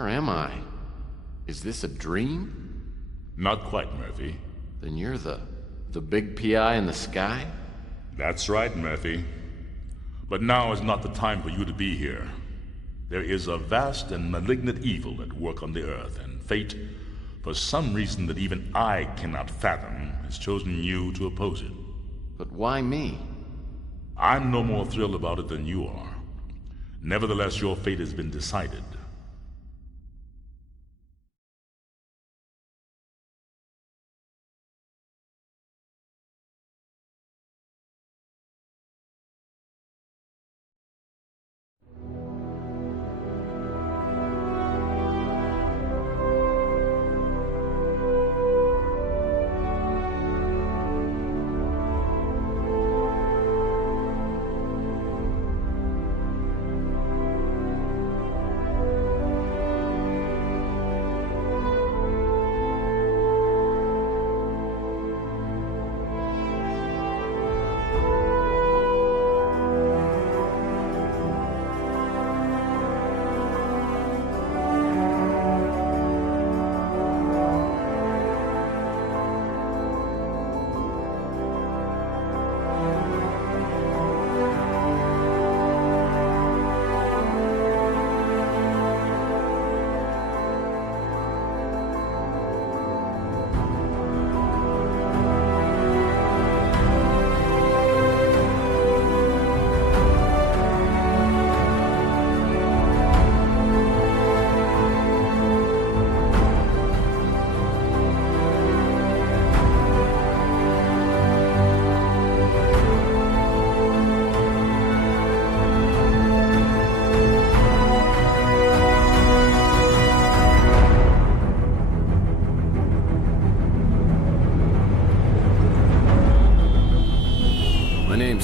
Where am I? Is this a dream? Not quite, Murphy. Then you're the big PI in the sky? That's right, Murphy. But now is not the time for you to be here. There is a vast and malignant evil at work on the Earth, and fate, for some reason that even I cannot fathom, has chosen you to oppose it. But why me? I'm no more thrilled about it than you are. Nevertheless, your fate has been decided.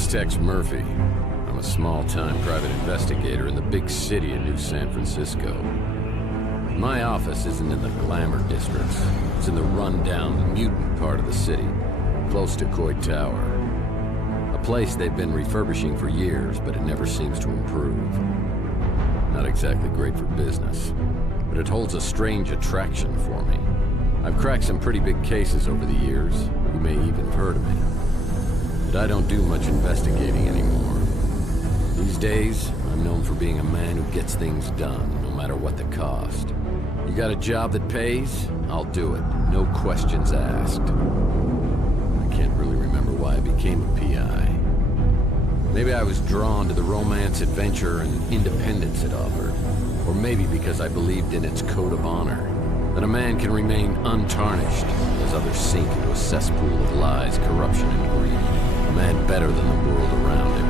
Tex Murphy. I'm a small-time private investigator in the big city of New San Francisco. My office isn't in the glamour districts. It's in the run-down, mutant part of the city, close to Coit Tower. A place they've been refurbishing for years, but it never seems to improve. Not exactly great for business, but it holds a strange attraction for me. I've cracked some pretty big cases over the years. You may even have heard of me. But I don't do much investigating anymore. These days, I'm known for being a man who gets things done, no matter what the cost. You got a job that pays? I'll do it. No questions asked. I can't really remember why I became a PI. Maybe I was drawn to the romance, adventure, and independence it offered. Or maybe because I believed in its code of honor. That a man can remain untarnished as others sink into a cesspool of lies, corruption, and greed. A man better than the world around him.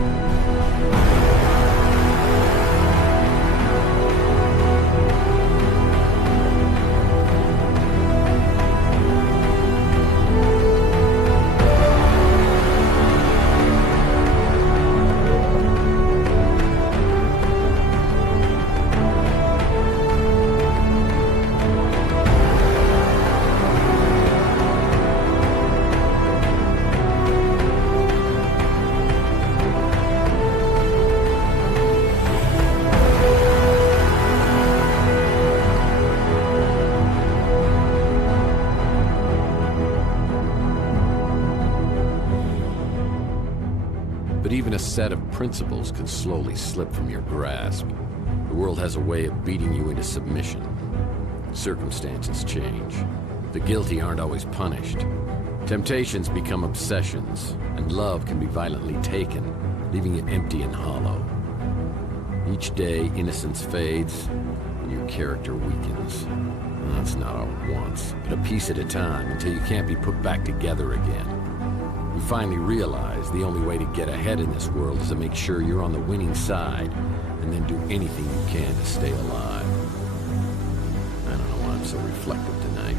But even a set of principles can slowly slip from your grasp. The world has a way of beating you into submission. Circumstances change. The guilty aren't always punished. Temptations become obsessions, and love can be violently taken, leaving you empty and hollow. Each day, innocence fades, and your character weakens. And that's not all at once, but a piece at a time, until you can't be put back together again. You finally realize the only way to get ahead in this world is to make sure you're on the winning side, and then do anything you can to stay alive. I don't know why I'm so reflective tonight.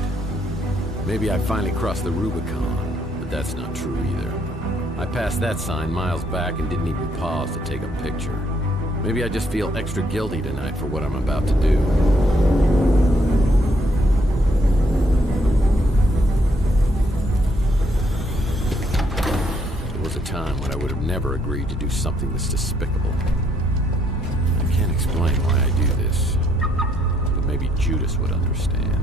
Maybe I finally crossed the Rubicon, but that's not true either. I passed that sign miles back and didn't even pause to take a picture. Maybe I just feel extra guilty tonight for what I'm about to do. Time when I would have never agreed to do something this despicable. I can't explain why I do this, but Maybe Judas would understand.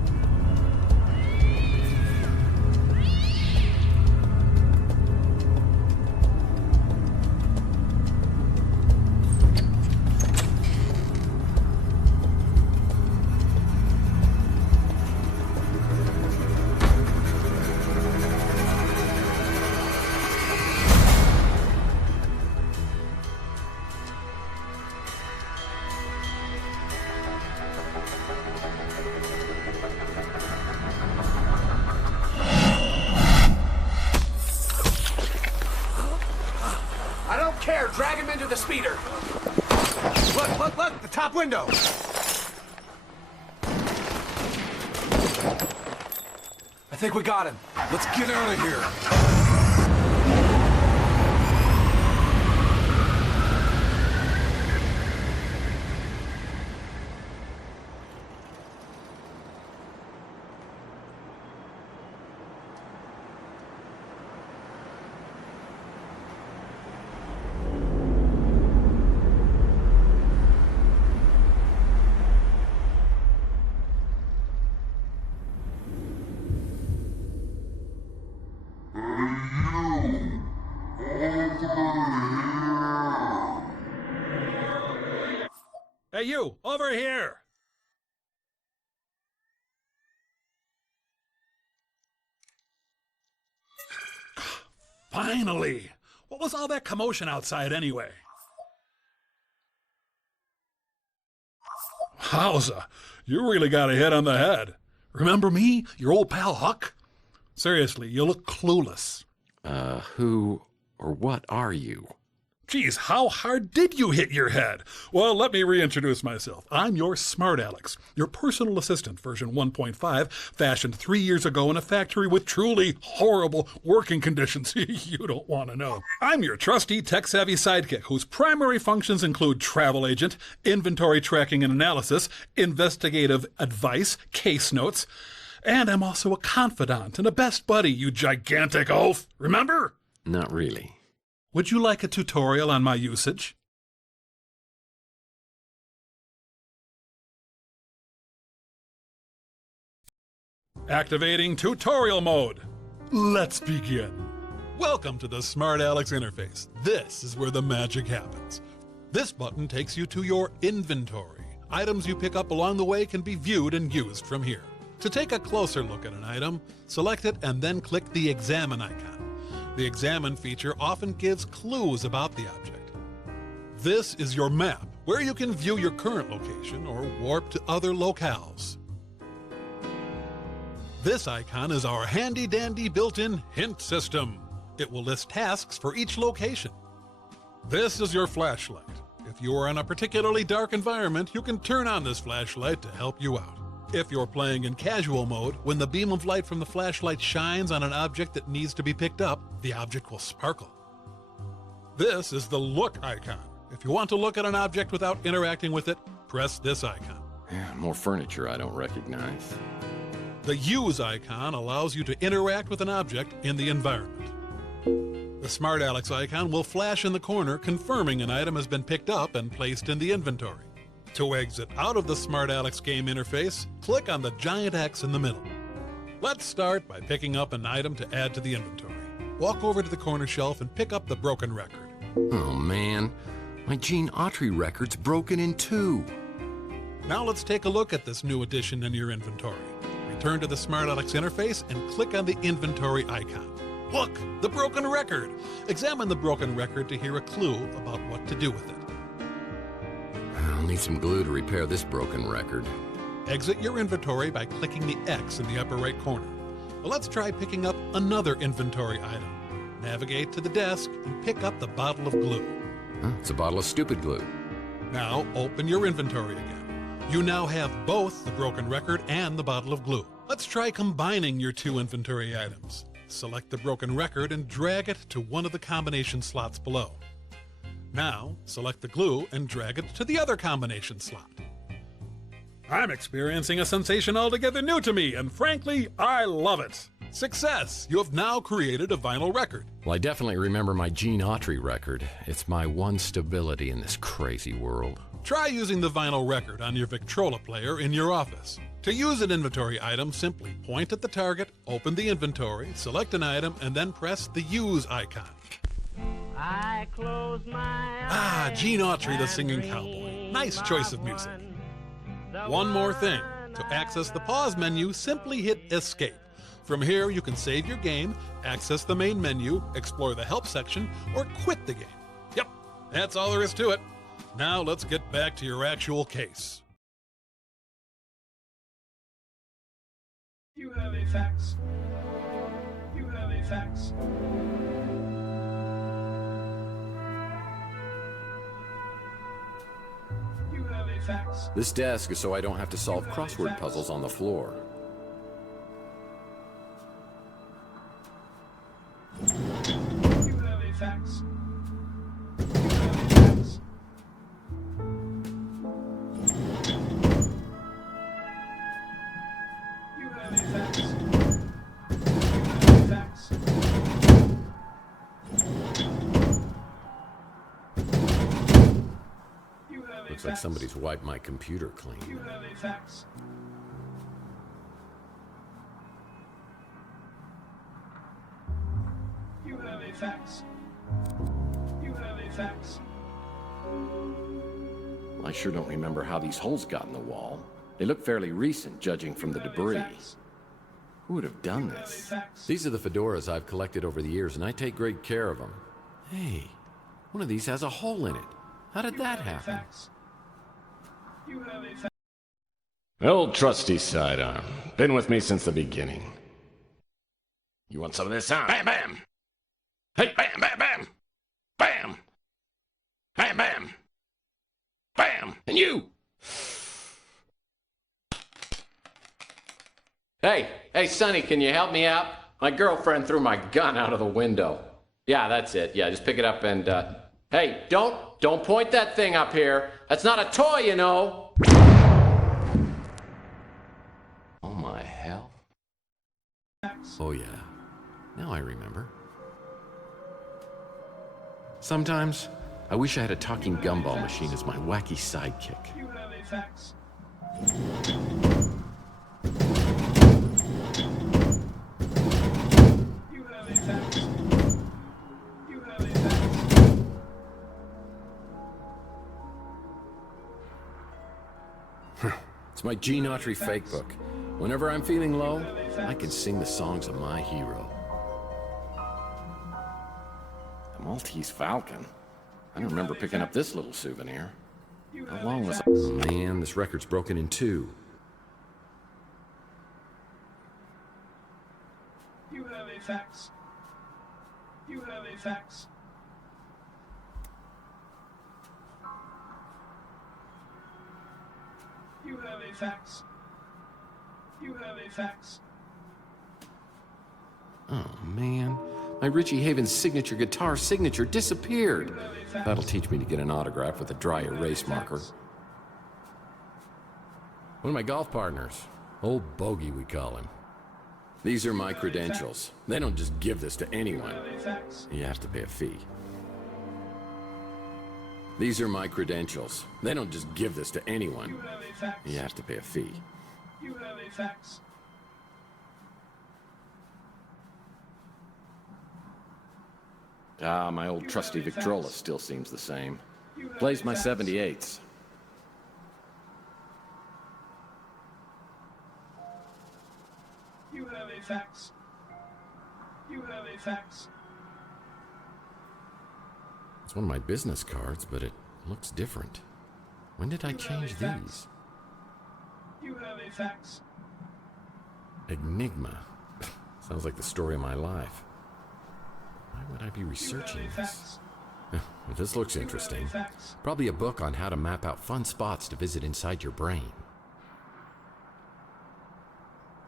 Drag him into the speeder. Look, the top window. I think we got him. Let's get out of here. Hey, you! Over here! Finally! What was all that commotion outside anyway? Howza, you really got a hit on the head. Remember me, your old pal Huck? Seriously, you look clueless. Who or what are you? Geez, how hard did you hit your head? Well, let me reintroduce myself. I'm your Smart Alex, your personal assistant, version 1.5, fashioned 3 years ago in a factory with truly horrible working conditions you don't want to know. I'm your trusty, tech-savvy sidekick whose primary functions include travel agent, inventory tracking and analysis, investigative advice, case notes, and I'm also a confidant and a best buddy, you gigantic oaf. Remember? Not really. Would you like a tutorial on my usage? Activating tutorial mode. Let's begin. Welcome to the Smart Alex interface. This is where the magic happens. This button takes you to your inventory. Items you pick up along the way can be viewed and used from here. To take a closer look at an item, select it and then click the Examine icon. The Examine feature often gives clues about the object. This is your map, where you can view your current location or warp to other locales. This icon is our handy-dandy built-in hint system. It will list tasks for each location. This is your flashlight. If you are in a particularly dark environment, you can turn on this flashlight to help you out. If you're playing in casual mode, when the beam of light from the flashlight shines on an object that needs to be picked up, the object will sparkle. This is the Look icon. If you want to look at an object without interacting with it, press this icon. More furniture I don't recognize. The Use icon allows you to interact with an object in the environment. The Smart Alex icon will flash in the corner, confirming an item has been picked up and placed in the inventory. To exit out of the Smart Alex game interface, click on the giant X in the middle. Let's start by picking up an item to add to the inventory. Walk over to the corner shelf and pick up the broken record. Oh man, my Gene Autry record's broken in two. Now let's take a look at this new addition in your inventory. Return to the Smart Alex interface and click on the inventory icon. Look, the broken record. Examine the broken record to hear a clue about what to do with it. I'll need some glue to repair this broken record. Exit your inventory by clicking the X in the upper right corner. Well, let's try picking up another inventory item. Navigate to the desk and pick up the bottle of glue. It's a bottle of stupid glue. Now open your inventory again. You now have both the broken record and the bottle of glue. Let's try combining your two inventory items. Select the broken record and drag it to one of the combination slots below. Now, select the glue and drag it to the other combination slot. I'm experiencing a sensation altogether new to me, and frankly, I love it. Success! You have now created a vinyl record. Well, I definitely remember my Gene Autry record. It's my one stability in this crazy world. Try using the vinyl record on your Victrola player in your office. To use an inventory item, simply point at the target, open the inventory, select an item, and then press the Use icon. I close my Ah, eyes Gene Autry, the and singing dream cowboy. Nice choice of music. One more thing. To access the pause menu, simply hit Escape. From here, you can save your game, access the main menu, explore the help section, or quit the game. Yep, that's all there is to it. Now let's get back to your actual case. You have a fax. You have a fax. You have a fax. This desk is so I don't have to solve crossword puzzles on the floor. You have a fax. You have a fax. You have a fax. You have a fax. You have a Looks like fax. somebody's wiped my computer clean. You have a fax. You have a fax. You have a fax. I sure don't remember how these holes got in the wall. They look fairly recent, judging from the You have a debris. fax. Who would have done You have a this? fax. These are the fedoras I've collected over the years, and I take great care of them. Hey, one of these has a hole in it. How did that happen? Fax. You have a fax. Old trusty sidearm. Been with me since the beginning. You want some of this, huh? Bam, bam! Hey, bam, bam, bam! Bam! Bam, bam! Bam! And you! Hey, Sonny, can you help me out? My girlfriend threw my gun out of the window. Yeah, that's it. Yeah, just pick it up and, hey, don't point that thing up here. That's not a toy, you know. Oh, my hell. Oh, yeah. Now I remember. Sometimes, I wish I had a talking gumball machine as my wacky sidekick. You have a fax. You have a fax. You have a fax. It's my Gene Autry fake book. Whenever I'm feeling low, I can sing the songs of my hero. A Maltese Falcon? I don't remember picking up this little souvenir. You How have long a was fax. Oh, man, this record's broken in two. You have a fax. You have a fax. You have a fax. You have a fax. Oh, man. My Richie Havens signature guitar signature disappeared. That'll teach me to get an autograph with a dry erase marker. One of my golf partners. Old Bogey, we call him. These are my credentials. They don't just give this to anyone. You have a fax. You have to pay a fee. These are my credentials. They don't just give this to anyone. You have a fax. You have to pay a fee. You have a fax. Ah, my old trusty Victrola still seems the same. You have Plays a my fax. 78s. You have a fax. You have a fax. It's one of my business cards, but it looks different. When did I You have change a fax. these? You have a fax. Enigma. Sounds like the story of my life. Why would I be You researching have a this? fax. This looks interesting. You have a fax. Probably a book on how to map out fun spots to visit inside your brain.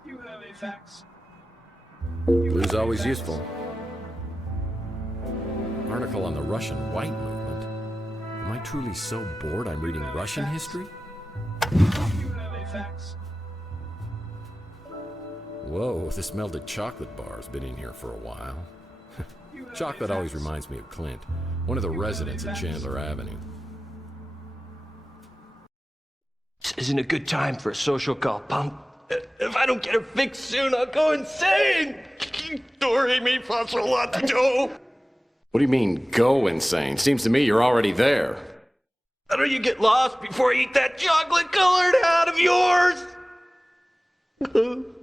You have a fax. Blue's always useful. Article on the Russian White Movement. Am I truly so bored I'm reading Russian history? You have a fax. Whoa, this melted chocolate bar's been in here for a while. Chocolate always reminds me of Clint, one of the residents at Chandler Avenue. This isn't a good time for a social call, punk. If I don't get it fixed soon, I'll go insane! Dory me for a lot to do! What do you mean, go insane? Seems to me you're already there. How do you get lost before you eat that chocolate-colored hat of yours? You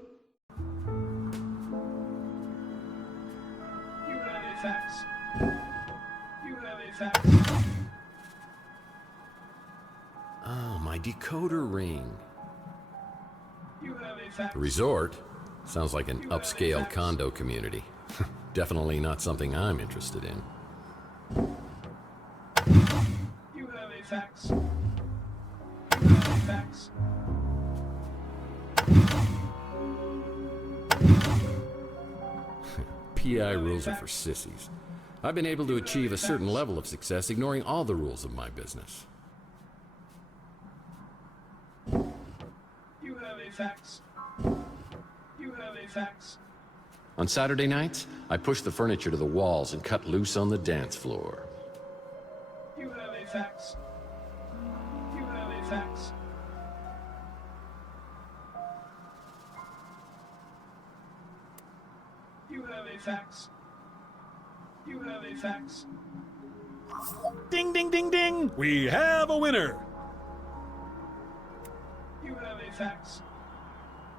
have a fax. You have a fax. Oh, my decoder ring. You have a fax. The resort? Sounds like an upscale condo community. Definitely not something I'm interested in. You have a fax. You have a fax. PI rules are for sissies. I've been able to achieve a certain level of success ignoring all the rules of my business. You have a fax. You have a fax. On Saturday nights, I push the furniture to the walls and cut loose on the dance floor. You have a fax. You have a fax. You have a fax. You have a fax. Ding, ding, ding, ding! We have a winner! You have a fax.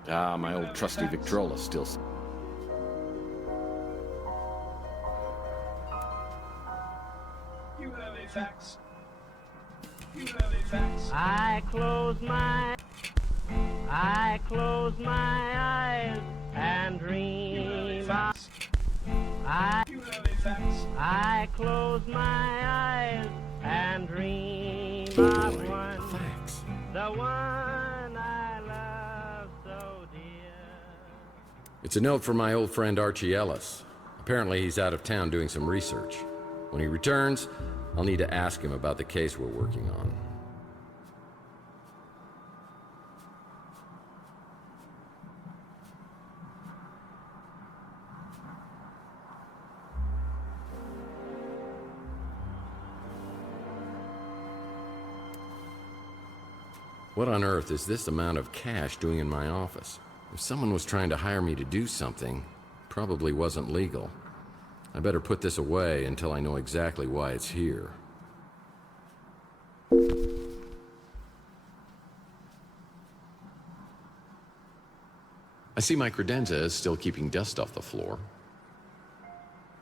Ah, my old trusty Victrola still... You have a fax. You have a fax. I close my eyes and dream. Fax. I You have a fax. close my eyes and dream of one, Thanks. the one I love so dear. It's a note from my old friend Archie Ellis. Apparently he's out of town doing some research. When he returns, I'll need to ask him about the case we're working on. What on earth is this amount of cash doing in my office? If someone was trying to hire me to do something, it probably wasn't legal. I better put this away until I know exactly why it's here. I see my credenza is still keeping dust off the floor.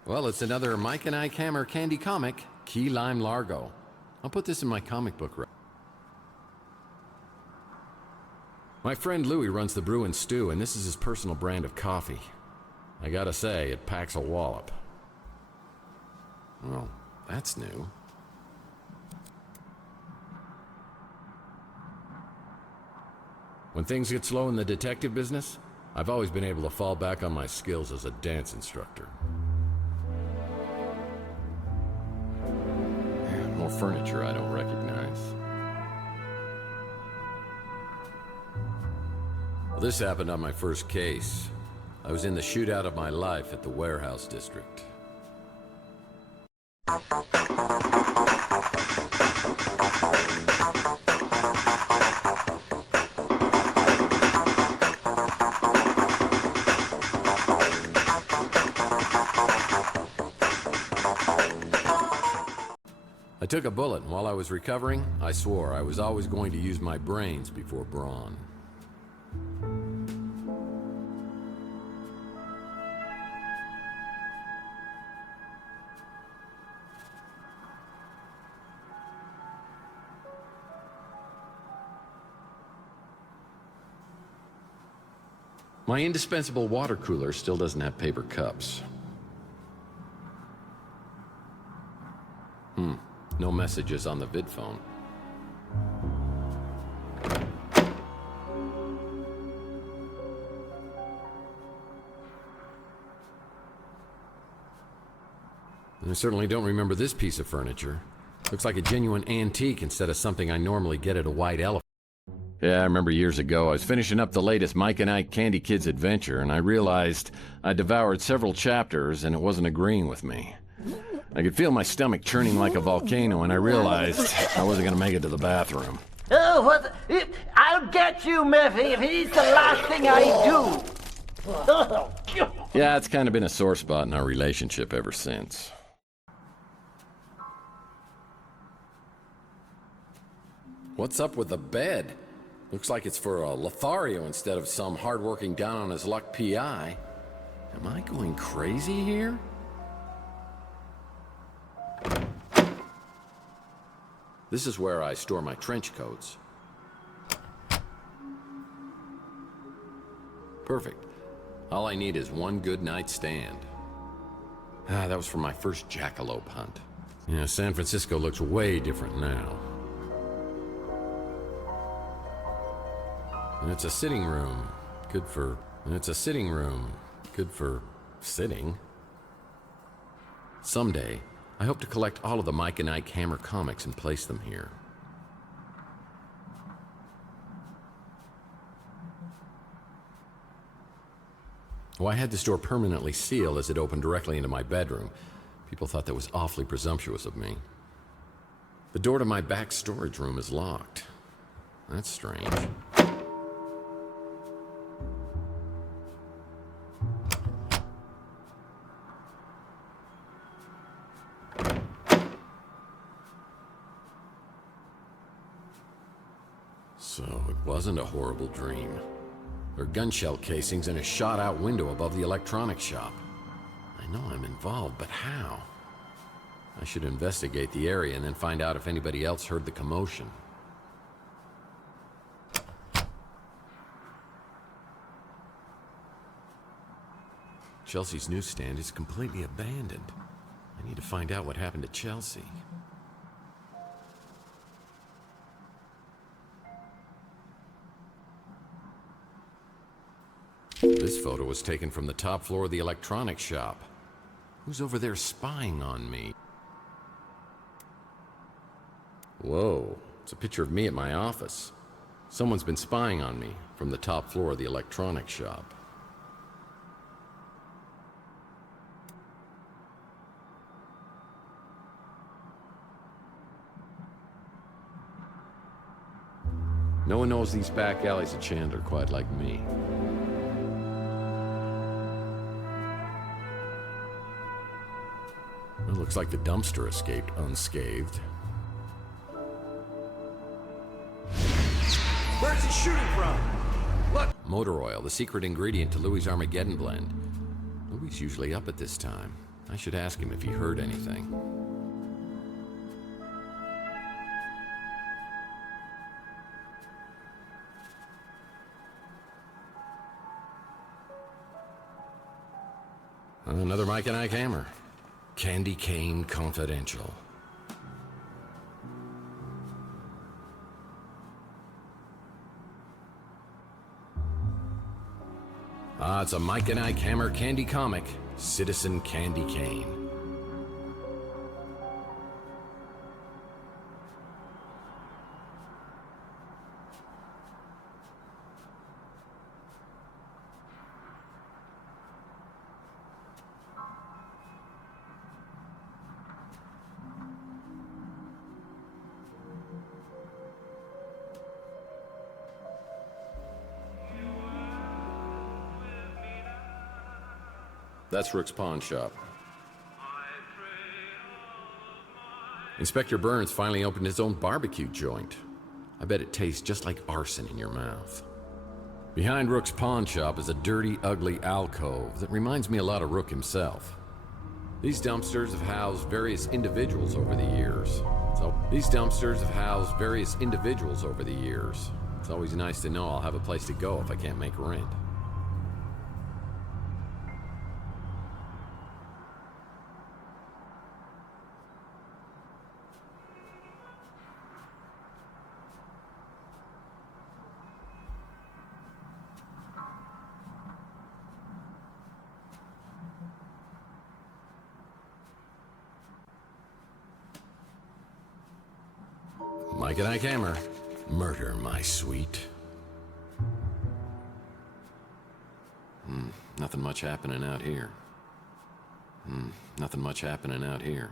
Well, it's another Mike and Ike Hammer candy comic, Key Lime Largo. I'll put this in my comic book rack. My friend Louie runs the Brew and Stew, and this is his personal brand of coffee. I gotta say, it packs a wallop. Well, that's new. When things get slow in the detective business, I've always been able to fall back on my skills as a dance instructor. More furniture I don't recognize. Well, this happened on my first case. I was in the shootout of my life at the warehouse district. I took a bullet, and while I was recovering, I swore I was always going to use my brains before brawn. My indispensable water cooler still doesn't have paper cups. No messages on the vid phone. I certainly don't remember this piece of furniture. Looks like a genuine antique instead of something I normally get at a white elephant. Yeah, I remember years ago, I was finishing up the latest Mike and Ike Candy Kids adventure, and I realized I devoured several chapters and it wasn't agreeing with me. I could feel my stomach churning like a volcano, and I realized I wasn't going to make it to the bathroom. Oh, what? I'll get you, Murphy, if it's the last thing I do. Yeah, it's kind of been a sore spot in our relationship ever since. What's up with the bed? Looks like it's for a Lothario instead of some hard-working down-on-his-luck PI. Am I going crazy here? This is where I store my trench coats. Perfect. All I need is one good night's stand. That was from my first jackalope hunt. Yeah, San Francisco looks way different now. And it's a sitting room. Good for sitting. Someday, I hope to collect all of the Mike and Ike Hammer comics and place them here. Oh, I had the store permanently sealed as it opened directly into my bedroom. People thought that was awfully presumptuous of me. The door to my back storage room is locked. That's strange. So it wasn't a horrible dream. There are gun shell casings in a shot-out window above the electronics shop. I know I'm involved, but how? I should investigate the area and then find out if anybody else heard the commotion. Chelsea's newsstand is completely abandoned. I need to find out what happened to Chelsea. This photo was taken from the top floor of the electronics shop. Who's over there spying on me? Whoa, it's a picture of me at my office. Someone's been spying on me from the top floor of the electronics shop. No one knows these back alleys of Chandler quite like me. It looks like the dumpster escaped unscathed. Where's he shooting from? Look! Motor oil, the secret ingredient to Louis' Armageddon blend. Louis usually up at this time. I should ask him if he heard anything. Another Mike and Ike Hammer. Candy Cane Confidential. It's a Mike and Ike Hammer candy comic, Citizen Candy Cane. That's Rook's pawn shop. Inspector Burns finally opened his own barbecue joint. I bet it tastes just like arson in your mouth. Behind Rook's pawn shop is a dirty, ugly alcove that reminds me a lot of Rook himself. These dumpsters have housed various individuals over the years. It's always nice to know I'll have a place to go if I can't make rent. Mike and Ike Hammer. Murder, my sweet. Nothing much happening out here. Nothing much happening out here.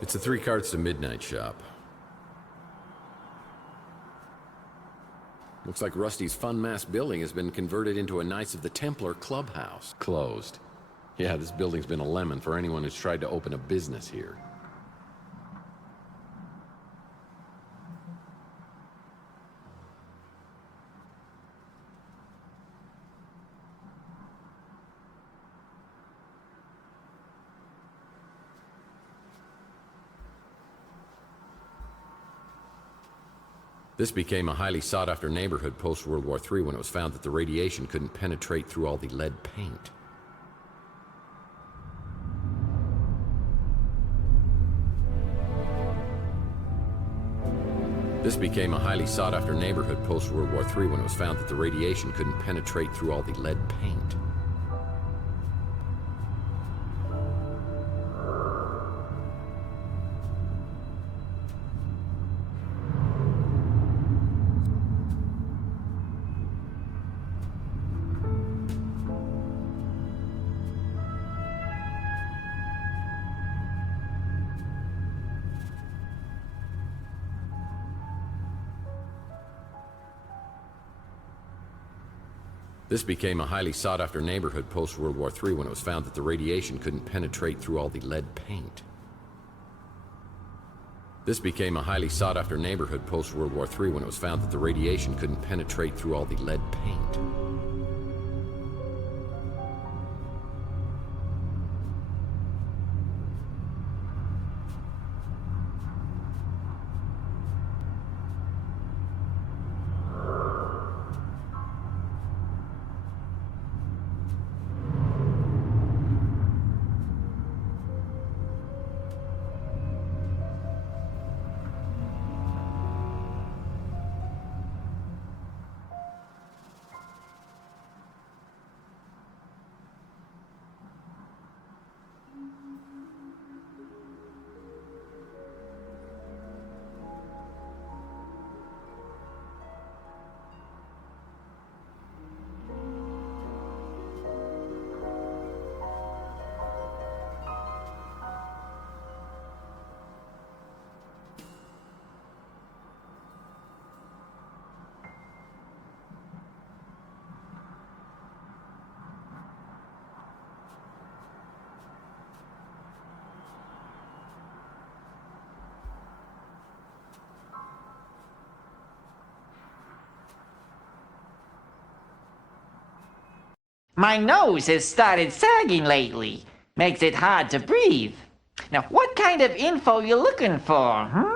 It's a 3 carts to midnight shop. Looks like Rusty's Fun Mass building has been converted into a Knights of the Templar clubhouse. Closed. Yeah, this building's been a lemon for anyone who's tried to open a business here. This became a highly sought-after neighborhood post-World War III when it was found that the radiation couldn't penetrate through all the lead paint. This became a highly sought-after neighborhood post-World War III when it was found that the radiation couldn't penetrate through all the lead paint. This became a highly sought-after neighborhood post-World War III when it was found that the radiation couldn't penetrate through all the lead paint. This became a highly sought-after neighborhood post-World War III when it was found that the radiation couldn't penetrate through all the lead paint. My nose has started sagging lately. Makes it hard to breathe. Now, what kind of info you looking for, hmm?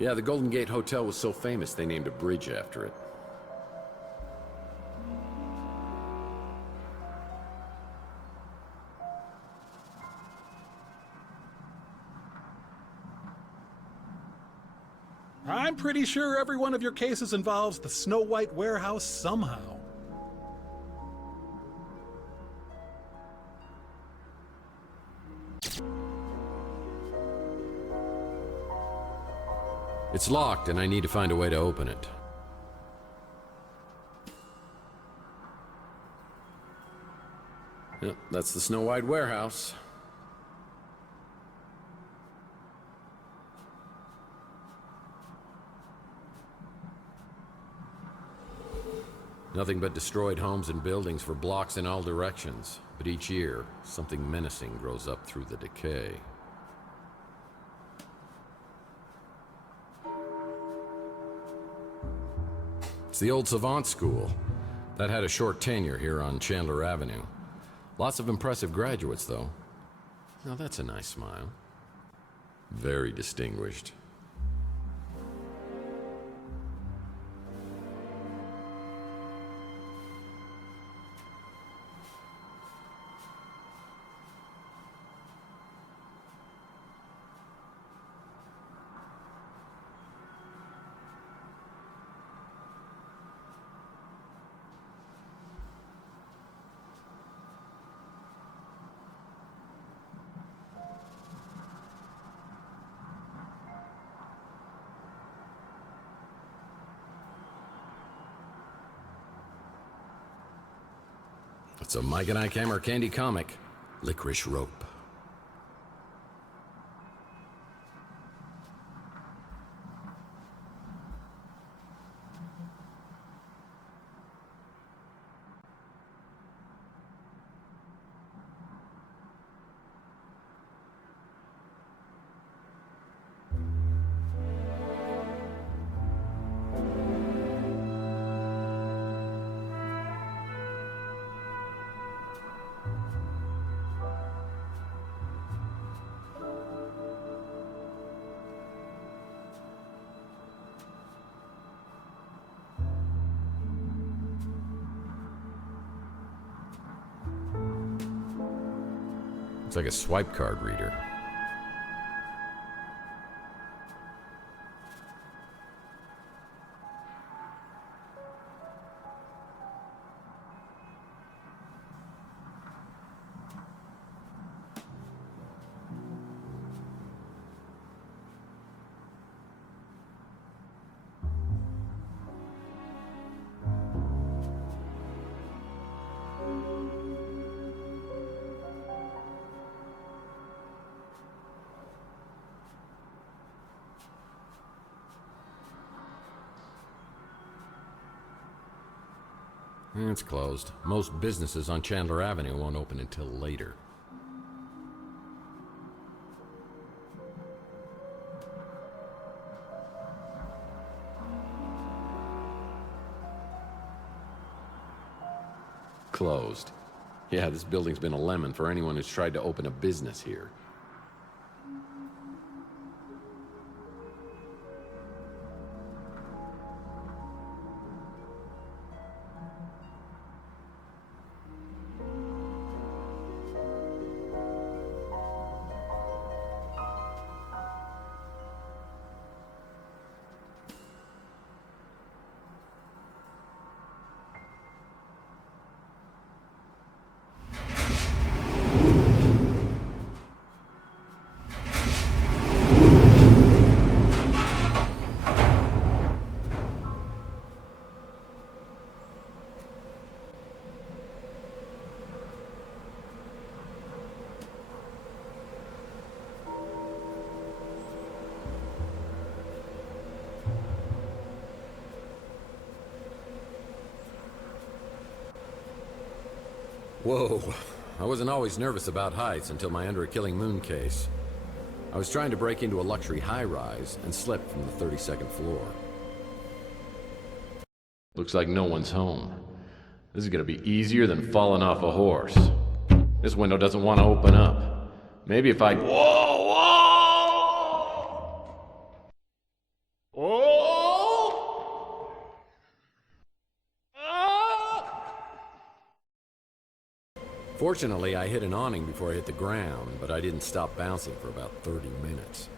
Yeah, the Golden Gate Hotel was so famous they named a bridge after it. I'm pretty sure every one of your cases involves the Snow White warehouse somehow. It's locked, and I need to find a way to open it. Yep, that's the Snow White warehouse. Nothing but destroyed homes and buildings for blocks in all directions. But each year, something menacing grows up through the decay. It's the old Savant School. That had a short tenure here on Chandler Avenue. Lots of impressive graduates, though. Now that's a nice smile. Very distinguished. It's a Mike and Ike Hammer candy comic, Licorice Rope. It's like a swipe card reader. It's closed. Most businesses on Chandler Avenue won't open until later. Closed. Yeah, this building's been a lemon for anyone who's tried to open a business here. Whoa. I wasn't always nervous about heights until my Under a Killing Moon case. I was trying to break into a luxury high-rise and slipped from the 32nd floor. Looks like no one's home. This is gonna be easier than falling off a horse. This window doesn't want to open up. Maybe if I... Whoa! Fortunately, I hit an awning before I hit the ground, but I didn't stop bouncing for about 30 minutes.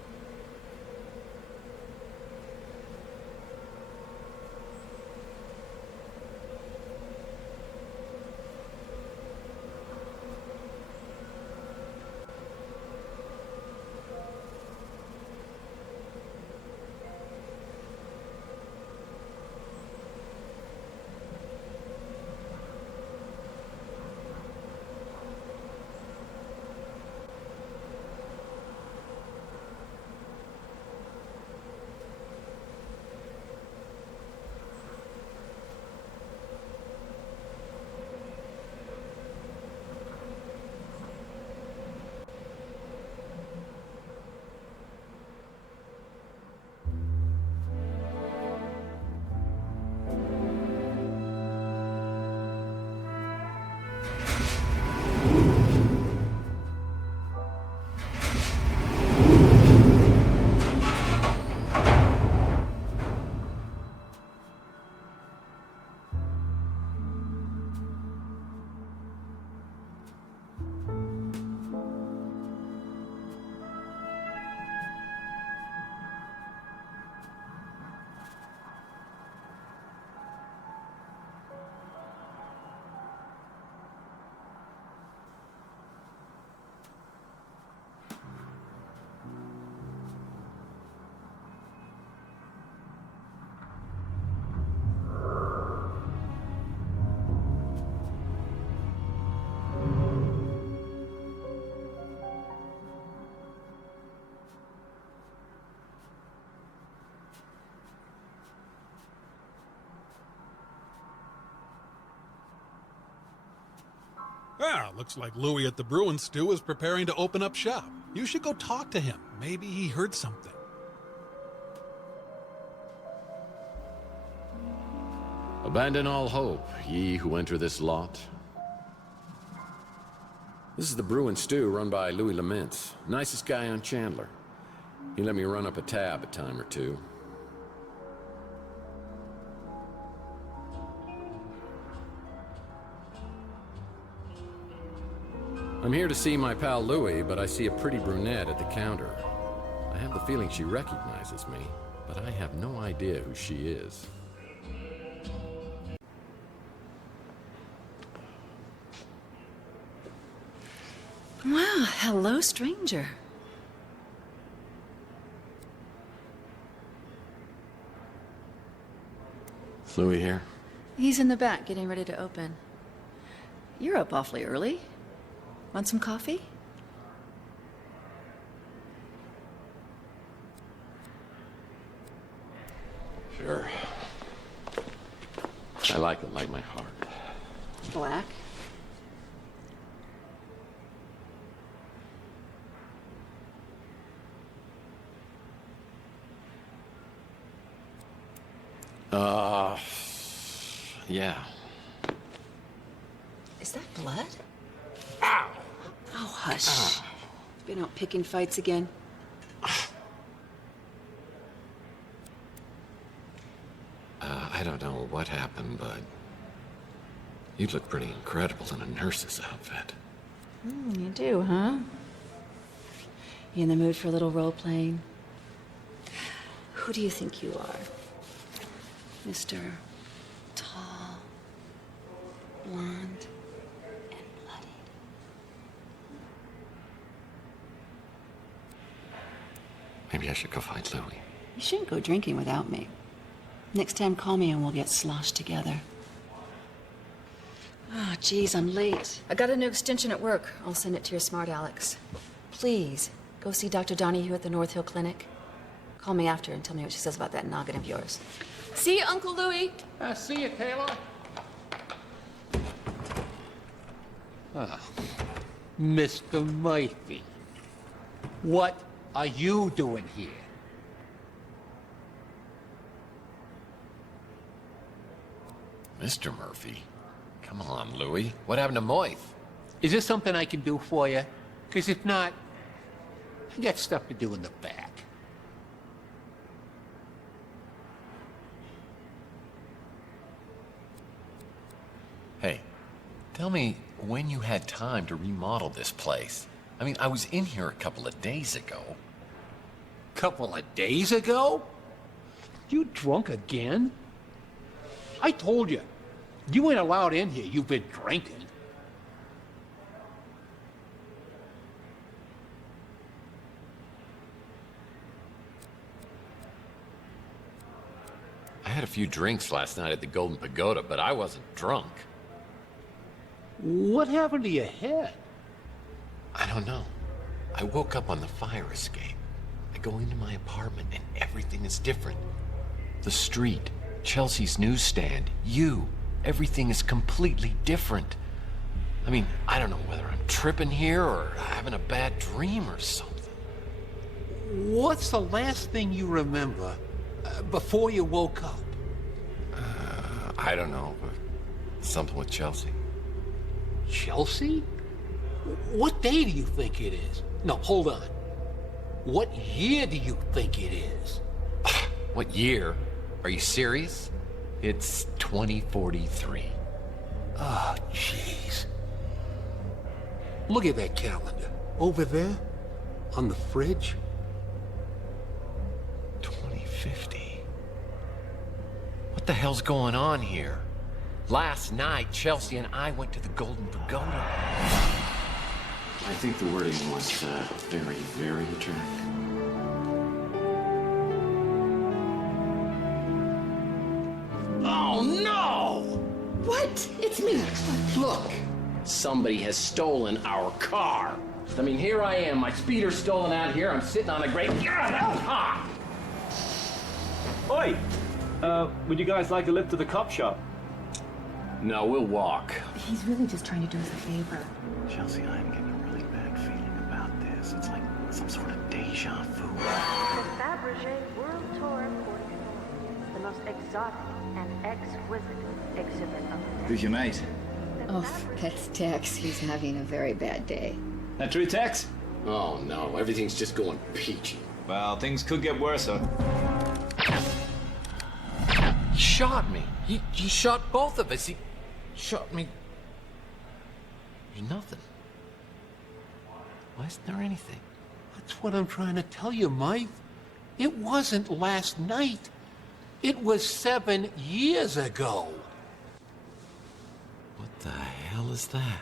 Ah, looks like Louis at the Bruin Stew is preparing to open up shop. You should go talk to him. Maybe he heard something. Abandon all hope, ye who enter this lot. This is the Bruin Stew run by Louis Laments. Nicest guy on Chandler. He let me run up a tab a time or two. I'm here to see my pal Louis, but I see a pretty brunette at the counter. I have the feeling she recognizes me, but I have no idea who she is. Wow, hello, stranger. Is Louis here? He's in the back getting ready to open. You're up awfully early. Want some coffee? Sure. I like it like my heart. Black? Yeah. Is that blood? Ow! Oh, hush. Been out picking fights again? I don't know what happened, but you look pretty incredible in a nurse's outfit. You do, huh? You in the mood for a little role-playing? Who do you think you are? Mr. Tall, blonde, and bloodied. Maybe I should go find Louis. You shouldn't go drinking without me. Next time, call me and we'll get sloshed together. Ah, geez, I'm late. I got a new extension at work. I'll send it to your smart Alex. Please, go see Dr. Donahue at the North Hill Clinic. Call me after and tell me what she says about that noggin of yours. See you, Uncle Louis. See you, Taylor. Mr. Murphy, what are you doing here? Mr. Murphy? Come on, Louis. What happened to Moith? Is there something I can do for you? Because if not, I got stuff to do in the back. Hey, tell me, when you had time to remodel this place. I mean, I was in here a couple of days ago. Couple of days ago? You drunk again? I told you. You ain't allowed in here. You've been drinking. I had a few drinks last night at the Golden Pagoda, but I wasn't drunk. What happened to your head? I don't know. I woke up on the fire escape. I go into my apartment and everything is different. The street, Chelsea's newsstand, you. Everything is completely different. I mean, I don't know whether I'm tripping here or having a bad dream or something. What's the last thing you remember before you woke up? I don't know. Something with Chelsea. Chelsea? What day do you think it is? No, hold on. What year do you think it is? What year? Are you serious? It's 2043. Oh, jeez. Look at that calendar. Over there, on the fridge. 2050. What the hell's going on here? Last night, Chelsea and I went to the Golden Pagoda. I think the wording was very, very attractive. Oh, no! What? It's me. Look, somebody has stolen our car. I mean, here I am, my speeder's stolen out here, I'm sitting on a great... Ah! Oi! Would you guys like a lift to the cop shop? No, we'll walk. He's really just trying to do us a favor. Chelsea, I'm getting a really bad feeling about this. It's like some sort of deja vu. The Fabergé World Tour the most exotic and exquisite exhibit of Who's your mate? Oh, that's Tex. He's having a very bad day. That true, Tex? Oh, no, everything's just going peachy. Well, things could get worse, huh? He shot me. He shot both of us. He shot me. There's nothing. Why isn't there anything? That's what I'm trying to tell you, Mike. It wasn't last night. It was 7 years ago. What the hell is that?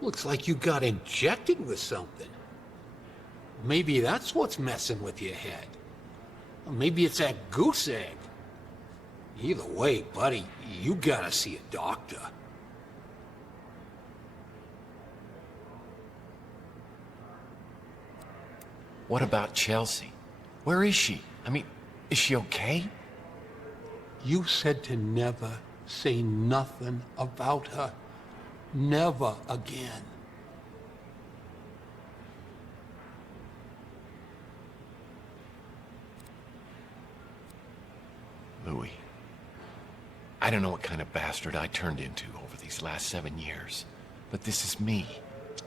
Looks like you got injected with something. Maybe that's what's messing with your head. Or maybe it's that goose egg. Either way, buddy, you gotta see a doctor. What about Chelsea? Where is she? I mean, is she okay? You said to never say nothing about her. Never again. Louis, I don't know what kind of bastard I turned into over these last 7 years, but this is me,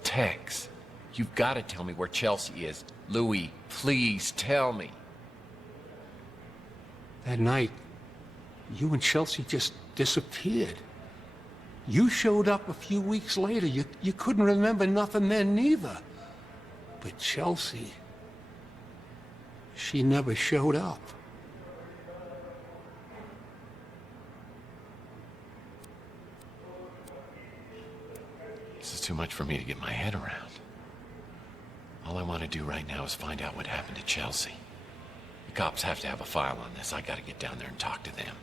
Tex. You've got to tell me where Chelsea is. Louis, please tell me. That night, you and Chelsea just disappeared. You showed up a few weeks later. You couldn't remember nothing then neither. But Chelsea, she never showed up. This is too much for me to get my head around. All I want to do right now is find out what happened to Chelsea. The cops have to have a file on this. I got to get down there and talk to them.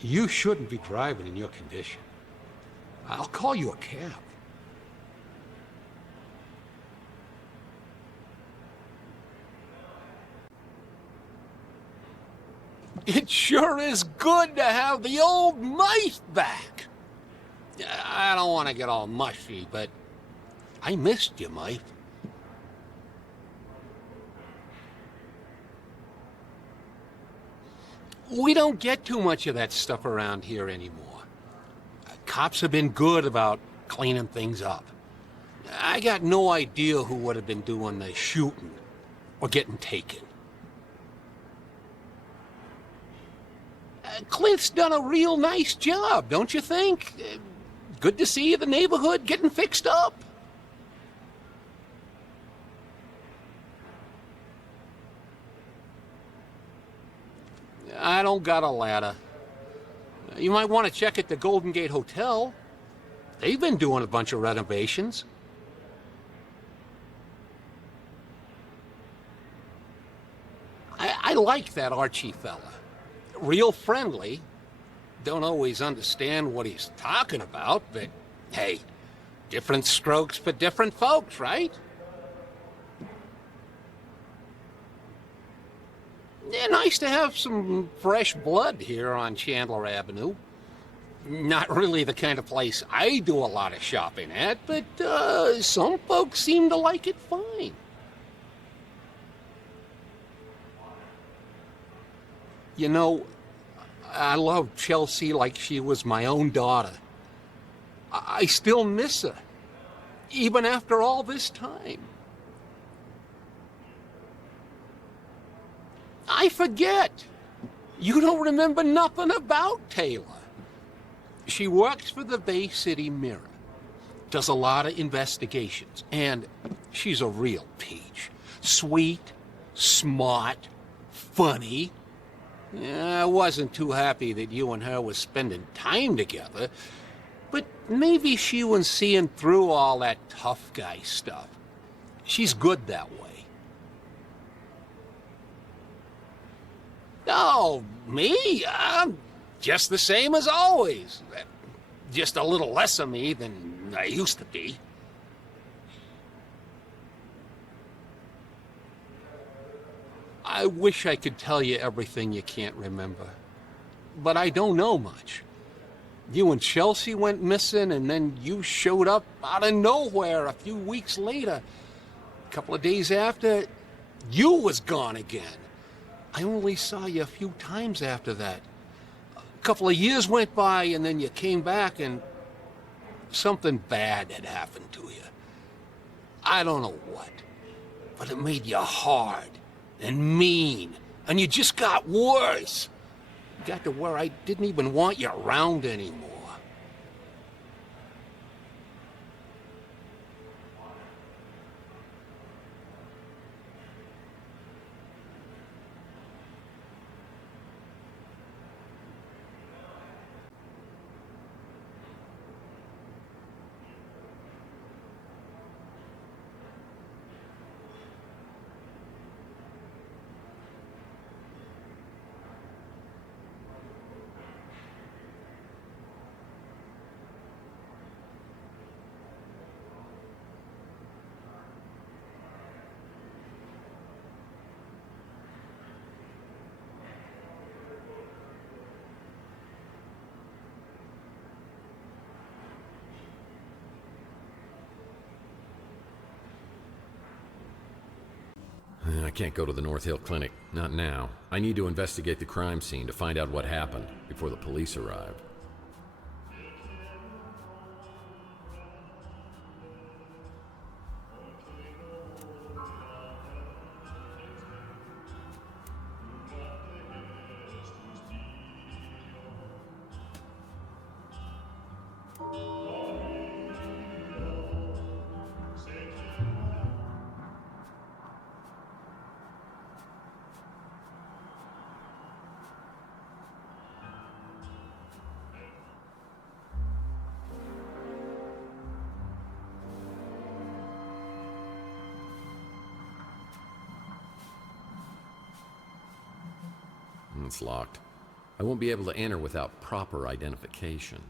You shouldn't be driving in your condition. I'll call you a cab. It sure is good to have the old mice back. I don't want to get all mushy, but I missed you, Mike. We don't get too much of that stuff around here anymore. Cops have been good about cleaning things up. I got no idea who would have been doing the shooting or getting taken. Clint's done a real nice job, don't you think? Good to see the neighborhood getting fixed up. I don't got a ladder. You might want to check at the Golden Gate Hotel. They've been doing a bunch of renovations. I like that Archie fella. Real friendly. Don't always understand what he's talking about, but hey, different strokes for different folks, right? Yeah, nice to have some fresh blood here on Chandler Avenue. Not really the kind of place I do a lot of shopping at, but some folks seem to like it fine. You know, I love Chelsea like she was my own daughter. I still miss her, even after all this time. I forget. You don't remember nothing about Taylor. She works for the Bay City Mirror, does a lot of investigations, and she's a real peach. Sweet, smart, funny. I wasn't too happy that you and her was spending time together, but maybe she was seeing through all that tough guy stuff. She's good that way. Oh, me? I'm just the same as always. Just a little less of me than I used to be. I wish I could tell you everything you can't remember, but I don't know much. You and Chelsea went missing, and then you showed up out of nowhere a few weeks later. A couple of days after, you was gone again. I only saw you a few times after that. A couple of years went by, and then you came back, and something bad had happened to you. I don't know what, but it made you hard and mean, and you just got worse. Got to where I didn't even want you around anymore. I can't go to the North Hill Clinic. Not now. I need to investigate the crime scene to find out what happened before the police arrive. It's locked. I won't be able to enter without proper identification.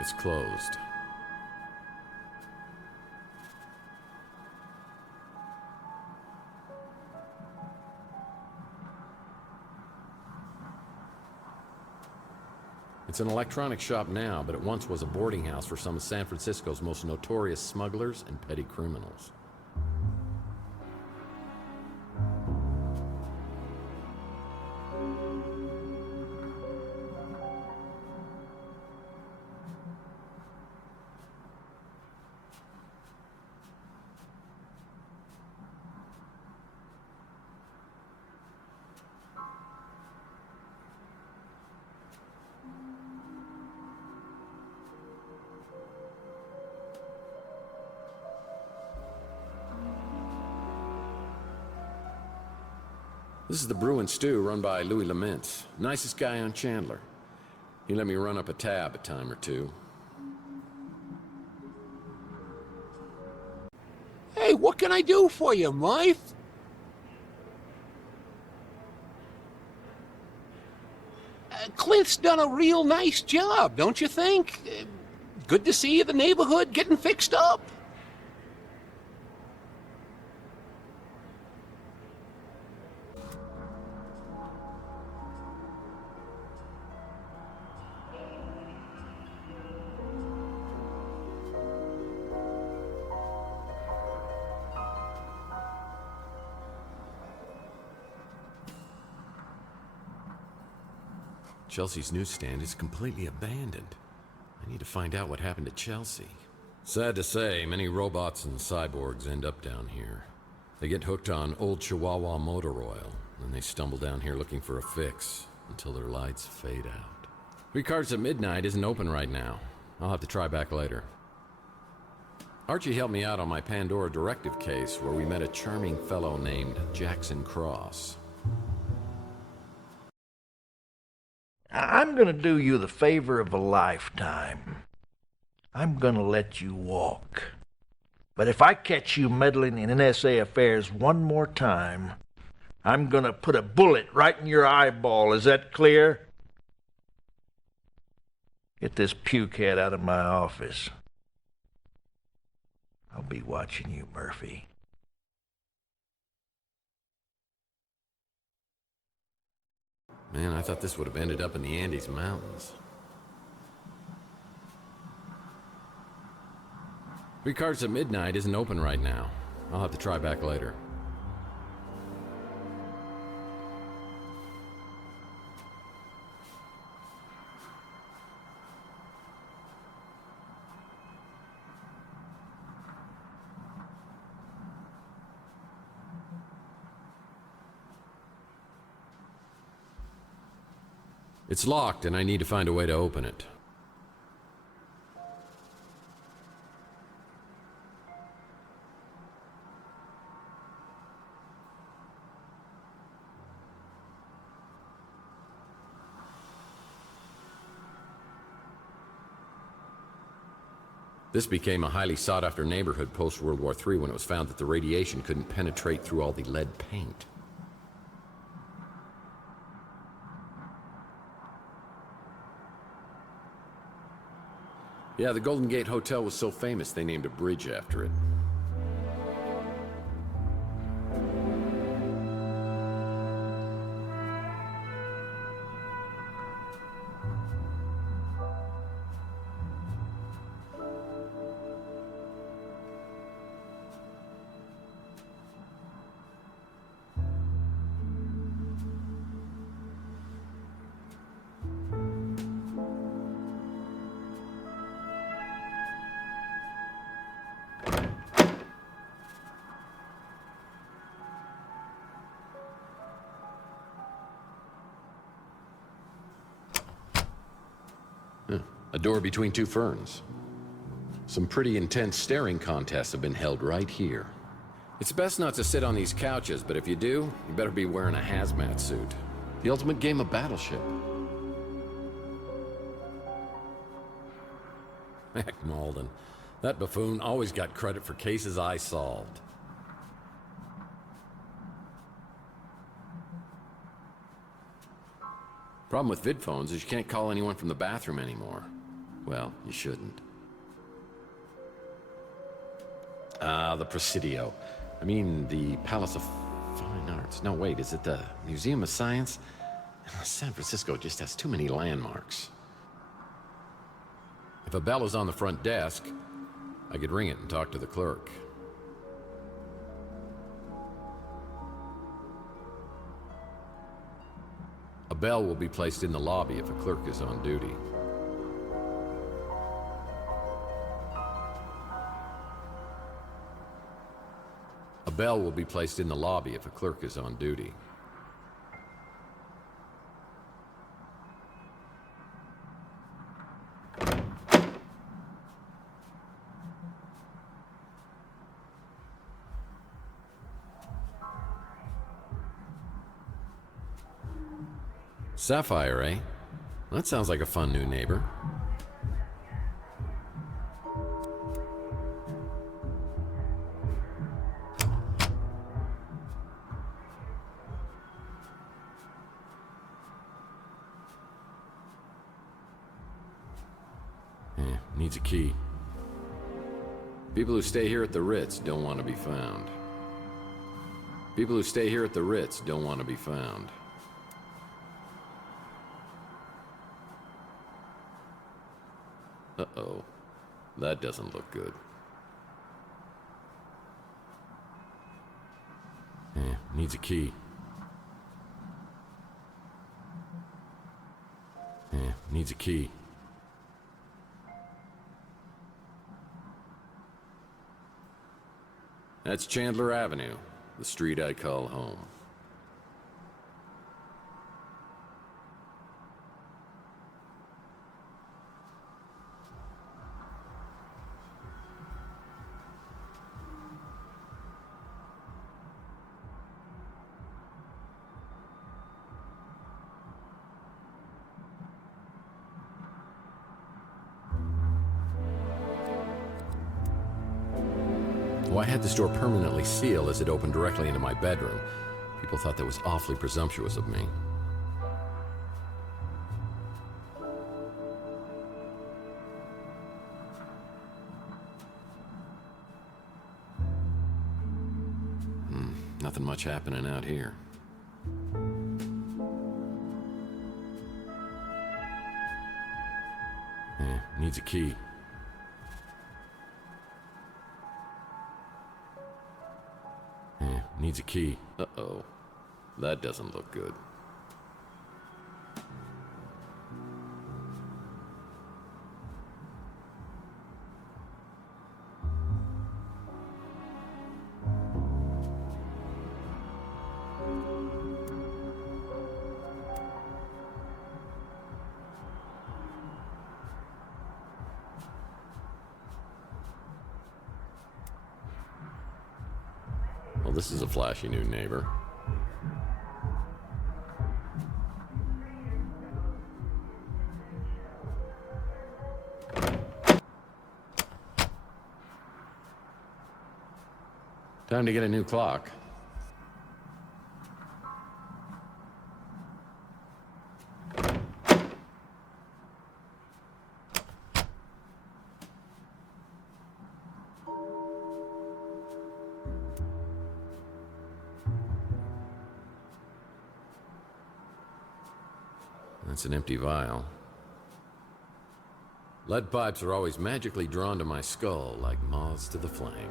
It's closed. It's an electronics shop now, but it once was a boarding house for some of San Francisco's most notorious smugglers and petty criminals. This is the Brew and Stew run by Louis Laments. Nicest guy on Chandler. He let me run up a tab a time or two. Hey, what can I do for you, Murph? Clint's done a real nice job, don't you think? Good to see the neighborhood getting fixed up. Chelsea's newsstand is completely abandoned. I need to find out what happened to Chelsea. Sad to say, many robots and cyborgs end up down here. They get hooked on old Chihuahua motor oil, and they stumble down here looking for a fix until their lights fade out. Ricard's at Midnight isn't open right now. I'll have to try back later. Archie helped me out on my Pandora directive case where we met a charming fellow named Jackson Cross. I'm gonna do you the favor of a lifetime. I'm gonna let you walk. But if I catch you meddling in NSA affairs one more time, I'm gonna put a bullet right in your eyeball. Is that clear? Get this pukehead out of my office. I'll be watching you, Murphy. Man, I thought this would have ended up in the Andes Mountains. Ricard's at Midnight isn't open right now. I'll have to try back later. It's locked, and I need to find a way to open it. This became a highly sought-after neighborhood post-World War III when it was found that the radiation couldn't penetrate through all the lead paint. Yeah, the Golden Gate Hotel was so famous they named a bridge after it. A door between two ferns. Some pretty intense staring contests have been held right here. It's best not to sit on these couches, but if you do, you better be wearing a hazmat suit. The ultimate game of Battleship. Heck, Malden. That buffoon always got credit for cases I solved. Problem with vid phones is you can't call anyone from the bathroom anymore. Well, you shouldn't. The Presidio. I mean, the Palace of Fine Arts. No, wait, is it the Museum of Science? San Francisco just has too many landmarks. If a bell is on the front desk, I could ring it and talk to the clerk. A bell will be placed in the lobby if a clerk is on duty. A bell will be placed in the lobby if a clerk is on duty. Sapphire, eh? That sounds like a fun new neighbor. Needs a key. People who stay here at the Ritz don't want to be found. People who stay here at the Ritz don't want to be found. Uh-oh. That doesn't look good. Needs a key. Needs a key. That's Chandler Avenue, the street I call home. I had this door permanently sealed as it opened directly into my bedroom. People thought that was awfully presumptuous of me. Nothing much happening out here. Needs a key. Needs a key. Uh-oh. That doesn't look good. Well, this is a flashy new neighbor. Time to get a new clock. That's an empty vial. Lead pipes are always magically drawn to my skull like moths to the flame.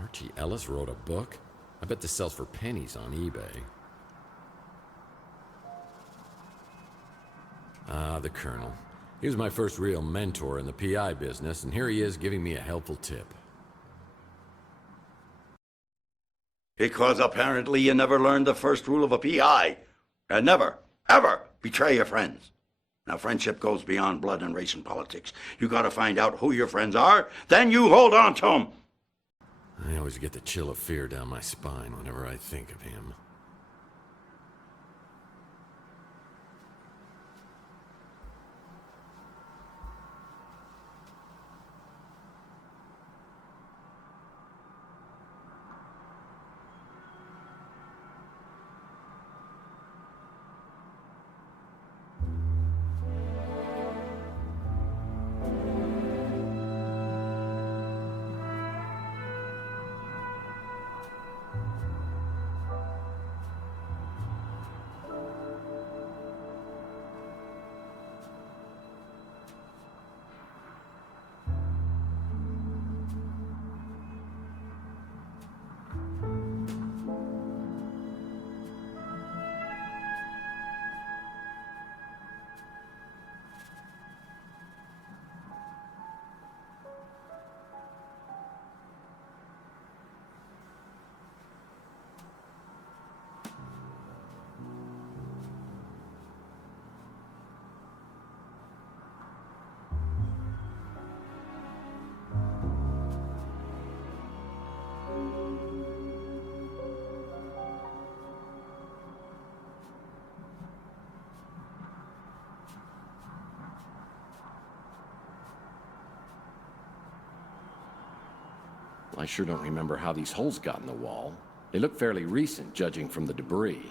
Archie Ellis wrote a book? I bet this sells for pennies on eBay. Ah, the Colonel. He was my first real mentor in the PI business, and here he is giving me a helpful tip. Because apparently you never learned the first rule of a PI. And never, ever betray your friends. Now, friendship goes beyond blood and race and politics. You gotta find out who your friends are, then you hold on to them. I always get the chill of fear down my spine whenever I think of him. I sure don't remember how these holes got in the wall. They look fairly recent, judging from the debris.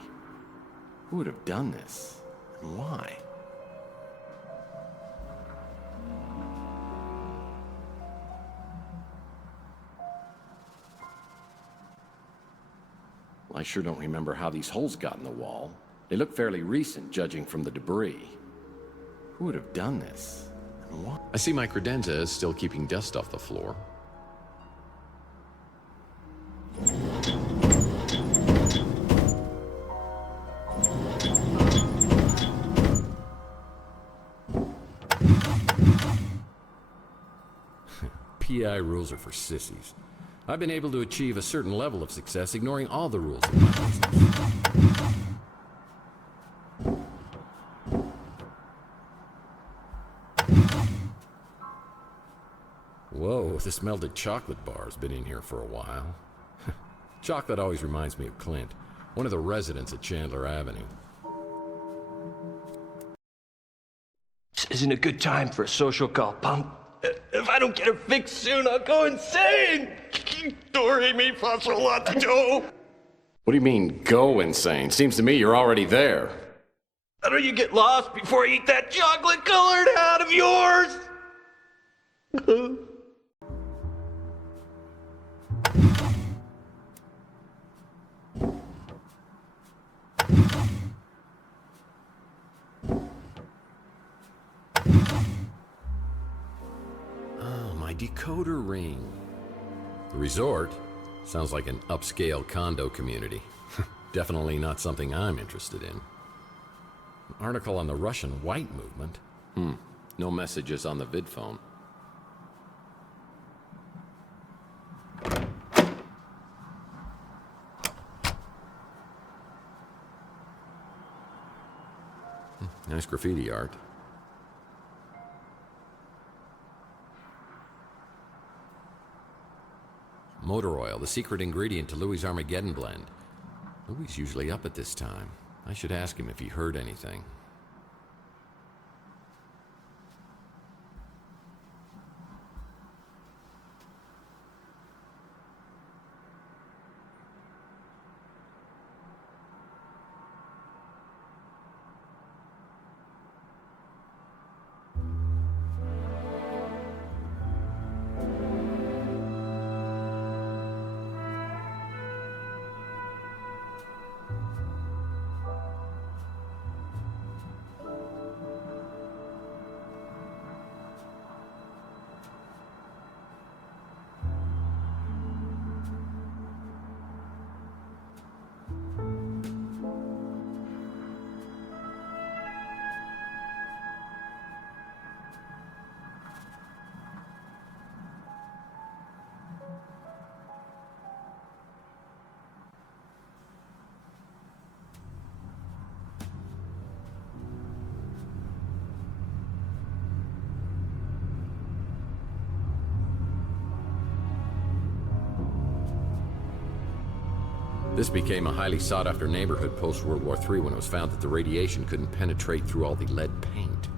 Who would have done this? And why? I sure don't remember how these holes got in the wall. They look fairly recent, judging from the debris. Who would have done this? And why? I see my credenza is still keeping dust off the floor. PI rules are for sissies. I've been able to achieve a certain level of success ignoring all the rules of my business. Whoa, this melted chocolate bar's been in here for a while. Chocolate always reminds me of Clint, one of the residents at Chandler Avenue. This isn't a good time for a social call, punk. If I don't get it fixed soon, I'll go insane! Dory me fossilotto! What do you mean, go insane? Seems to me you're already there. How do you get lost before you eat that chocolate-colored hat of yours? Oh, my decoder ring. The resort sounds like an upscale condo community. Definitely not something I'm interested in. An article on the Russian White Movement. No messages on the vid phone. Nice graffiti art. Motor oil, the secret ingredient to Louis' Armageddon blend. Louis usually up at this time. I should ask him if he heard anything. This became a highly sought-after neighborhood post-World War III when it was found that the radiation couldn't penetrate through all the lead paint.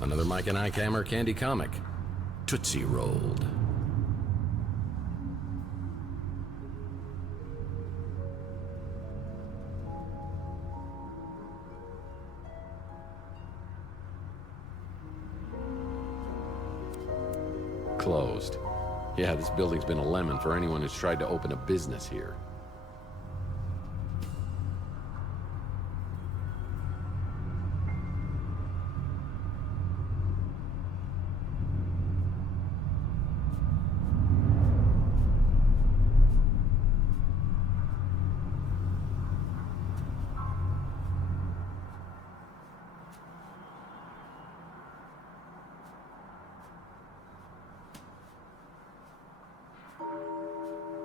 Another Mike and Ike Hammer candy comic, Tootsie Rolled. Closed. Yeah, this building's been a lemon for anyone who's tried to open a business here.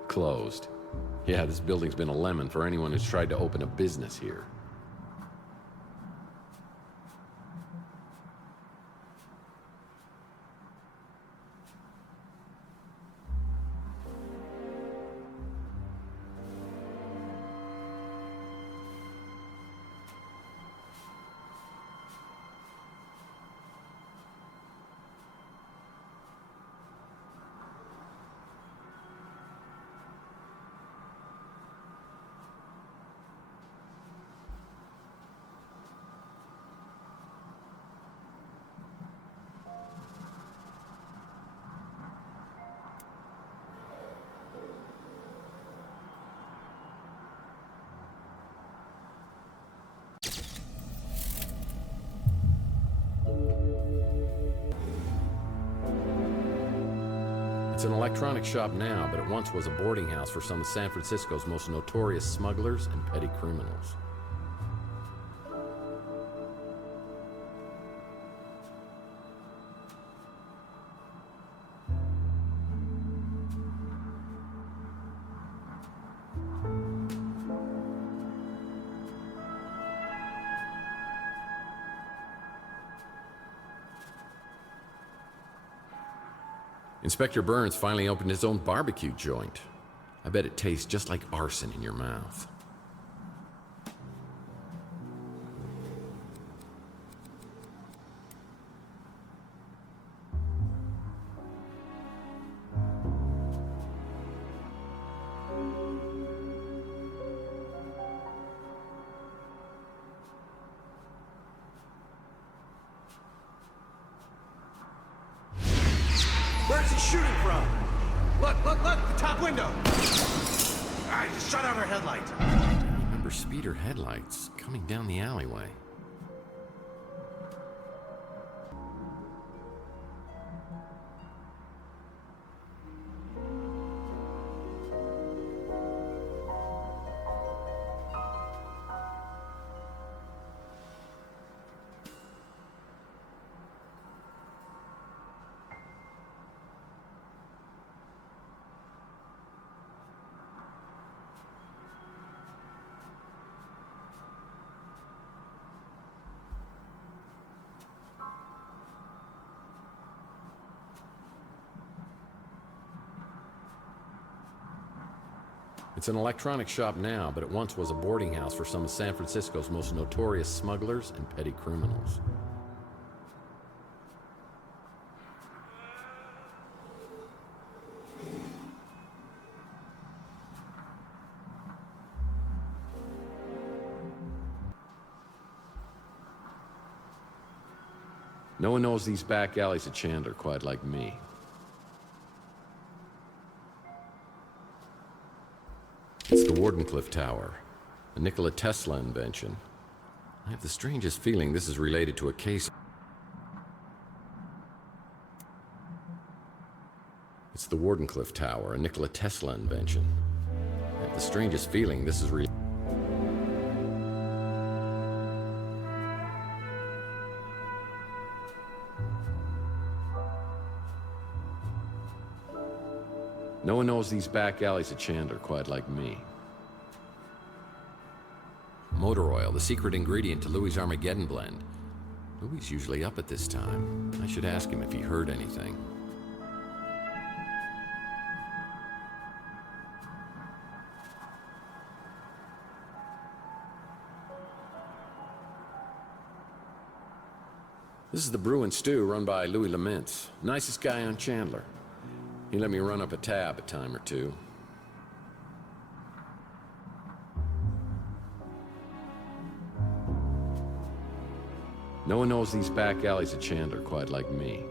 Closed. Yeah, this building's been a lemon for anyone who's tried to open a business here. It's an electronics shop now, but it once was a boarding house for some of San Francisco's most notorious smugglers and petty criminals. Inspector Burns finally opened his own barbecue joint. I bet it tastes just like arson in your mouth. Where's he shooting from? Look, the top window. I just shut out our headlights. I remember speeder headlights coming down the alleyway. It's an electronics shop now, but it once was a boarding house for some of San Francisco's most notorious smugglers and petty criminals. No one knows these back alleys of Chandler quite like me. It's the Wardenclyffe Tower, a Nikola Tesla invention. I have the strangest feeling this is related to a case. It's the Wardenclyffe Tower, a Nikola Tesla invention. I have the strangest feeling this is related. No one knows these back alleys of Chandler quite like me. Motor oil, the secret ingredient to Louis' Armageddon blend. Louis usually up at this time. I should ask him if he heard anything. This is the Brew and Stew run by Louis Lamintz. Nicest guy on Chandler. He let me run up a tab a time or two. No one knows these back alleys of Chandler quite like me.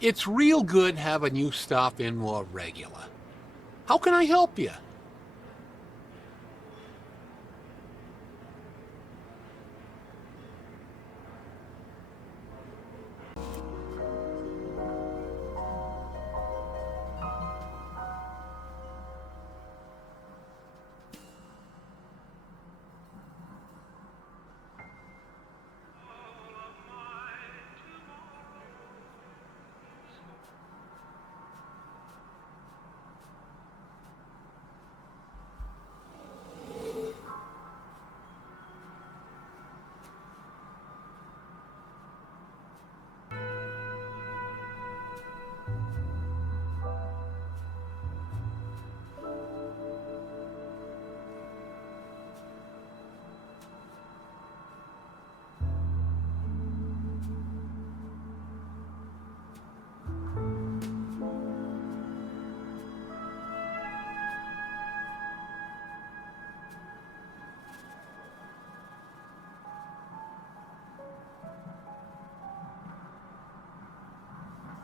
It's real good having you stop in more regular. How can I help you?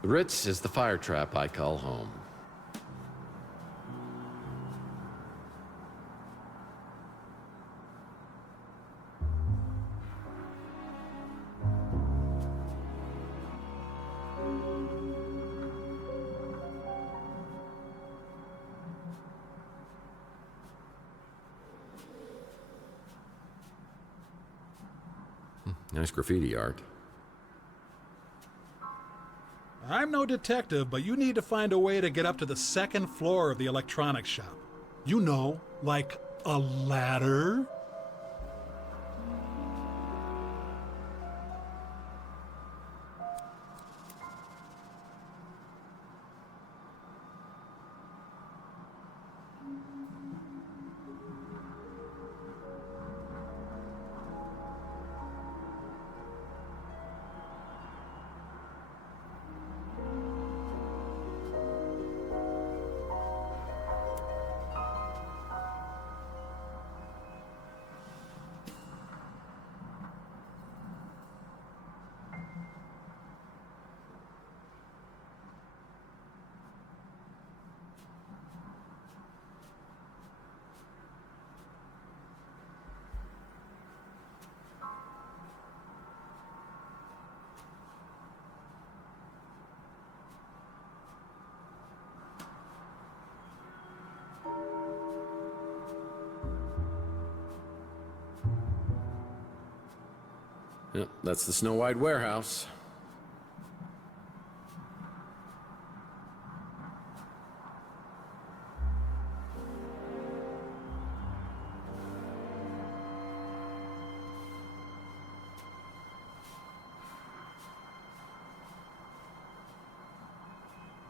The Ritz is the fire trap I call home. Nice graffiti art. I'm no detective, but you need to find a way to get up to the second floor of the electronics shop. You know, like a ladder? Yep, that's the Snow White warehouse.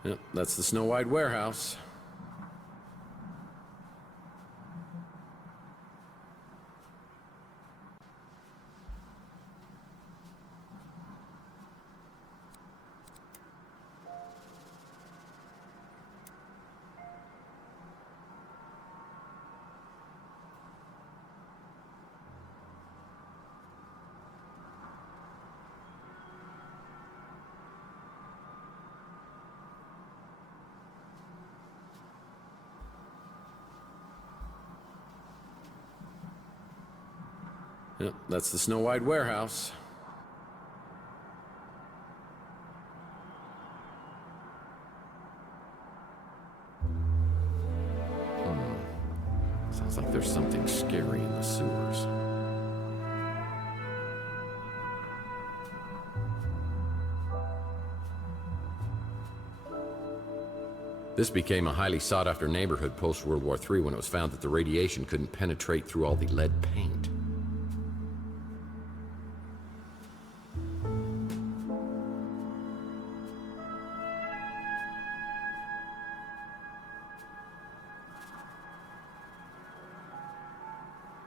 Yep, that's the Snow White warehouse. Yep, that's the Snow White warehouse. Sounds like there's something scary in the sewers. This became a highly sought-after neighborhood post-World War III when it was found that the radiation couldn't penetrate through all the lead paint.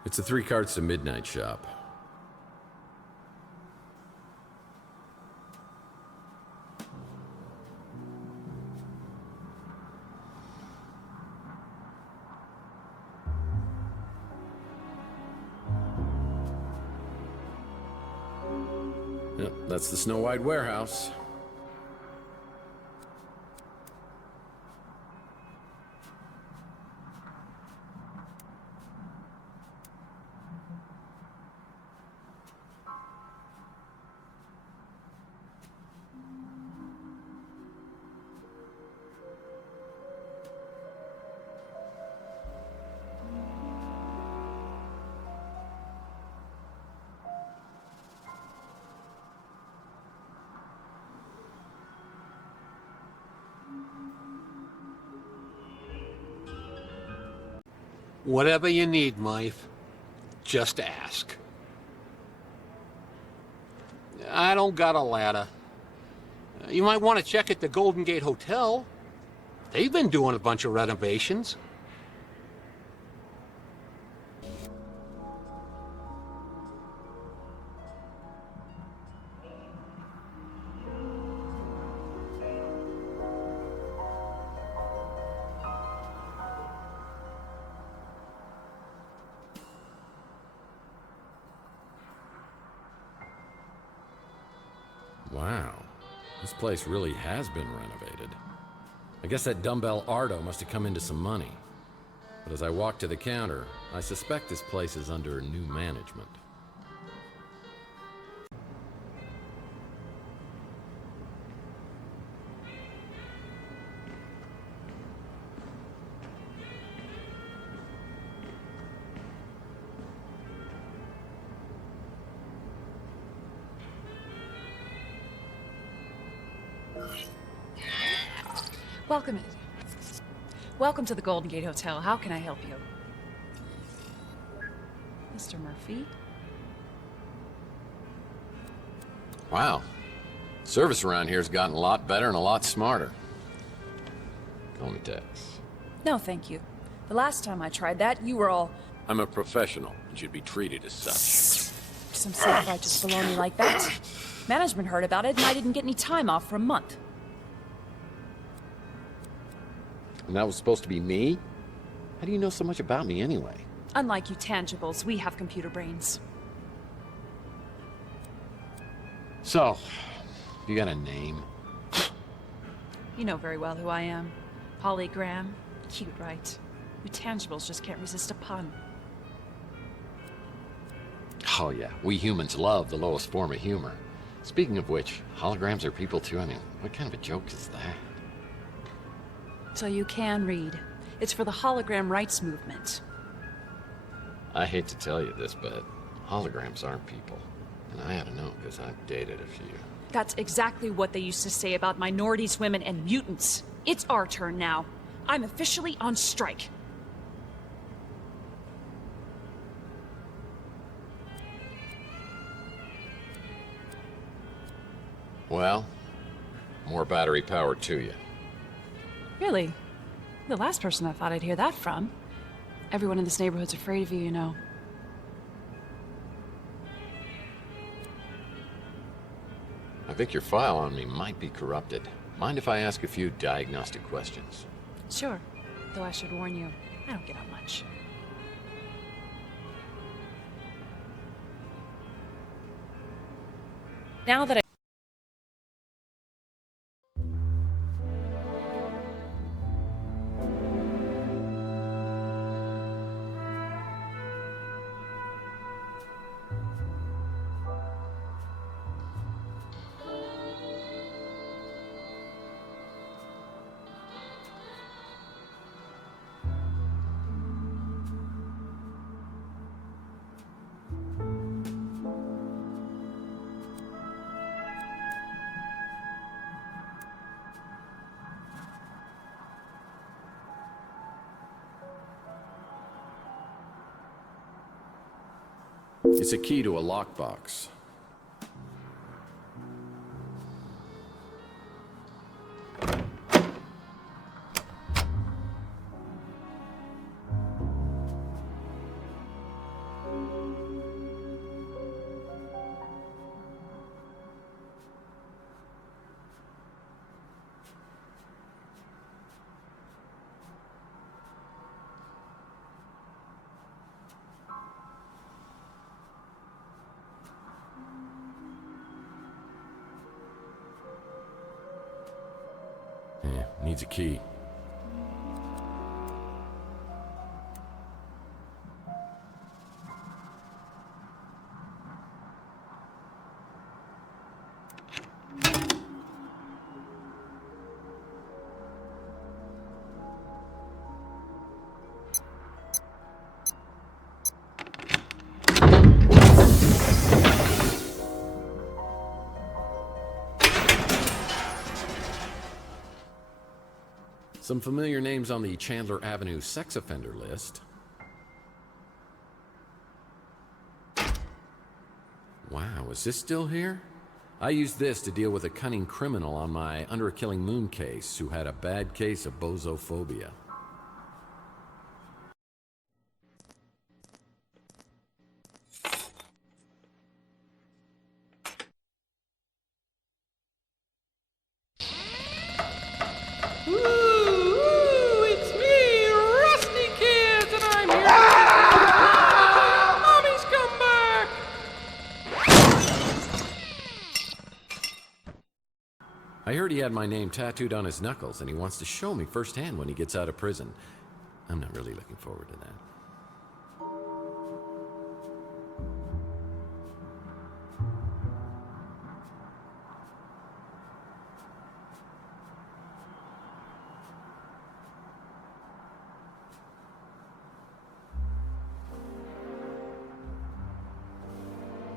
It's a 3 carts to midnight shop. Yep, that's the Snow White warehouse. Whatever you need, Mike, just ask. I don't got a ladder. You might want to check at the Golden Gate Hotel. They've been doing a bunch of renovations. Wow, this place really has been renovated. I guess that dumbbell Ardo must have come into some money. But as I walk to the counter, I suspect this place is under new management. Welcome to the Golden Gate Hotel. How can I help you? Mr. Murphy? Wow, service around here has gotten a lot better and a lot smarter. Call me Tex. No, thank you. The last time I tried that, you were all... I'm a professional and should be treated as such. some self-righteous baloney like that. Management heard about it and I didn't get any time off for a month. And that was supposed to be me? How do you know so much about me anyway? Unlike you tangibles, we have computer brains. So, you got a name? You know very well who I am. Holly Graham. Cute, right? You tangibles just can't resist a pun. Oh yeah, we humans love the lowest form of humor. Speaking of which, holograms are people too. I mean, what kind of a joke is that? So you can read. It's for the hologram rights movement. I hate to tell you this, but holograms aren't people. And I ought to know because I've dated a few. That's exactly what they used to say about minorities, women, and mutants. It's our turn now. I'm officially on strike. Well, more battery power to you. Really? You're the last person I thought I'd hear that from. Everyone in this neighborhood's afraid of you, you know. I think your file on me might be corrupted. Mind if I ask a few diagnostic questions? Sure. Though I should warn you, I don't get out much. Now that It's a key to a lockbox. Yeah, needs a key. Some familiar names on the Chandler Avenue sex offender list. Wow, is this still here? I used this to deal with a cunning criminal on my Under a Killing Moon case who had a bad case of bozophobia. It's me, Rusty Kids, and I'm here to Mommy's come back! I heard he had my name tattooed on his knuckles, and he wants to show me firsthand when he gets out of prison. I'm not really looking forward to that.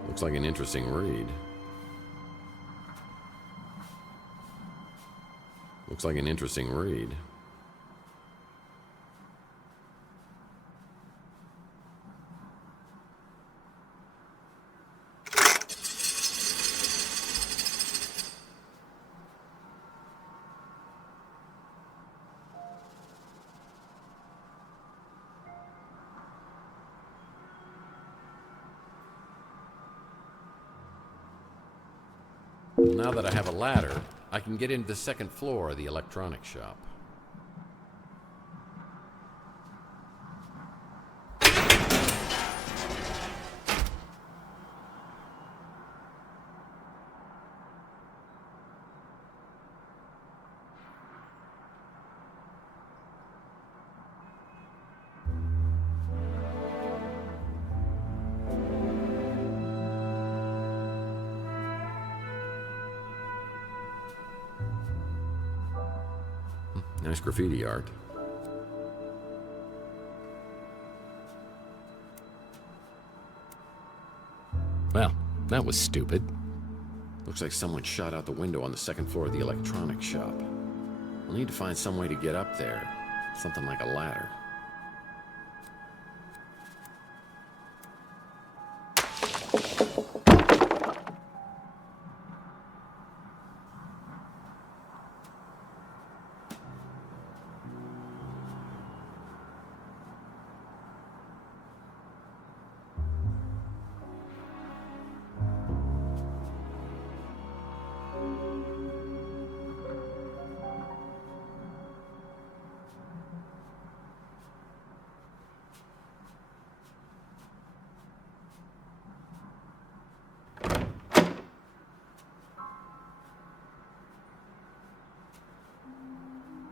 Looks like an interesting read. Looks like an interesting read. Now that I have a ladder, I can get into the second floor of the electronics shop. Nice graffiti art. Well, that was stupid. Looks like someone shot out the window on the second floor of the electronics shop. I'll need to find some way to get up there. Something like a ladder.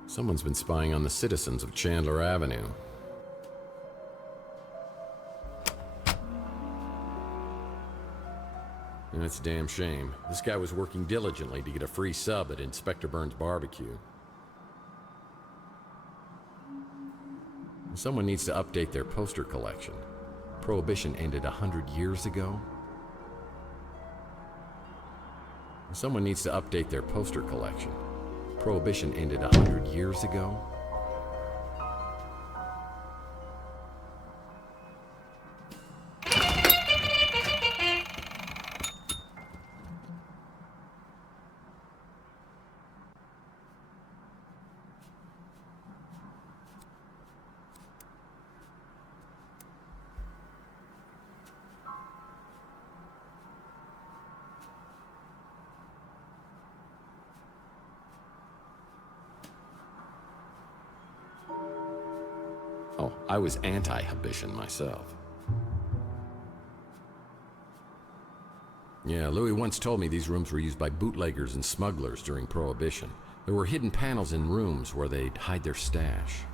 Someone's been spying on the citizens of Chandler Avenue. And it's a damn shame. This guy was working diligently to get a free sub at Inspector Burns' barbecue. Someone needs to update their poster collection. Prohibition ended 100 years ago. Someone needs to update their poster collection. Prohibition ended 100 years ago. Oh, I was anti-Habitian myself. Yeah, Louis once told me these rooms were used by bootleggers and smugglers during Prohibition. There were hidden panels in rooms where they'd hide their stash.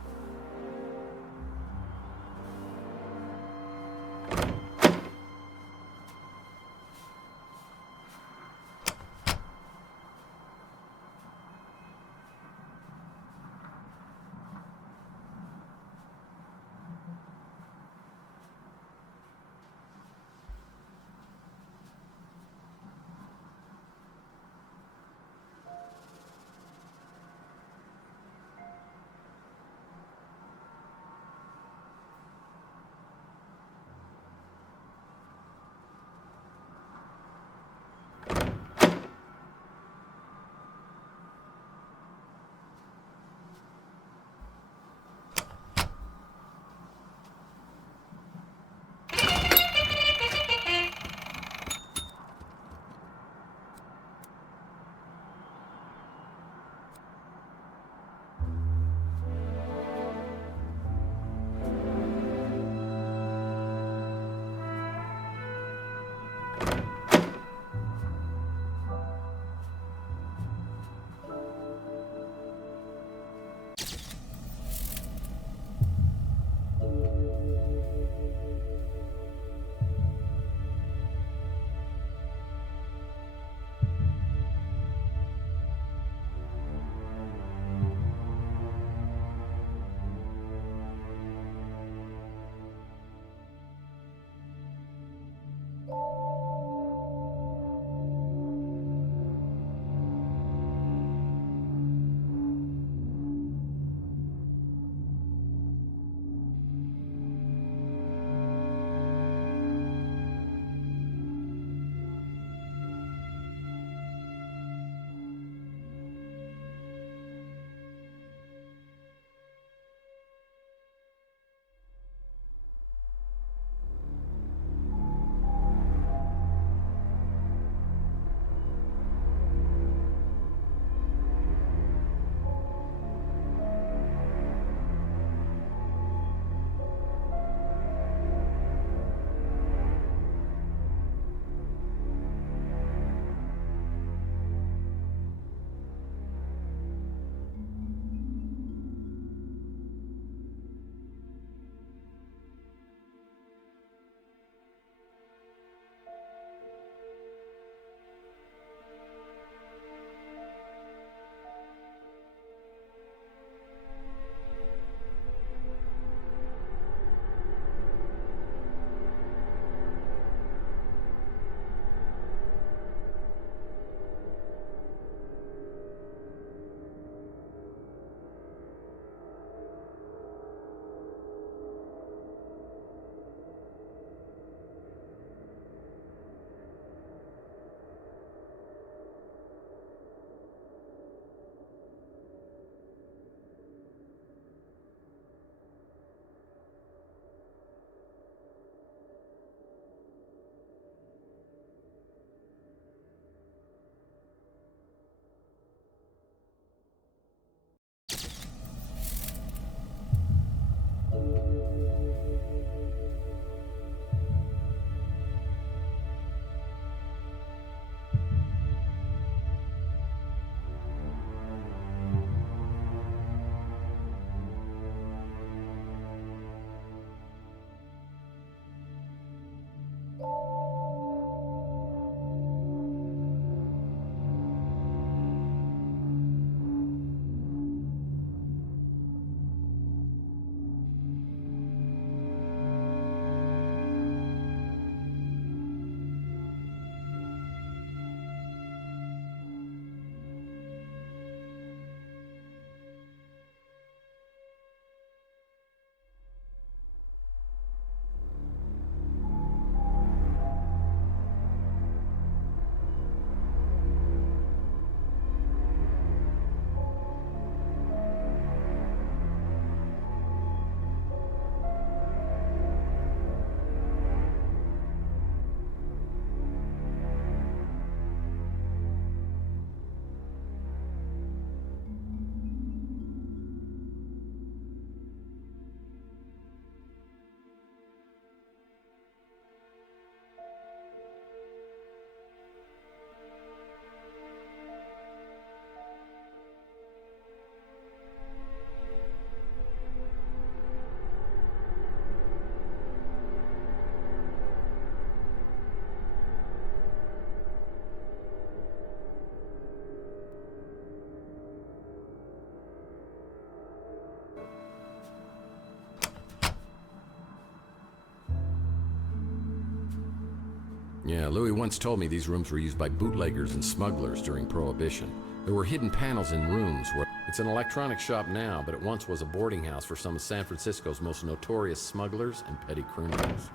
Yeah, Louis once told me these rooms were used by bootleggers and smugglers during Prohibition. There were hidden panels in rooms where... It's an electronics shop now, but it once was a boarding house for some of San Francisco's most notorious smugglers and petty criminals.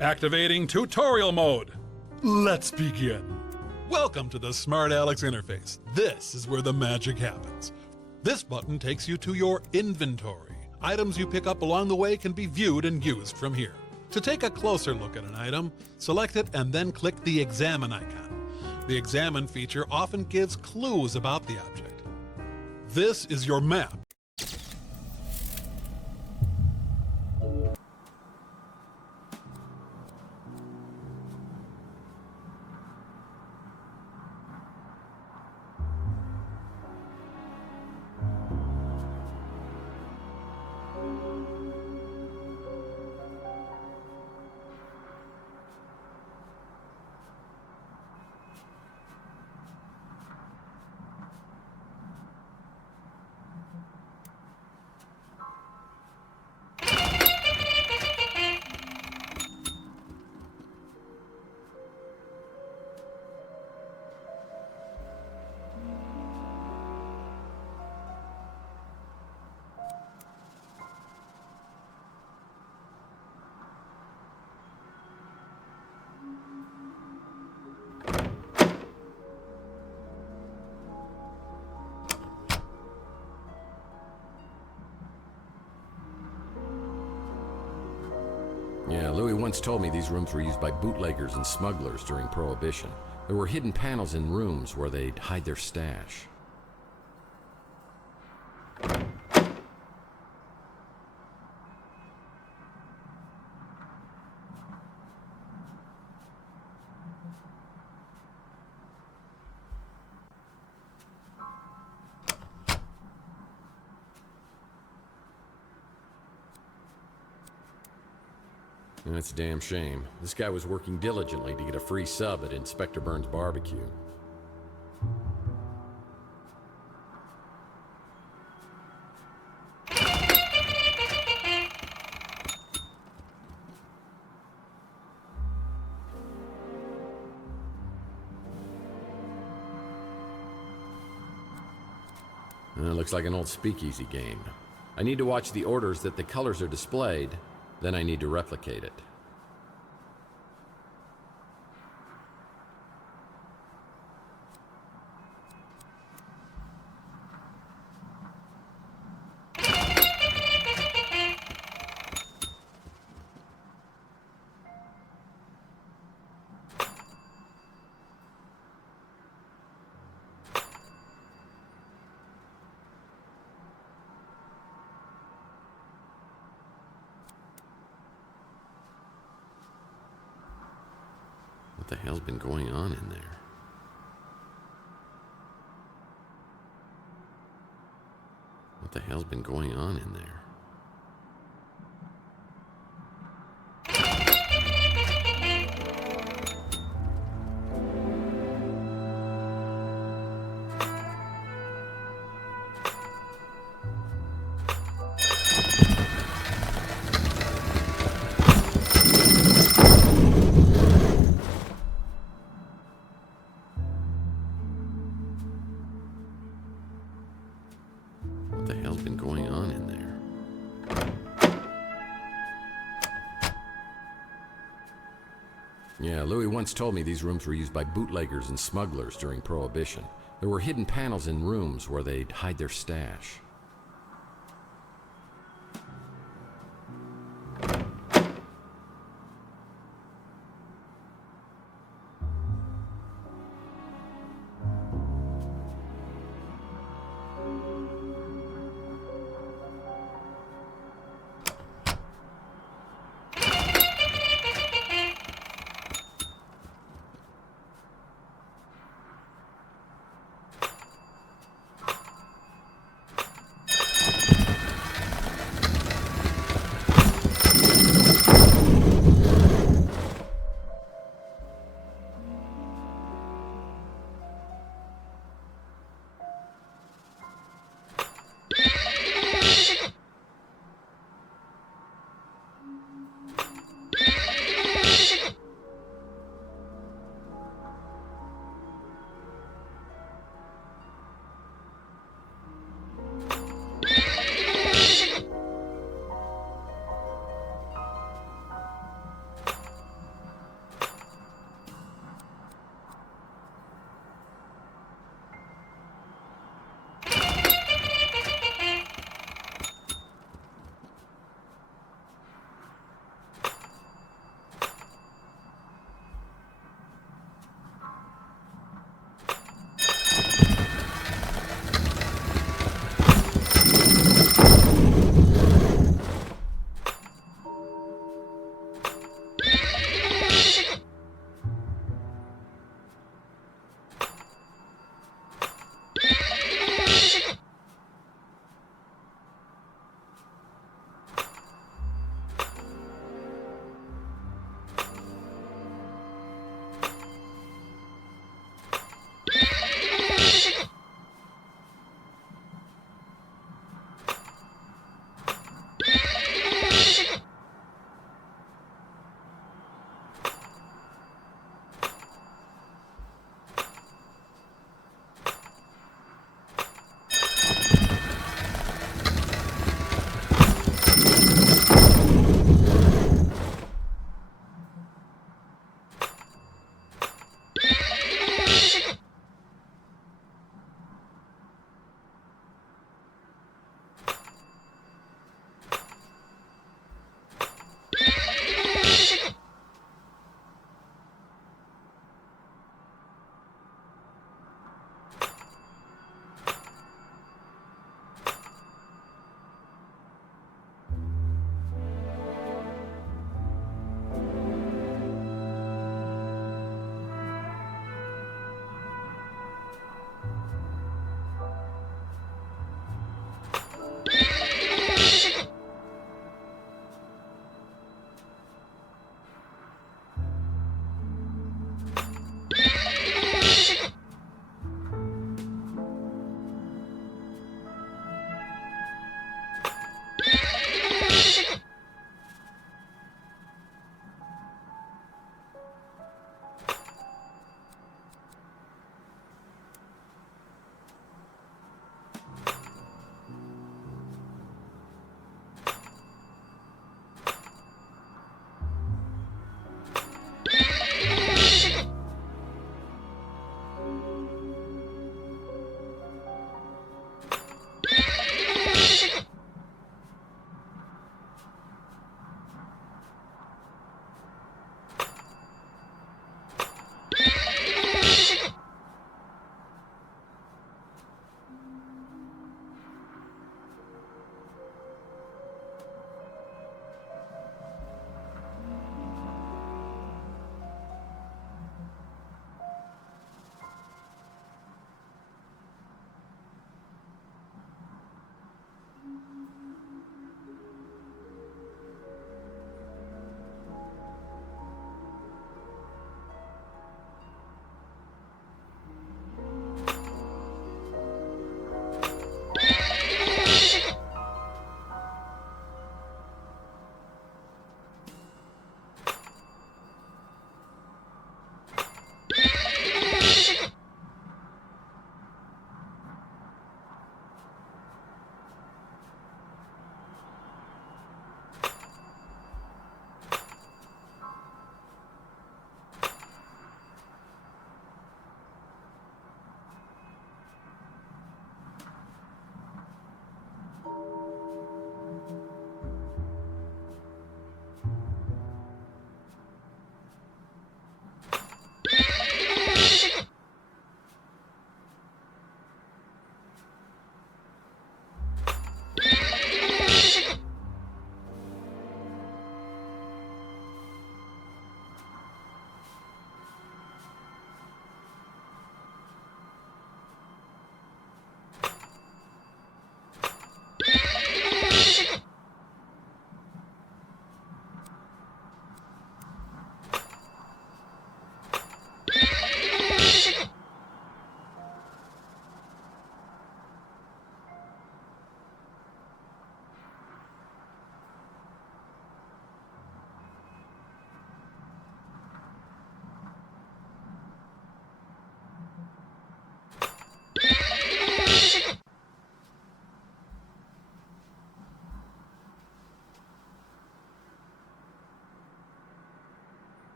Activating tutorial mode. Let's begin. Welcome to the Smart Alex interface. This is where the magic happens. This button takes you to your inventory. Items you pick up along the way can be viewed and used from here. To take a closer look at an item, select it and then click the Examine icon. The Examine feature often gives clues about the object. This is your map. Yeah, Louis once told me these rooms were used by bootleggers and smugglers during Prohibition. There were hidden panels in rooms where they'd hide their stash. And it's a damn shame. This guy was working diligently to get a free sub at Inspector Burns' barbecue. Looks like an old speakeasy game. I need to watch the orders that the colors are displayed, then I need to replicate it. What the hell's been going on in there? What the hell's been going on in there? What the hell's been going on in there? Yeah, Louis once told me these rooms were used by bootleggers and smugglers during Prohibition. There were hidden panels in rooms where they'd hide their stash.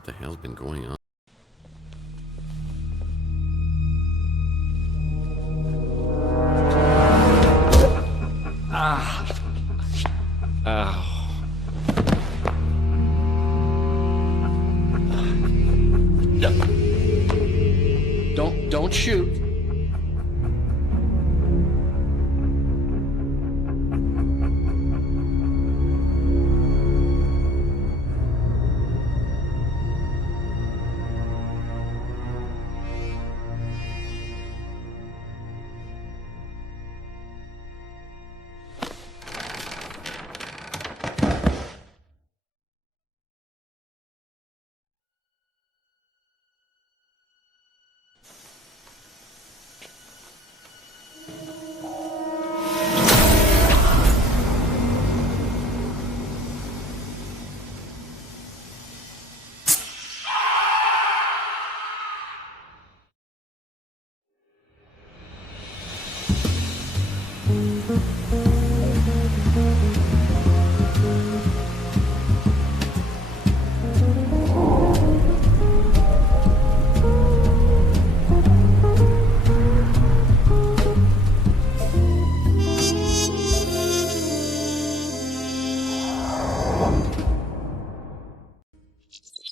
What the hell's been going on? Don't shoot.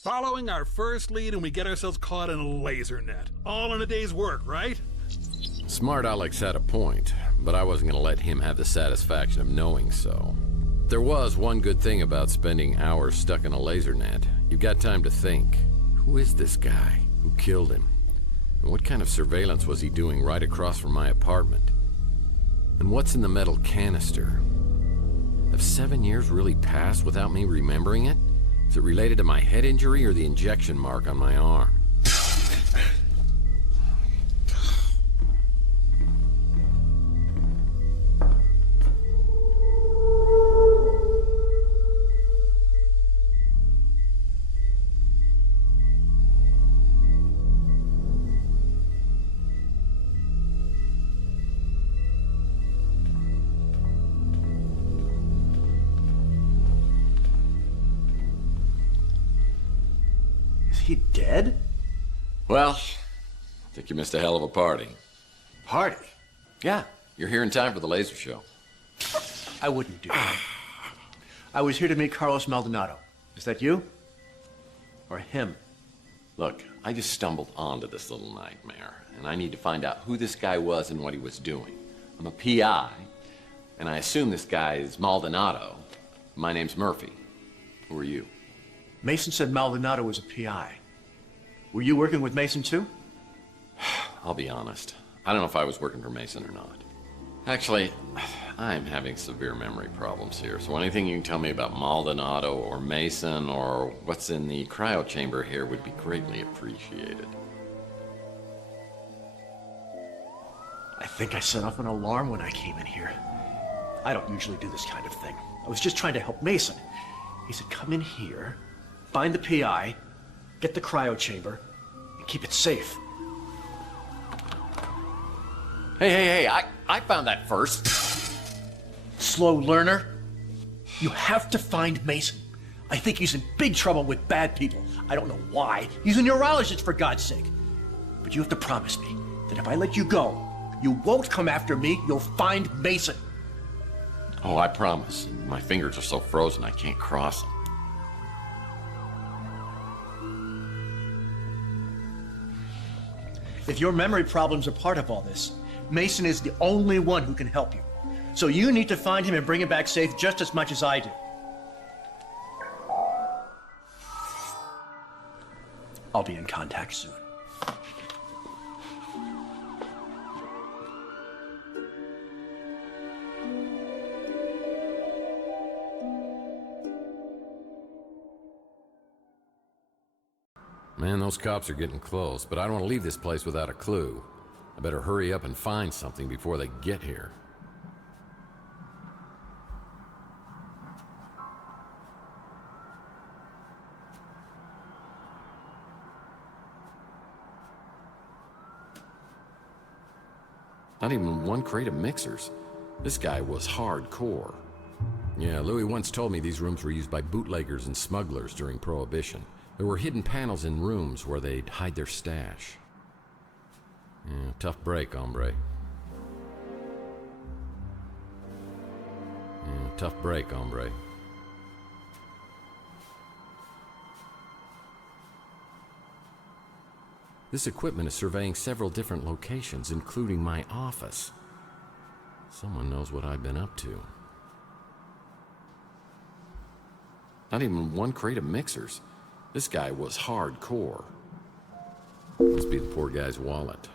Following our first lead and we get ourselves caught in a laser net. All in a day's work, right? Smart Alex had a point, but I wasn't gonna let him have the satisfaction of knowing so. There was one good thing about spending hours stuck in a laser net. You got time to think. Who is this guy? Who killed him? And what kind of surveillance was he doing right across from my apartment? And what's in the metal canister? Have 7 years really passed without me remembering it? Is it related to my head injury or the injection mark on my arm? He dead? Well, I think you missed a hell of a party. Party? Yeah, you're here in time for the laser show. I wouldn't do that. I was here to meet Carlos Maldonado. Is that you? Or him? Look, I just stumbled onto this little nightmare, and I need to find out who this guy was and what he was doing. I'm a PI, and I assume this guy is Maldonado. My name's Murphy. Who are you? Mason said Maldonado was a PI. Were you working with Mason too? I'll be honest. I don't know if I was working for Mason or not. Actually, I'm having severe memory problems here, so anything you can tell me about Maldonado or Mason or what's in the cryo chamber here would be greatly appreciated. I think I set off an alarm when I came in here. I don't usually do this kind of thing. I was just trying to help Mason. He said, come in here, find the PI, get the cryo chamber, and keep it safe. Hey, I found that first. Slow learner. You have to find Mason. I think he's in big trouble with bad people. I don't know why. He's a neurologist, for God's sake. But you have to promise me that if I let you go, you won't come after me. You'll find Mason. Oh, I promise. My fingers are so frozen I can't cross them. If your memory problems are part of all this, Mason is the only one who can help you. So you need to find him and bring him back safe just as much as I do. I'll be in contact soon. Man, those cops are getting close, but I don't want to leave this place without a clue. I better hurry up and find something before they get here. Not even one crate of mixers. This guy was hardcore. Yeah, Louis once told me these rooms were used by bootleggers and smugglers during Prohibition. There were hidden panels in rooms where they'd hide their stash. Yeah, tough break, hombre. Yeah, tough break, hombre. This equipment is surveying several different locations, including my office. Someone knows what I've been up to. Not even one crate of mixers. This guy was hardcore. Must be the poor guy's wallet.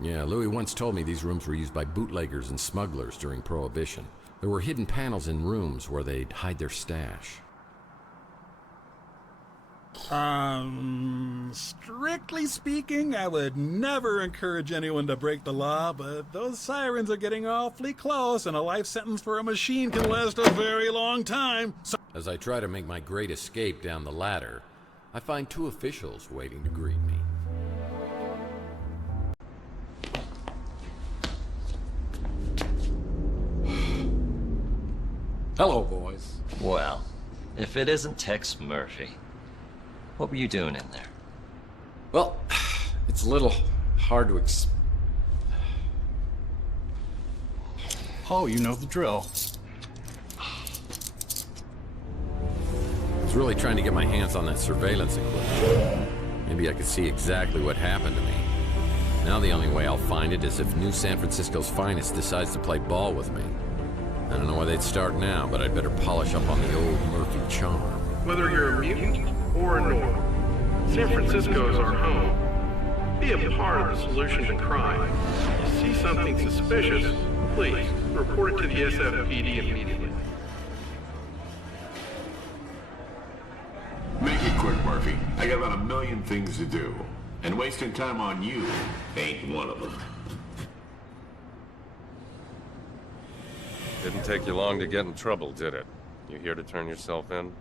Yeah, Louis once told me these rooms were used by bootleggers and smugglers during Prohibition. There were hidden panels in rooms where they'd hide their stash. Strictly speaking, I would never encourage anyone to break the law, but those sirens are getting awfully close, and a life sentence for a machine can last a very long time. As I try to make my great escape down the ladder, I find two officials waiting to greet me. Hello, boys. Well, if it isn't Tex Murphy. What were you doing in there? Well, it's a little hard to Oh, you know the drill. I was really trying to get my hands on that surveillance equipment. Maybe I could see exactly what happened to me. Now the only way I'll find it is if New San Francisco's finest decides to play ball with me. I don't know why they'd start now, but I'd better polish up on the old Murphy charm. Whether you're a mutant or a norm, San Francisco is our home. Be a part of the solution to crime. If you see something suspicious, please report it to the SFPD immediately. Make it quick, Murphy. I got about 1 million things to do. And wasting time on you ain't one of them. Didn't take you long to get in trouble, did it? You here to turn yourself in?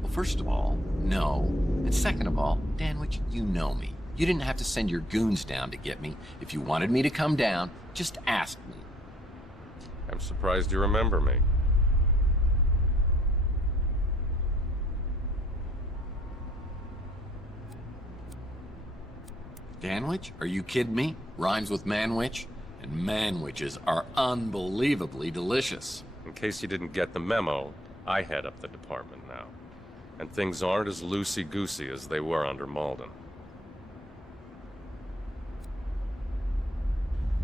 Well, first of all, no. And second of all, Danwich, you know me. You didn't have to send your goons down to get me. If you wanted me to come down, just ask me. I'm surprised you remember me. Danwich? Are you kidding me? Rhymes with manwich? And manwiches are unbelievably delicious. In case you didn't get the memo, I head up the department now. And things aren't as loosey-goosey as they were under Malden.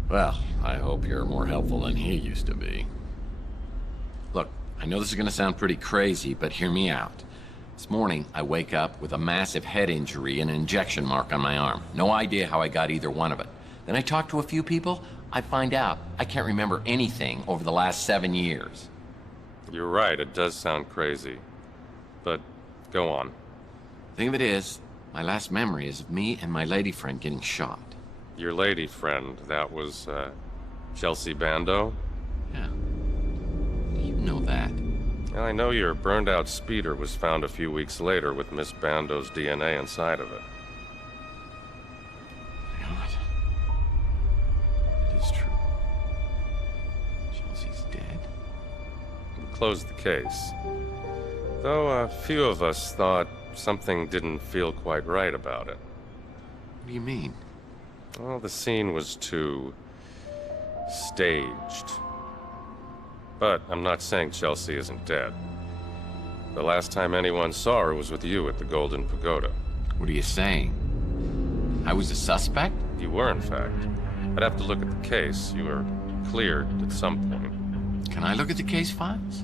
Well, I hope you're more helpful than he used to be. Look, I know this is gonna sound pretty crazy, but hear me out. This morning, I wake up with a massive head injury and an injection mark on my arm. No idea how I got either one of it. Then I talk to a few people, I find out I can't remember anything over the last 7 years. You're right, it does sound crazy. But, go on. The thing of it is, my last memory is of me and my lady friend getting shot. Your lady friend, that was, Chelsea Bando? Yeah. You know that. I know your burned-out speeder was found a few weeks later with Miss Bando's DNA inside of it. God. It is true. Chelsea's dead. We closed the case. Though a few of us thought something didn't feel quite right about it. What do you mean? Well, the scene was too staged. But I'm not saying Chelsea isn't dead. The last time anyone saw her was with you at the Golden Pagoda. What are you saying? I was a suspect? You were, in fact. I'd have to look at the case. You were cleared at some point. Can I look at the case files?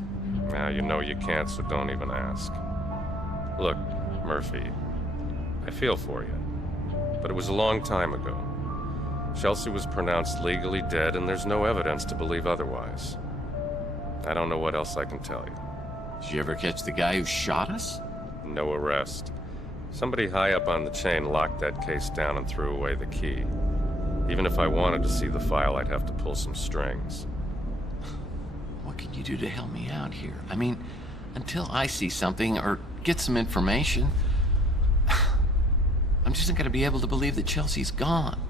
Now, you know you can't, so don't even ask. Look, Murphy, I feel for you. But it was a long time ago. Chelsea was pronounced legally dead, and there's no evidence to believe otherwise. I don't know what else I can tell you. Did you ever catch the guy who shot us? No arrest. Somebody high up on the chain locked that case down and threw away the key. Even if I wanted to see the file, I'd have to pull some strings. What can you do to help me out here? I mean, until I see something or get some information, I'm just not going to be able to believe that Chelsea's gone.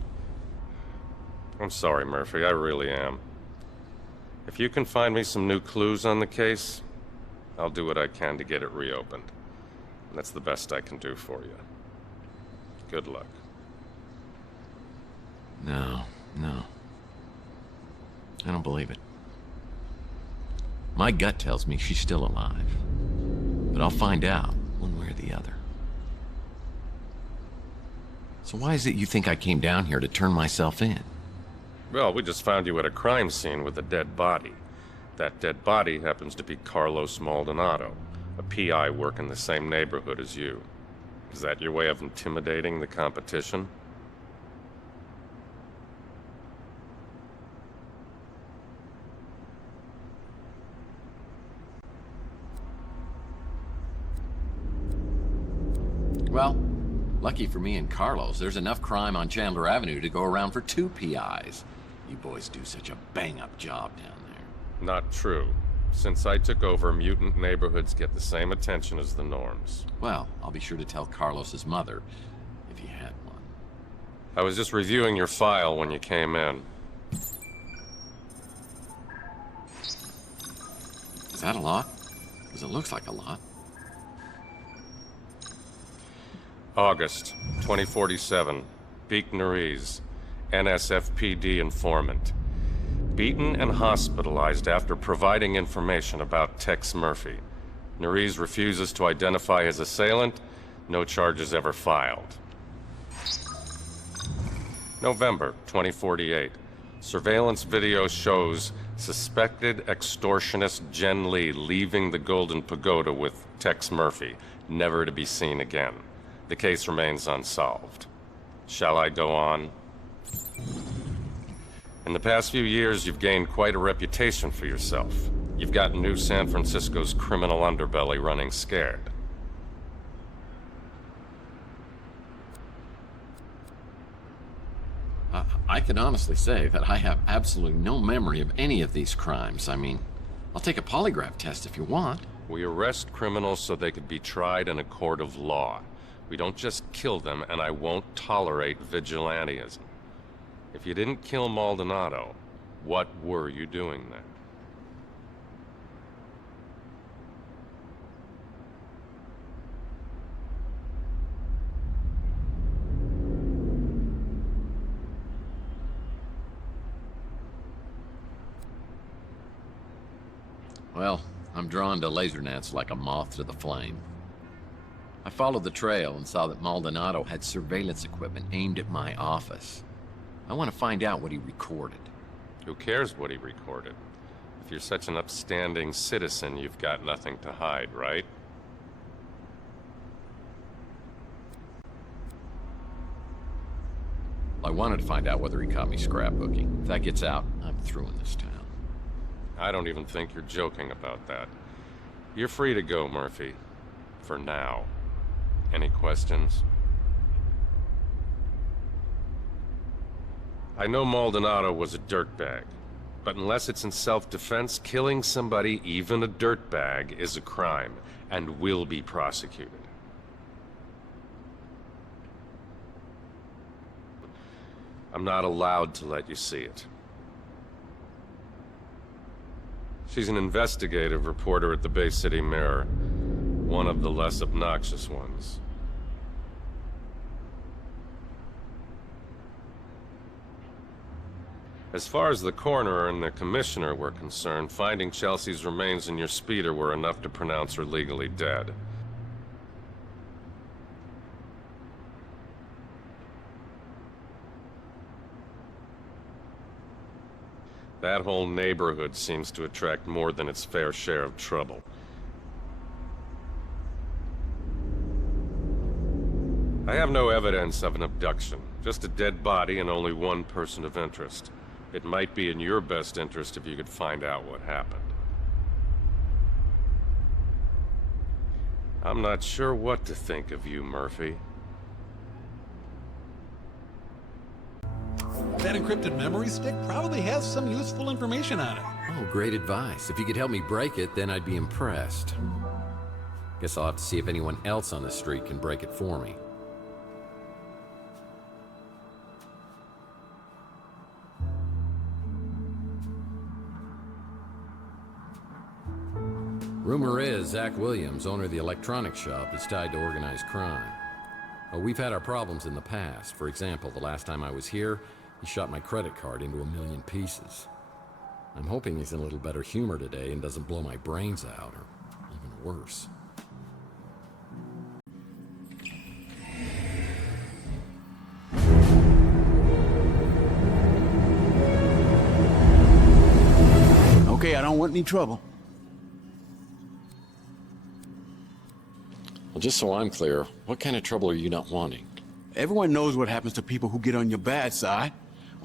I'm sorry, Murphy. I really am. If you can find me some new clues on the case, I'll do what I can to get it reopened. That's the best I can do for you. Good luck. No. I don't believe it. My gut tells me she's still alive. But I'll find out one way or the other. So why is it you think I came down here to turn myself in? Well, we just found you at a crime scene with a dead body. That dead body happens to be Carlos Maldonado, a PI working in the same neighborhood as you. Is that your way of intimidating the competition? Well, lucky for me and Carlos, there's enough crime on Chandler Avenue to go around for 2 PIs. You boys do such a bang-up job down there. Not true. Since I took over, mutant neighborhoods get the same attention as the norms. Well, I'll be sure to tell Carlos's mother, if he had one. I was just reviewing your file when you came in. Is that a lot? Because it looks like a lot. August 2047. Beek Nariz, NSFPD informant. Beaten and hospitalized after providing information about Tex Murphy. Nariz refuses to identify his assailant. No charges ever filed. November 2048. Surveillance video shows suspected extortionist Jen Lee leaving the Golden Pagoda with Tex Murphy, never to be seen again. The case remains unsolved. Shall I go on? In the past few years, you've gained quite a reputation for yourself. You've got New San Francisco's criminal underbelly running scared. I can honestly say that I have absolutely no memory of any of these crimes. I mean, I'll take a polygraph test if you want. We arrest criminals so they could be tried in a court of law. We don't just kill them, and I won't tolerate vigilantism. If you didn't kill Maldonado, what were you doing there? Well, I'm drawn to laser nets like a moth to the flame. I followed the trail and saw that Maldonado had surveillance equipment aimed at my office. I want to find out what he recorded. Who cares what he recorded? If you're such an upstanding citizen, you've got nothing to hide, right? I wanted to find out whether he caught me scrapbooking. If that gets out, I'm through in this town. I don't even think you're joking about that. You're free to go, Murphy. For now. Any questions? I know Maldonado was a dirtbag, but unless it's in self-defense, killing somebody, even a dirtbag, is a crime, and will be prosecuted. I'm not allowed to let you see it. She's an investigative reporter at the Bay City Mirror, one of the less obnoxious ones. As far as the coroner and the commissioner were concerned, finding Chelsea's remains in your speeder were enough to pronounce her legally dead. That whole neighborhood seems to attract more than its fair share of trouble. I have no evidence of an abduction, just a dead body and only one person of interest. It might be in your best interest if you could find out what happened. I'm not sure what to think of you, Murphy. That encrypted memory stick probably has some useful information on it. Oh, great advice. If you could help me break it, then I'd be impressed. Guess I'll have to see if anyone else on the street can break it for me. Rumor is Zach Williams, owner of the electronics shop, is tied to organized crime. We've had our problems in the past. For example, the last time I was here, he shot my credit card into 1,000,000 pieces. I'm hoping he's in a little better humor today and doesn't blow my brains out, or even worse. Okay, I don't want any trouble. Well, just so I'm clear, what kind of trouble are you not wanting? Everyone knows what happens to people who get on your bad side.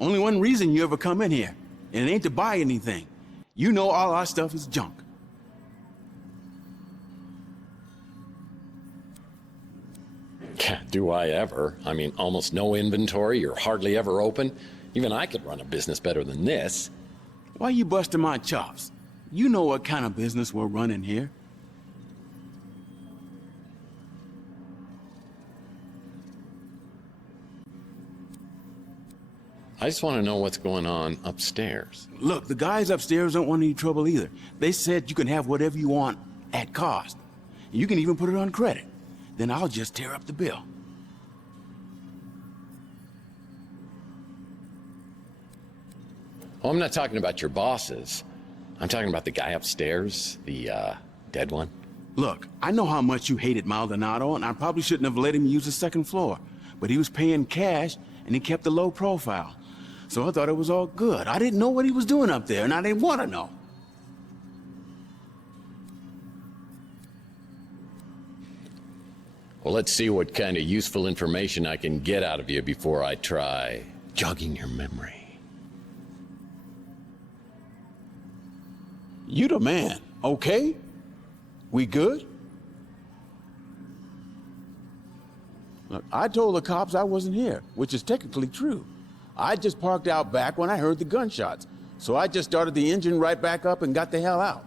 Only one reason you ever come in here, and it ain't to buy anything. You know all our stuff is junk. Do I ever? I mean, almost no inventory, you're hardly ever open. Even I could run a business better than this. Why you busting my chops? You know what kind of business we're running here. I just want to know what's going on upstairs. Look, the guys upstairs don't want any trouble either. They said you can have whatever you want at cost. You can even put it on credit. Then I'll just tear up the bill. Oh, I'm not talking about your bosses. I'm talking about the guy upstairs, the, dead one. Look, I know how much you hated Maldonado, and I probably shouldn't have let him use the second floor. But he was paying cash, and he kept a low profile. So I thought it was all good. I didn't know what he was doing up there, and I didn't want to know. Well, let's see what kind of useful information I can get out of you before I try jogging your memory. You the man, okay? We good? Look, I told the cops I wasn't here, which is technically true. I just parked out back when I heard the gunshots, so I just started the engine right back up and got the hell out.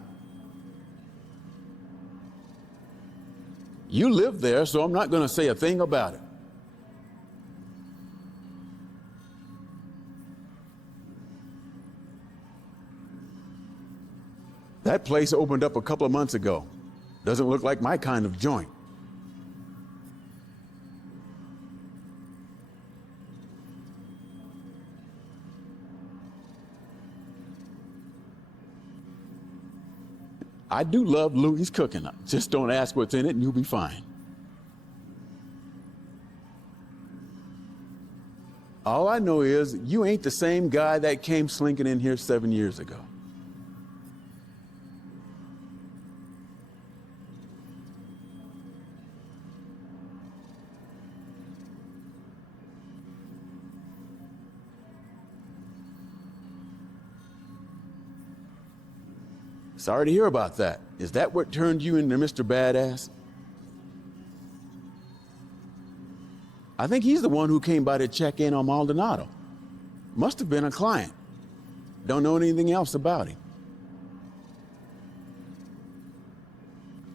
You live there, so I'm not gonna say a thing about it. That place opened up a couple of months ago. Doesn't look like my kind of joint. I do love Louie's cooking. Just don't ask what's in it and you'll be fine. All I know is you ain't the same guy that came slinking in here 7 years ago. Sorry to hear about that. Is that what turned you into Mr. Badass? I think he's the one who came by to check in on Maldonado. Must have been a client. Don't know anything else about him.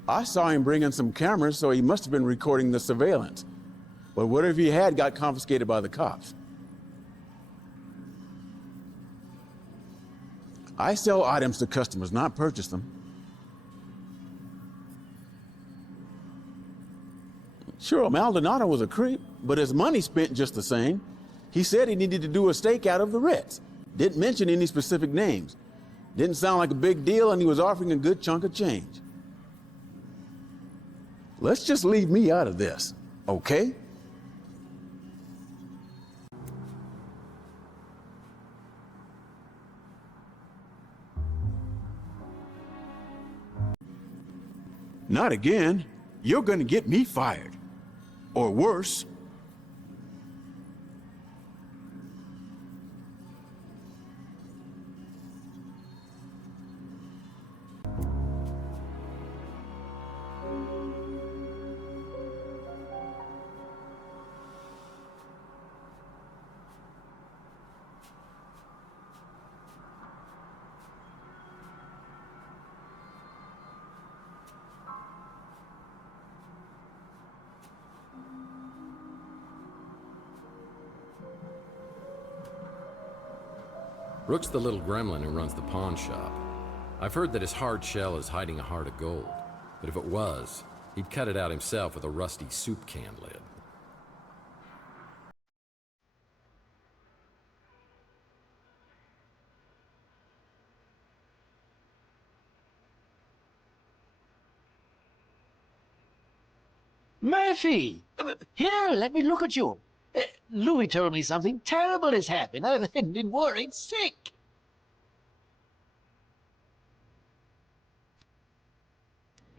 I saw him bring in some cameras, so he must have been recording the surveillance. But whatever he had got confiscated by the cops. I sell items to customers, not purchase them. Sure, Maldonado was a creep, but his money spent just the same. He said he needed to do a stakeout of the Ritz. Didn't mention any specific names. Didn't sound like a big deal, and he was offering a good chunk of change. Let's just leave me out of this, okay? Not again. You're gonna get me fired. Or worse. Rook's the little gremlin who runs the pawn shop. I've heard that his hard shell is hiding a heart of gold, but if it was, he'd cut it out himself with a rusty soup can lid. Murphy! Here, let me look at you. Louis told me something terrible has happened. I've been worried sick.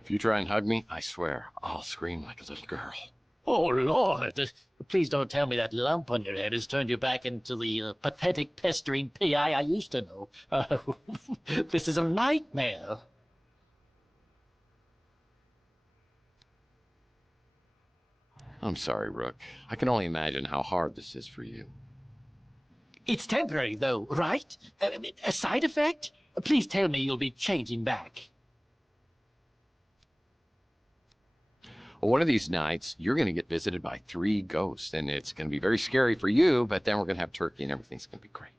If you try and hug me, I swear, I'll scream like a little girl. Oh, Lord. Please don't tell me that lump on your head has turned you back into the pathetic, pestering P.I. I used to know. This is a nightmare. I'm sorry, Rook. I can only imagine how hard this is for you. It's temporary, though, right? A side effect? Please tell me you'll be changing back. Well, one of these nights, you're going to get visited by 3 ghosts, and it's going to be very scary for you, but then we're going to have turkey and everything's going to be great.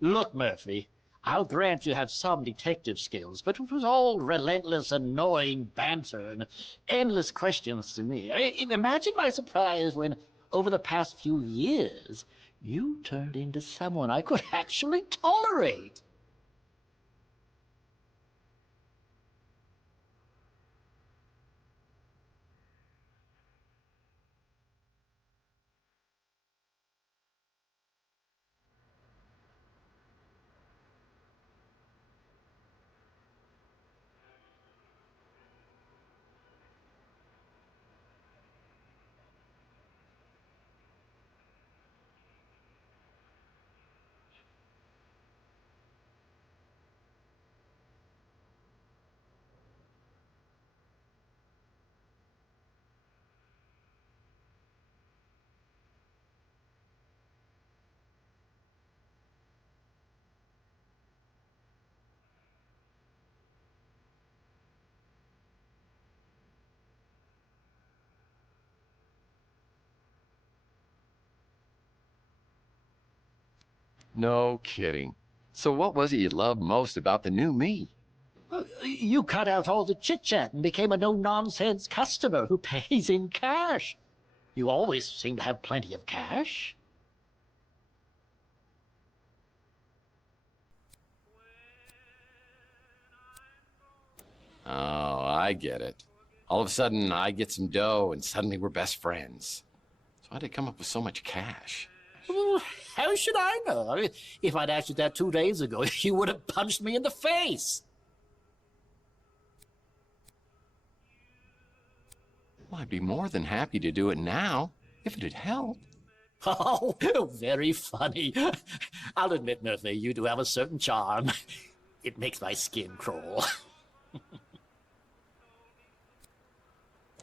Look, Murphy, I'll grant you have some detective skills, but it was all relentless, annoying banter and endless questions to me. Imagine my surprise when, over the past few years, you turned into someone I could actually tolerate. No kidding. So what was it you loved most about the new me? You cut out all the chit-chat and became a no-nonsense customer who pays in cash. You always seem to have plenty of cash. Oh, I get it. All of a sudden, I get some dough, and suddenly we're best friends. So how'd it come up with so much cash? Well, how should I know? If I'd asked you that 2 days ago, you would have punched me in the face. Well, I'd be more than happy to do it now, if it'd help. Oh, very funny. I'll admit, Murphy, you do have a certain charm. It makes my skin crawl.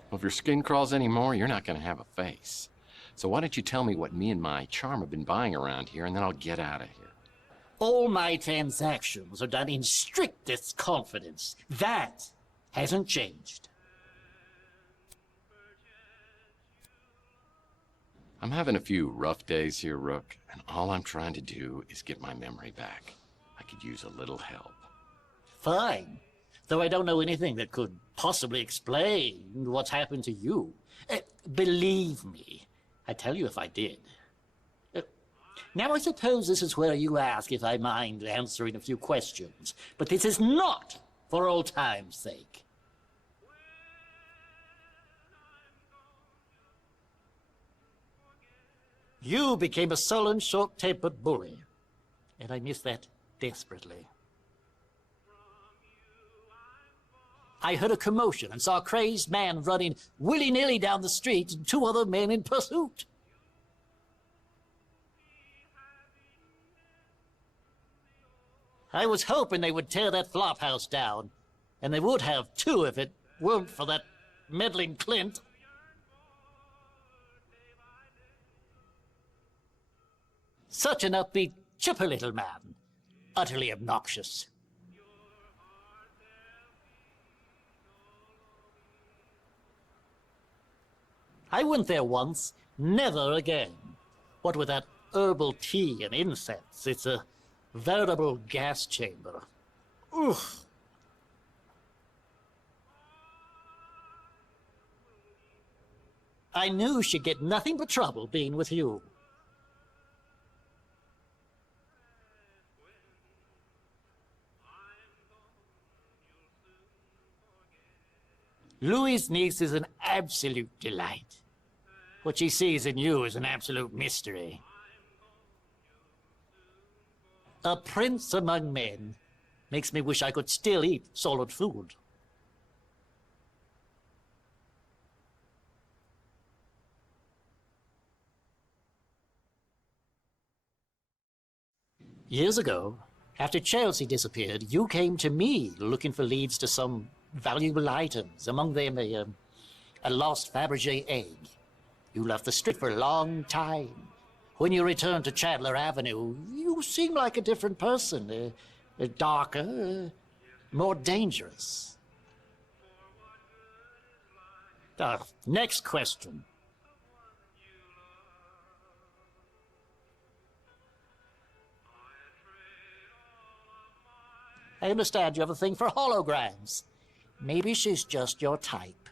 Well, if your skin crawls anymore, you're not going to have a face. So why don't you tell me what me and my charm have been buying around here, and then I'll get out of here. All my transactions are done in strictest confidence. That hasn't changed. I'm having a few rough days here, Rook, and all I'm trying to do is get my memory back. I could use a little help. Fine. Though I don't know anything that could possibly explain what's happened to you. Believe me, I'd tell you if I did. Now I suppose this is where you ask if I mind answering a few questions. But this is not for old time's sake. You became a sullen, short-tempered bully. And I miss that desperately. I heard a commotion and saw a crazed man running willy-nilly down the street and 2 other men in pursuit. I was hoping they would tear that flop house down, and they would have too if it weren't for that meddling Clint. Such an upbeat, chipper little man. Utterly obnoxious. I went there once, never again. What with that herbal tea and incense, it's a veritable gas chamber. Oof. I knew she'd get nothing but trouble being with you. Louis' niece is an absolute delight. What she sees in you is an absolute mystery. A prince among men makes me wish I could still eat solid food. Years ago, after Chelsea disappeared, you came to me looking for leads to some valuable items, among them a lost Fabergé egg. You left the street for a long time. When you returned to Chandler Avenue, you seemed like a different person, darker, more dangerous. Next question. I understand you have a thing for holograms. Maybe she's just your type.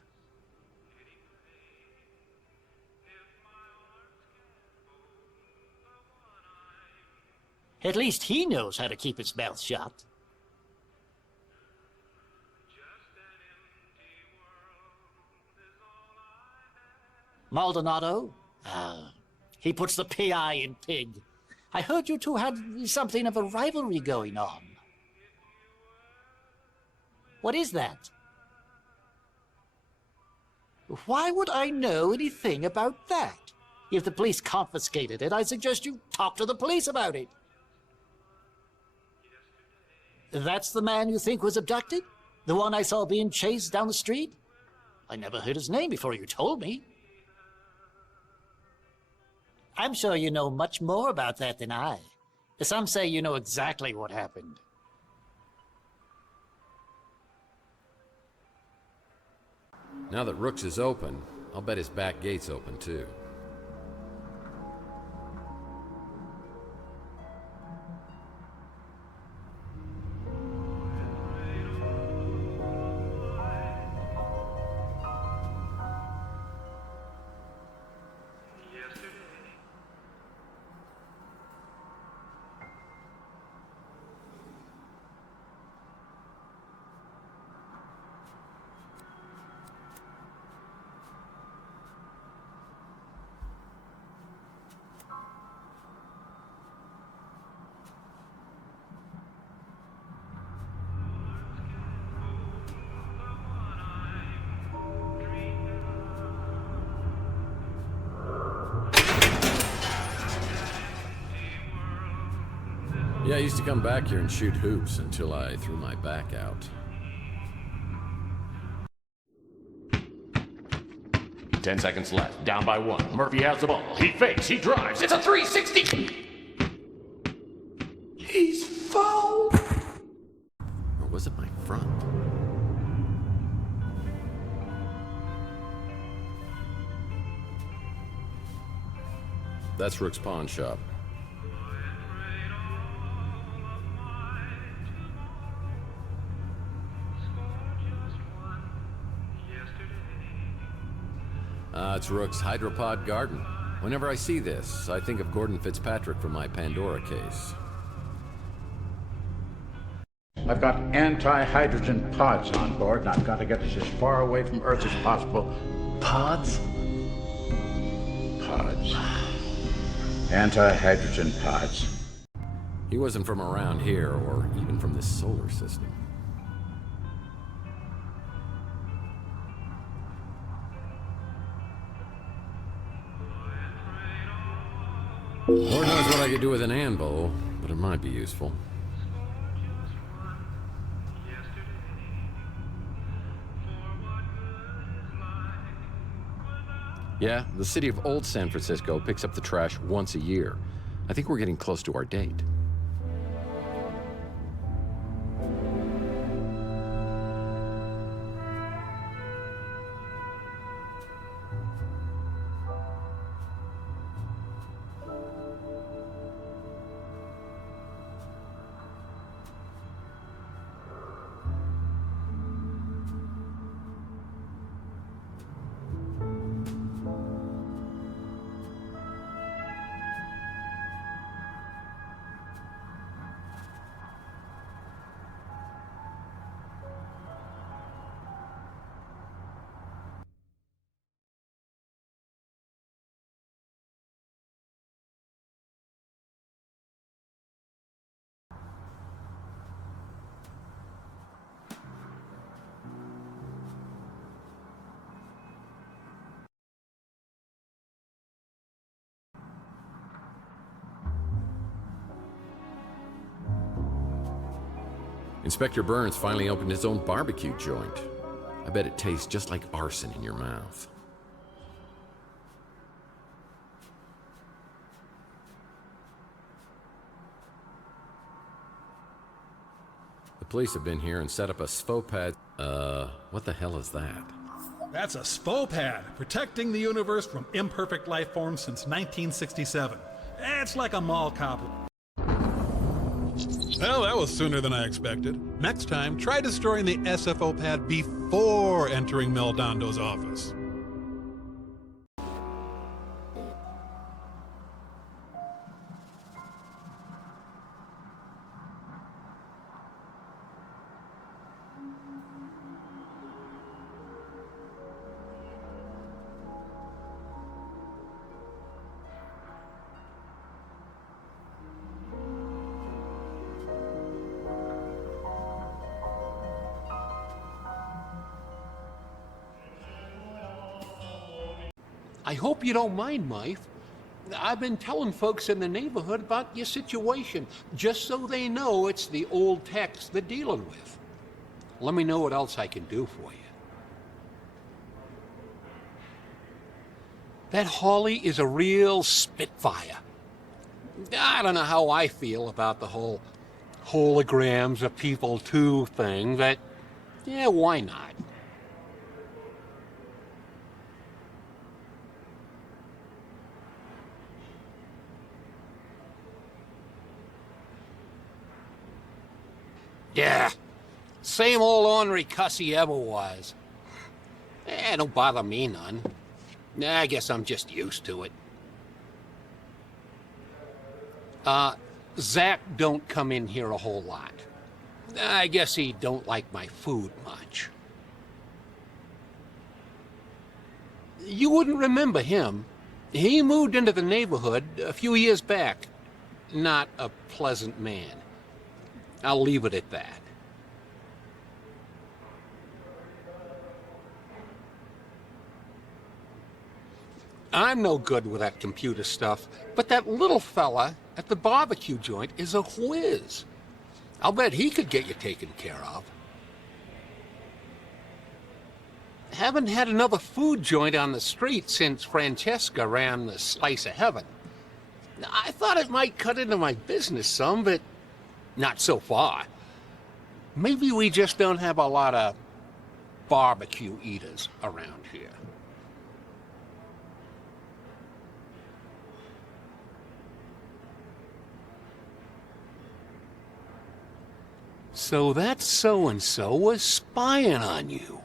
At least he knows how to keep his mouth shut. Maldonado? He puts the PI in pig. I heard you two had something of a rivalry going on. What is that? Why would I know anything about that? If the police confiscated it, I suggest you talk to the police about it. That's the man you think was abducted? The one I saw being chased down the street? I never heard his name before you told me. I'm sure you know much more about that than I. Some say you know exactly what happened. Now that Rooks is open, I'll bet his back gate's open too. Yeah, I used to come back here and shoot hoops until I threw my back out. Ten seconds left. Down by one. Murphy has the ball. He fakes. He drives. It's a 360. He's foul. Or was it my front? That's Rook's pawn shop. It's Rook's hydropod garden. Whenever I see this, I think of Gordon Fitzpatrick from my Pandora case. I've got anti-hydrogen pods on board, and I've got to get us as far away from Earth as possible. Pods? Pods. Anti-hydrogen pods. He wasn't from around here, or even from this solar system. Lord knows what I could do with an anvil, but it might be useful. Yeah, the city of Old San Francisco picks up the trash once a year. I think we're getting close to our date. Inspector Burns finally opened his own barbecue joint. I bet it tastes just like arson in your mouth. The police have been here and set up a SFO pad. What the hell is that? That's a SFO pad, protecting the universe from imperfect life forms since 1967. It's like a mall cop. Well, that was sooner than I expected. Next time, try destroying the SFO pad before entering Meldondo's office. I hope you don't mind, Mike. I've been telling folks in the neighborhood about your situation, just so they know it's the old Tex they're dealing with. Let me know what else I can do for you. That Holly is a real spitfire. I don't know how I feel about the whole holograms of people too thing, but yeah, why not? Yeah, same old ornery cuss he ever was. Don't bother me none. I guess I'm just used to it. Zach don't come in here a whole lot. I guess he don't like my food much. You wouldn't remember him. He moved into the neighborhood a few years back. Not a pleasant man. I'll leave it at that. I'm no good with that computer stuff, but that little fella at the barbecue joint is a whiz. I'll bet he could get you taken care of. Haven't had another food joint on the street since Francesca ran the Slice of Heaven. I thought it might cut into my business some, but not so far. Maybe we just don't have a lot of barbecue eaters around here. So that so-and-so was spying on you.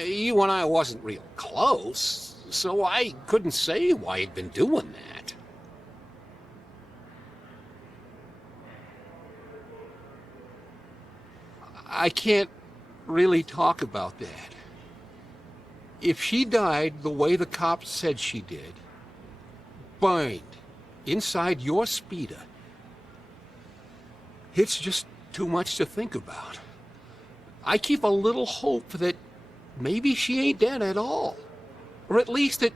You and I wasn't real close, so I couldn't say why he'd been doing that. I can't really talk about that. If she died the way the cops said she did, burned inside your speeder, it's just too much to think about. I keep a little hope that maybe she ain't dead at all. Or at least that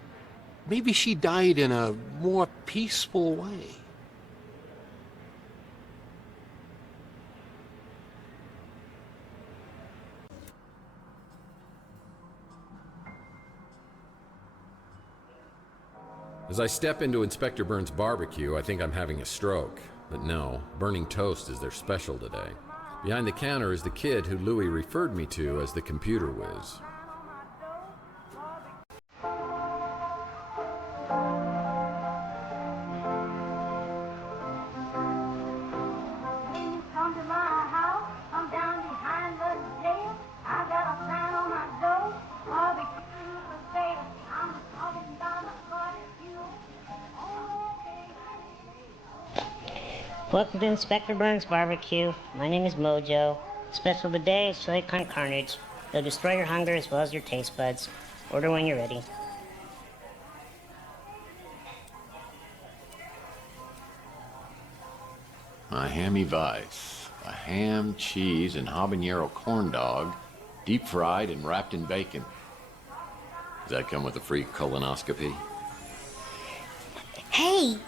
maybe she died in a more peaceful way. As I step into Inspector Burns' barbecue, I think I'm having a stroke. But no, burning toast is their special today. Behind the counter is the kid who Louis referred me to as the computer whiz. Welcome to Inspector Burns Barbecue. My name is Mojo. Special today is chili con carnage. They'll destroy your hunger as well as your taste buds. Order when you're ready. A hammy vice, a ham, cheese, and habanero corn dog, deep fried and wrapped in bacon. Does that come with a free colonoscopy? Hey,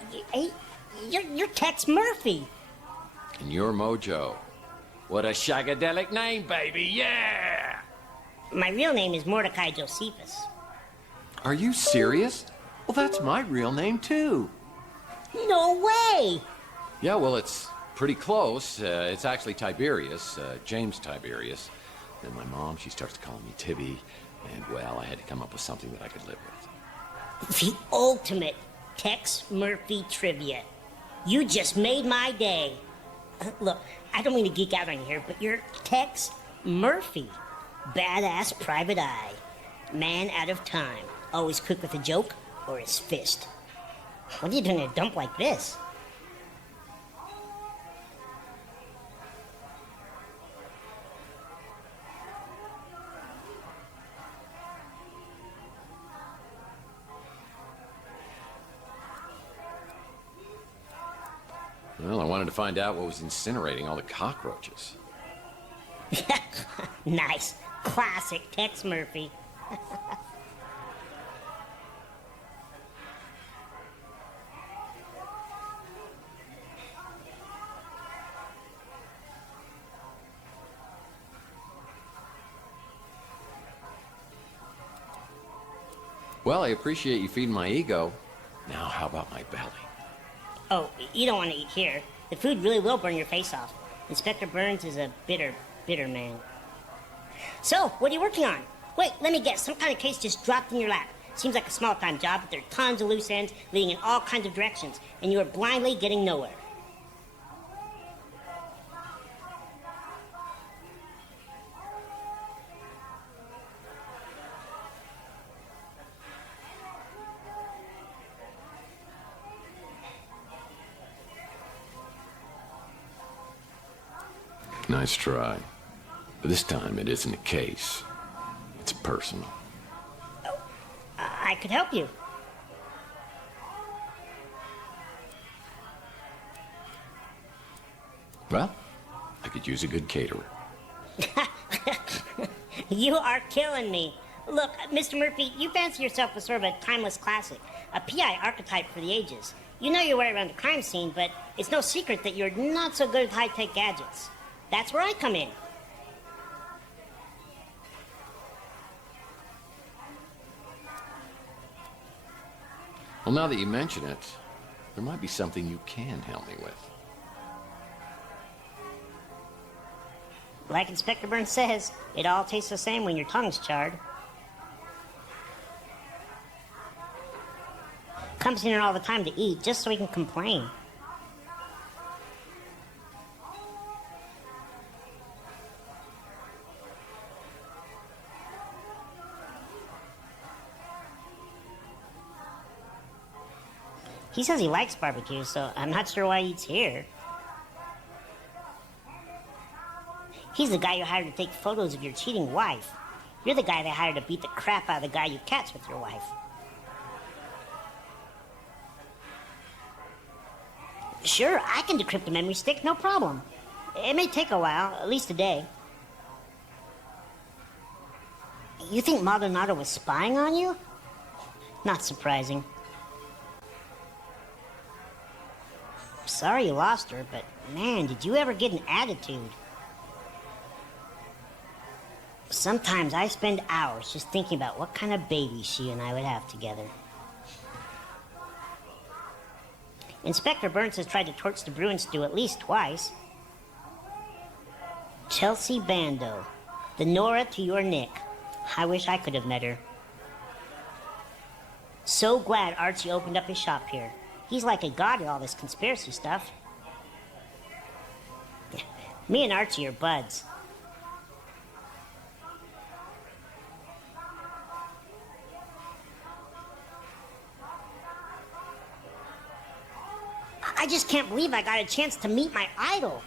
you're Tex Murphy. And you're Mojo. What a shagadelic name, baby, yeah! My real name is Mordecai Josephus. Are you serious? Well, that's my real name, too. No way! Yeah, well, it's pretty close. It's actually Tiberius, James Tiberius. Then my mom, she starts calling me Tibby, and, well, I had to come up with something that I could live with. The ultimate Tex Murphy trivia. You just made my day. Look, I don't mean to geek out on you here, but you're Tex Murphy. Badass private eye. Man out of time. Always quick with a joke or his fist. What are you doing in a dump like this? Well, I wanted to find out what was incinerating all the cockroaches. Nice. Classic Tex Murphy. Well, I appreciate you feeding my ego. Now, how about my belly? Oh, you don't want to eat here. The food really will burn your face off. Inspector Burns is a bitter, bitter man. So, what are you working on? Wait, let me guess. Some kind of case just dropped in your lap. Seems like a small-time job, but there are tons of loose ends leading in all kinds of directions, and you are blindly getting nowhere. Nice try. But this time it isn't a case. It's personal. I could help you. Well, I could use a good caterer. You are killing me. Look, Mr. Murphy, you fancy yourself as sort of a timeless classic, a PI archetype for the ages. You know your way around a crime scene, but it's no secret that you're not so good at high-tech gadgets. That's where I come in. Well, now that you mention it, there might be something you can help me with. Like Inspector Burns says, it all tastes the same when your tongue's charred. Comes in here all the time to eat, just so he can complain. He says he likes barbecue, so I'm not sure why he eats here. He's the guy you hired to take photos of your cheating wife. You're the guy they hired to beat the crap out of the guy you catch with your wife. Sure, I can decrypt a memory stick, no problem. It may take a while, at least a day. You think Maldonado was spying on you? Not surprising. Sorry you lost her, but man, did you ever get an attitude? Sometimes I spend hours just thinking about what kind of baby she and I would have together. Inspector Burns has tried to torch the Bruin stew at least twice. Chelsea Bando, the Nora to your Nick. I wish I could have met her. So glad Archie opened up his shop here. He's like a god at all this conspiracy stuff. Me and Archie are buds. I just can't believe I got a chance to meet my idol.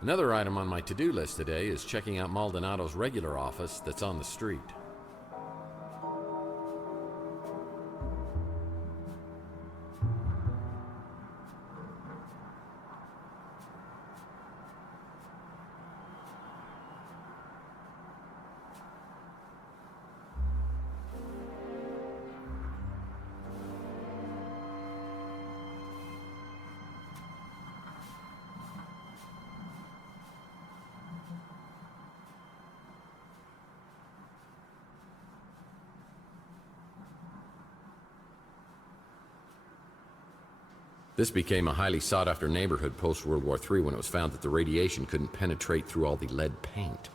Another item on my to-do list today is checking out Maldonado's regular office that's on the street. This became a highly sought-after neighborhood post-World War III when it was found that the radiation couldn't penetrate through all the lead paint.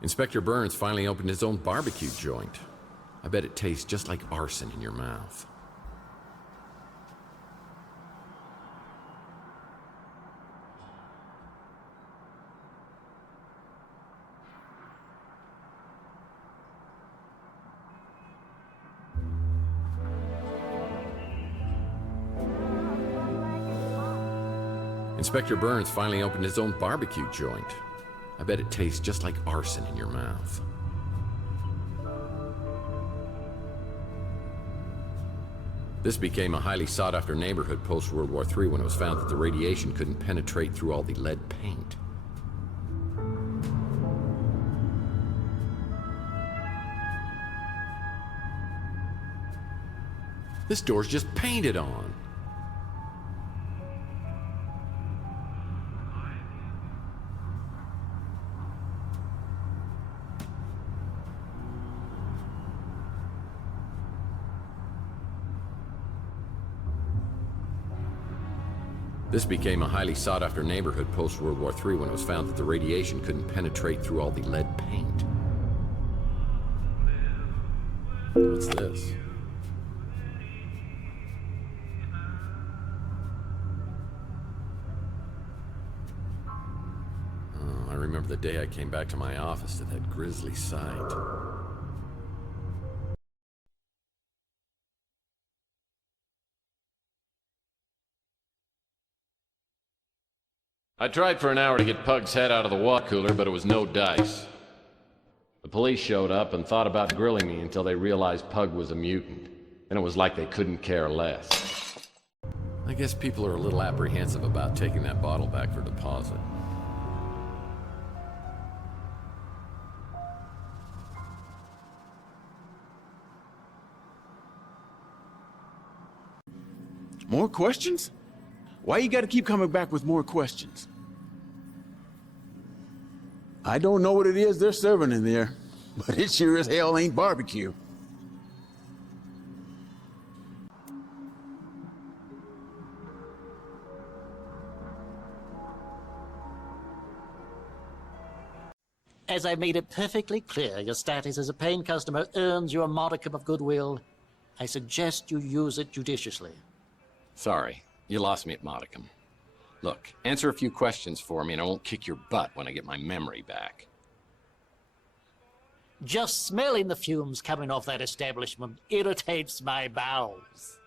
Inspector Burns finally opened his own barbecue joint. I bet it tastes just like arson in your mouth. Inspector Burns finally opened his own barbecue joint. I bet it tastes just like arson in your mouth. This became a highly sought-after neighborhood post-World War III when it was found that the radiation couldn't penetrate through all the lead paint. This door's just painted on. This became a highly sought-after neighborhood post-World War III when it was found that the radiation couldn't penetrate through all the lead paint. What's this? Oh, I remember the day I came back to my office to that grisly sight. I tried for an hour to get Pug's head out of the water cooler, but it was no dice. The police showed up and thought about grilling me until they realized Pug was a mutant. Then it was like they couldn't care less. I guess people are a little apprehensive about taking that bottle back for deposit. More questions? Why you gotta keep coming back with more questions? I don't know what it is they're serving in there, but it sure as hell ain't barbecue. As I made it perfectly clear, your status as a paying customer earns you a modicum of goodwill. I suggest you use it judiciously. Sorry, you lost me at modicum. Look, answer a few questions for me and I won't kick your butt when I get my memory back. Just smelling the fumes coming off that establishment irritates my bowels.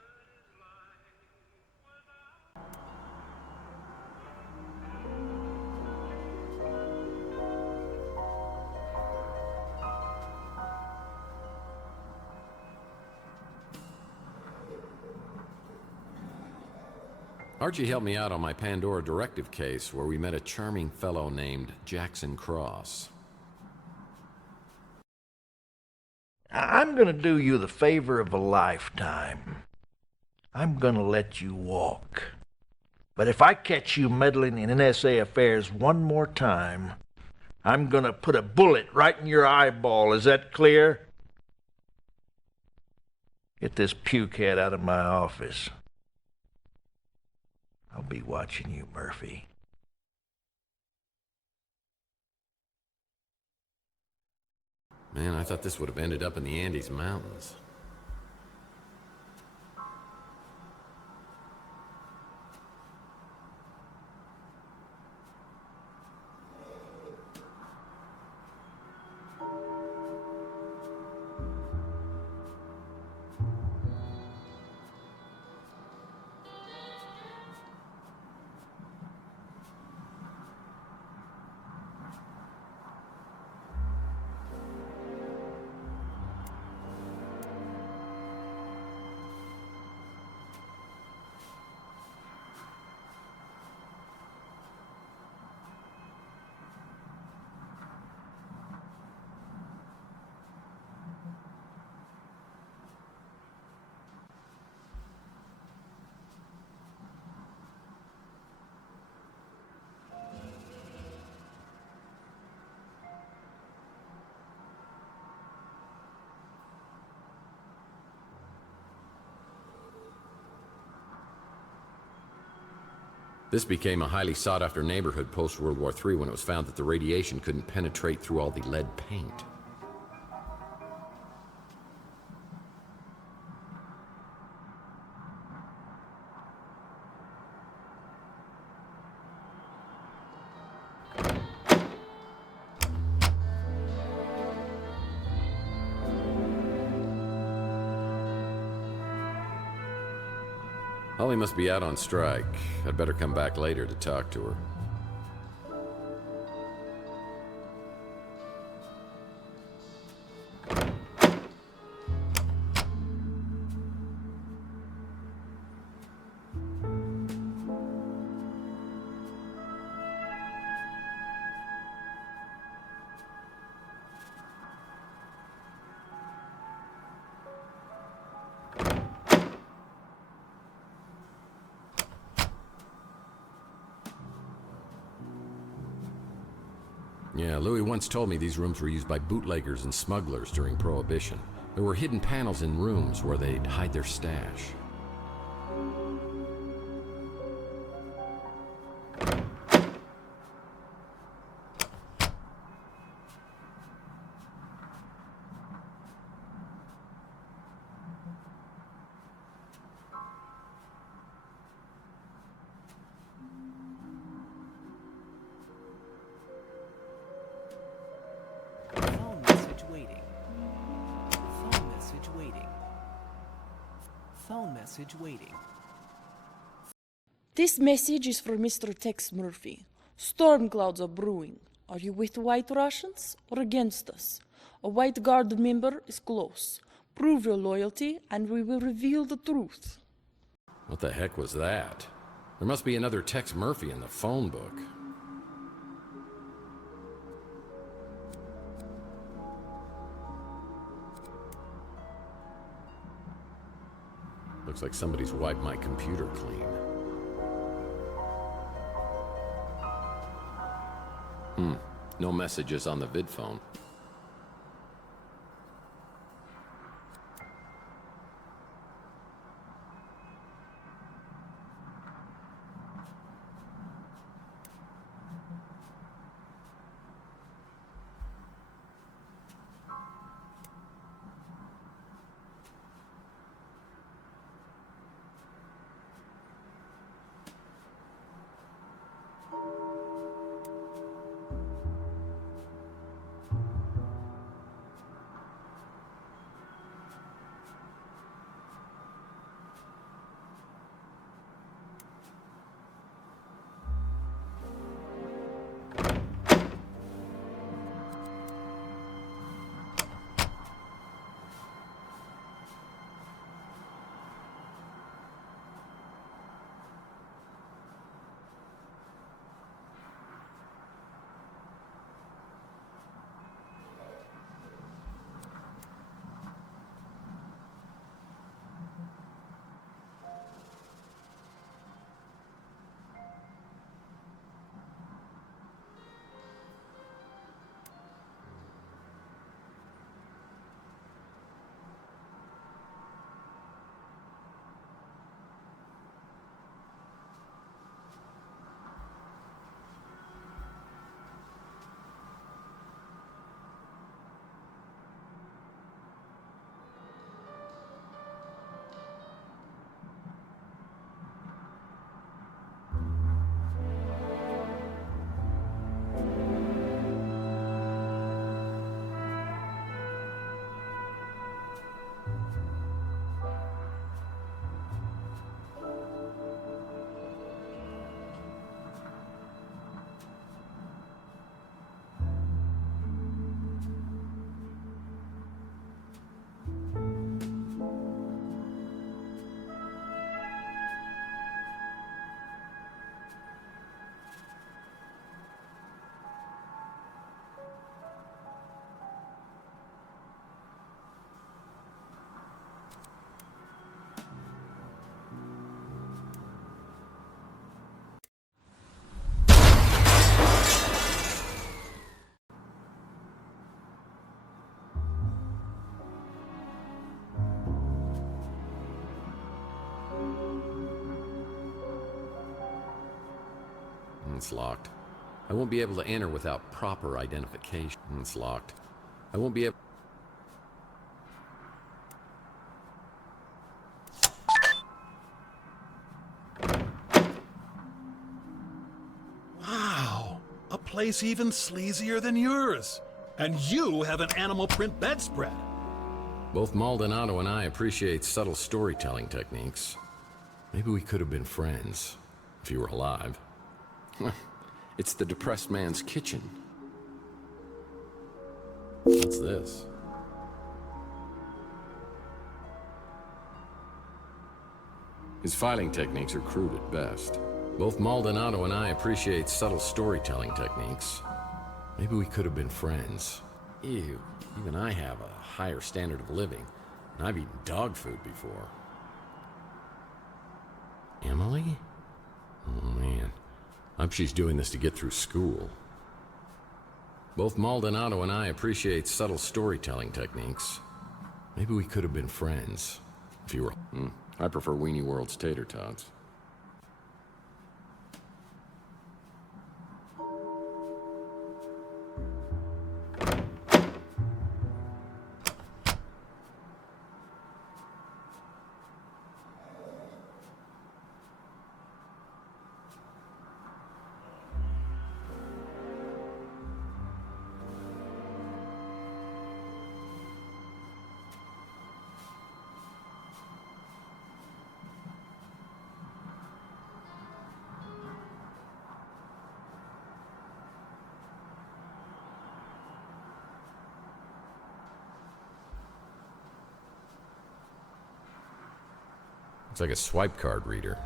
Archie helped me out on my Pandora directive case where we met a charming fellow named Jackson Cross. I'm gonna do you the favor of a lifetime. I'm gonna let you walk. But if I catch you meddling in NSA affairs one more time, I'm gonna put a bullet right in your eyeball. Is that clear? Get this pukehead out of my office. I'll be watching you, Murphy. Man, I thought this would have ended up in the Andes Mountains. This became a highly sought-after neighborhood post-World War III when it was found that the radiation couldn't penetrate through all the lead paint. Holly must be out on strike. I'd better come back later to talk to her. Yeah, Louis once told me these rooms were used by bootleggers and smugglers during Prohibition. There were hidden panels in rooms where they'd hide their stash. Phone message waiting. Phone message waiting. Phone message waiting. This message is for Mr. Tex Murphy. Storm clouds are brewing. Are you with the White Russians or against us? A White Guard member is close. Prove your loyalty and we will reveal the truth. What the heck was that? There must be another Tex Murphy in the phone book. Looks like somebody's wiped my computer clean. No messages on the vid phone. It's locked. I won't be able to enter without proper identification. It's locked. I won't be able... Wow, a place even sleazier than yours. And you have an animal print bedspread. Both Maldonado and I appreciate subtle storytelling techniques. Maybe we could have been friends, if you were alive. It's the depressed man's kitchen. What's this? His filing techniques are crude at best. Both Maldonado and I appreciate subtle storytelling techniques. Maybe we could have been friends. Ew, even I have a higher standard of living, and I've eaten dog food before. Emily? Oh man, I hope she's doing this to get through school. Both Maldonado and I appreciate subtle storytelling techniques. Maybe we could have been friends, if you were... I prefer Weenie World's tater tots. It's like a swipe card reader.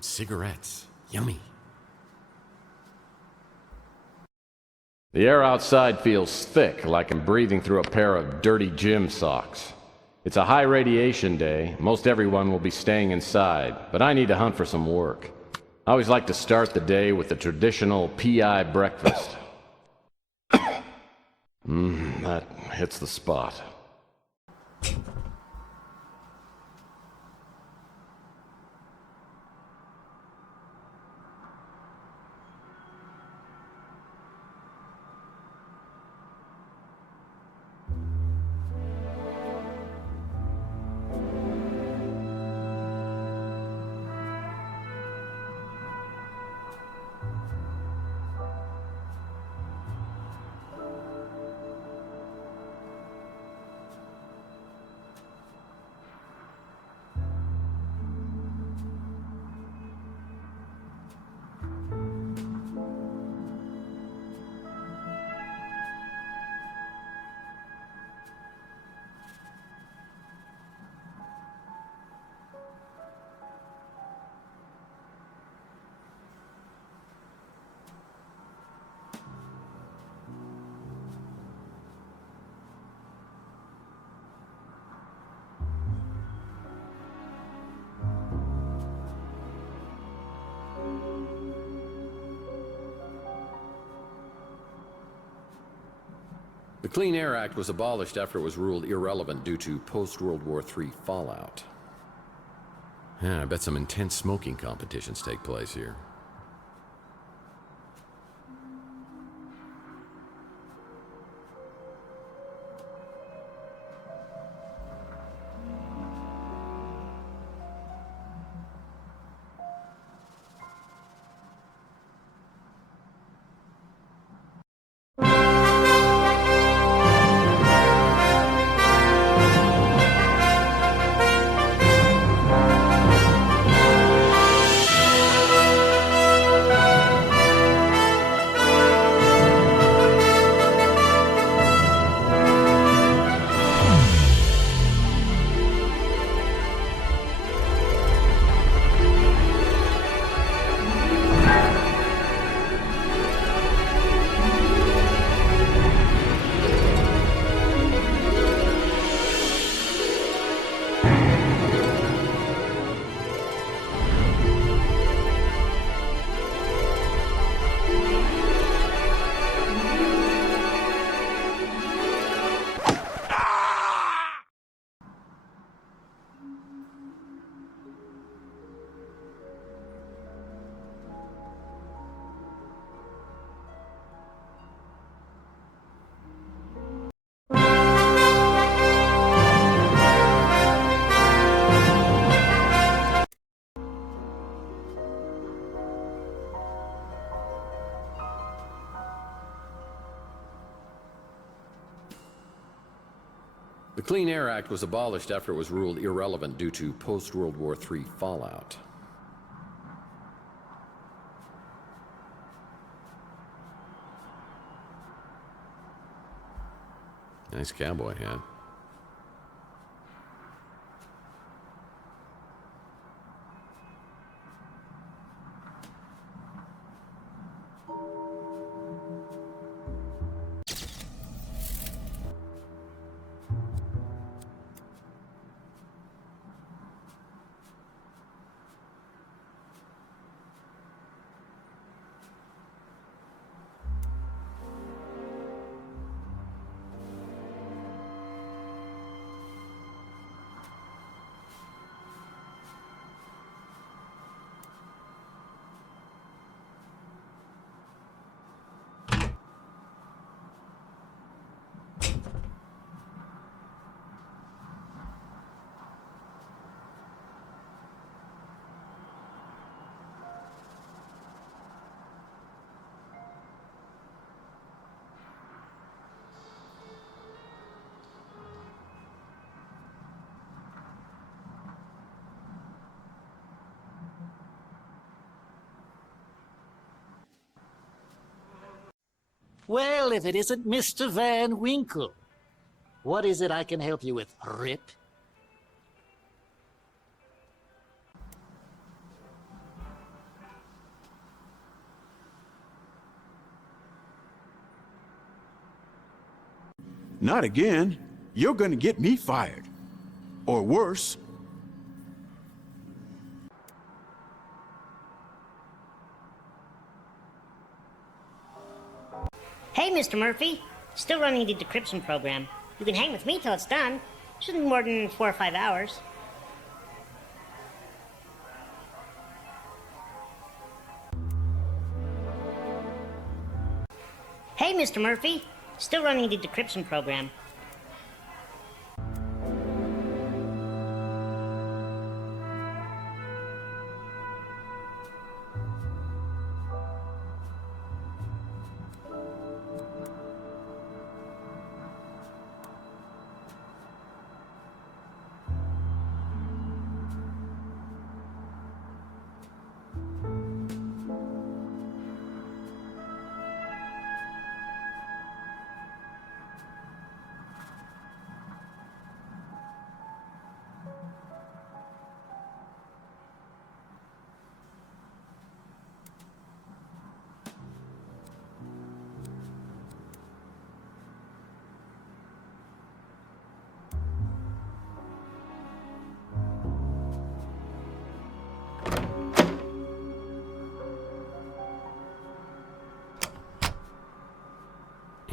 Cigarettes. Yummy. The air outside feels thick, like I'm breathing through a pair of dirty gym socks. It's a high radiation day. Most everyone will be staying inside, but I need to hunt for some work. I always like to start the day with the traditional PI breakfast. That hits the spot. The Clean Air Act was abolished after it was ruled irrelevant due to post-World War III fallout. Yeah, I bet some intense smoking competitions take place here. The Clean Air Act was abolished after it was ruled irrelevant due to post-World War III fallout. Nice cowboy hat. Well, if it isn't Mr. Van Winkle. What is it I can help you with, Rip? Not again. You're gonna get me fired. Or worse. Hey, Mr. Murphy. Still running the decryption program. You can hang with me till it's done. Shouldn't be more than 4 or 5 hours. Hey, Mr. Murphy. Still running the decryption program.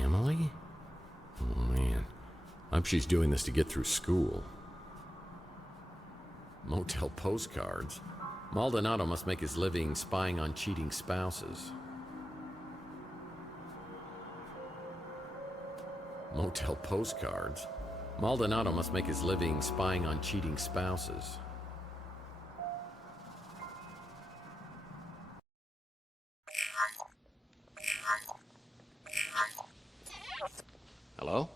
Emily? Oh, man. I hope she's doing this to get through school. Motel postcards? Maldonado must make his living spying on cheating spouses. Motel postcards? Maldonado must make his living spying on cheating spouses. Hello?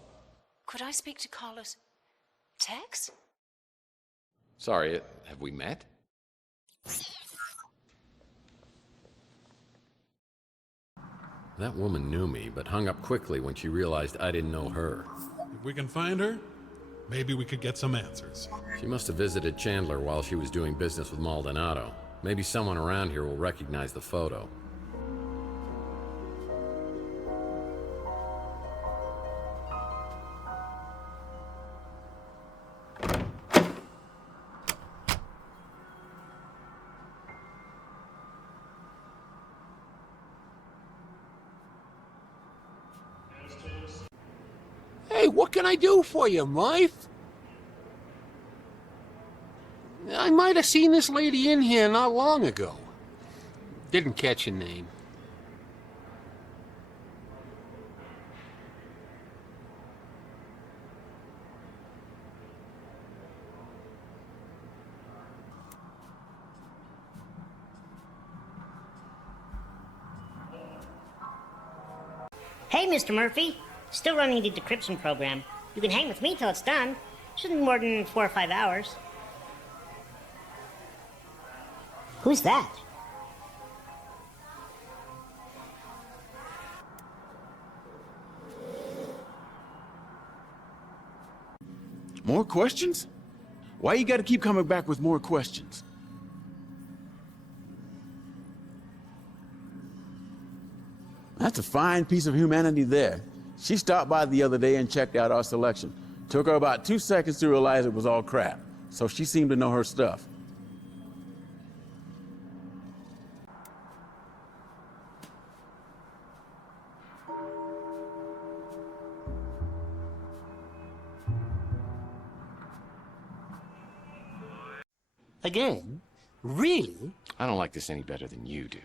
Could I speak to Carlos? Tex? Sorry, have we met? That woman knew me, but hung up quickly when she realized I didn't know her. If we can find her, maybe we could get some answers. She must have visited Chandler while she was doing business with Maldonado. Maybe someone around here will recognize the photo. Hey, what can I do for you, Murph? I might have seen this lady in here not long ago. Didn't catch your name. Hey, Mr. Murphy. Still running the decryption program. You can hang with me till it's done. Shouldn't be more than 4 or 5 hours. Who's that? More questions? Why you gotta keep coming back with more questions? That's a fine piece of humanity there. She stopped by the other day and checked out our selection. Took her about 2 seconds to realize it was all crap, so she seemed to know her stuff. Again? Really? I don't like this any better than you do.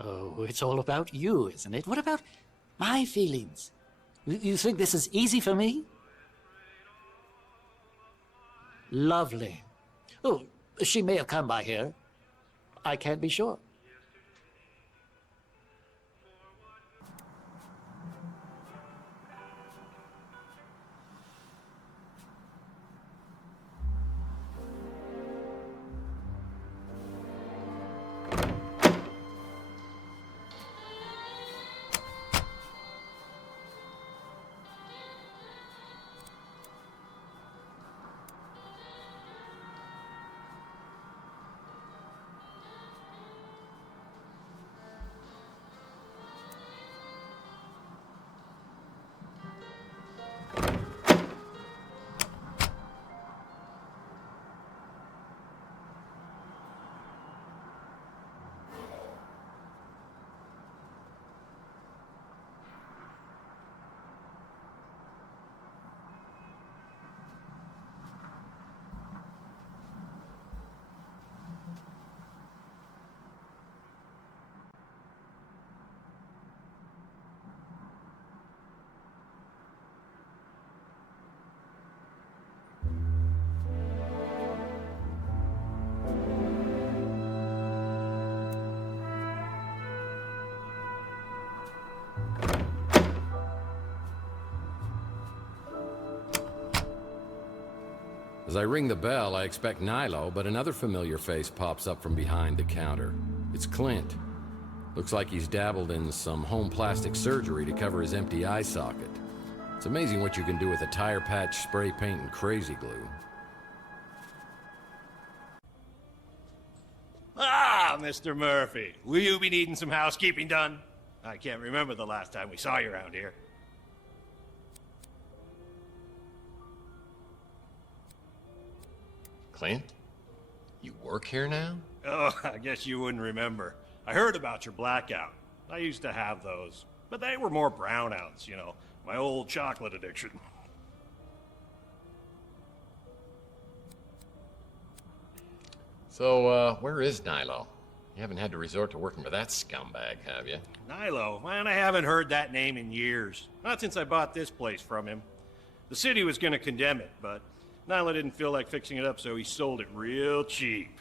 Oh, it's all about you, isn't it? What about my feelings? You think this is easy for me? Lovely. Oh, she may have come by here. I can't be sure. As I ring the bell, I expect Nilo, but another familiar face pops up from behind the counter. It's Clint. Looks like he's dabbled in some home plastic surgery to cover his empty eye socket. It's amazing what you can do with a tire patch, spray paint, and crazy glue. Ah, Mr. Murphy, will you be needing some housekeeping done? I can't remember the last time we saw you around here. Clint? You work here now? Oh, I guess you wouldn't remember. I heard about your blackout. I used to have those, but they were more brownouts, you know, my old chocolate addiction. So, where is Nilo? You haven't had to resort to working for that scumbag, have you? Nilo, man, I haven't heard that name in years. Not since I bought this place from him. The city was gonna condemn it, but Nilo didn't feel like fixing it up, so he sold it real cheap.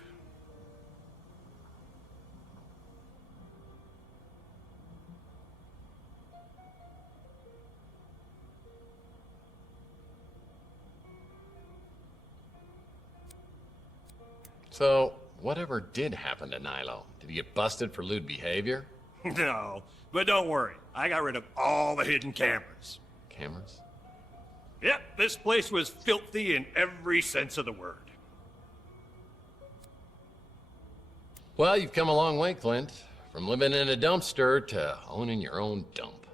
So, whatever did happen to Nilo? Did he get busted for lewd behavior? No, but don't worry. I got rid of all the hidden cameras. Cameras? Yep, this place was filthy in every sense of the word. Well, you've come a long way, Clint. From living in a dumpster to owning your own dump.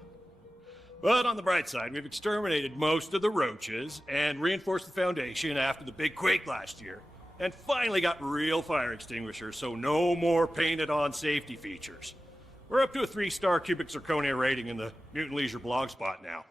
But on the bright side, we've exterminated most of the roaches and reinforced the foundation after the big quake last year. And finally got real fire extinguishers, so no more painted-on safety features. We're up to a 3-star cubic zirconia rating in the Mutant Leisure blog spot now.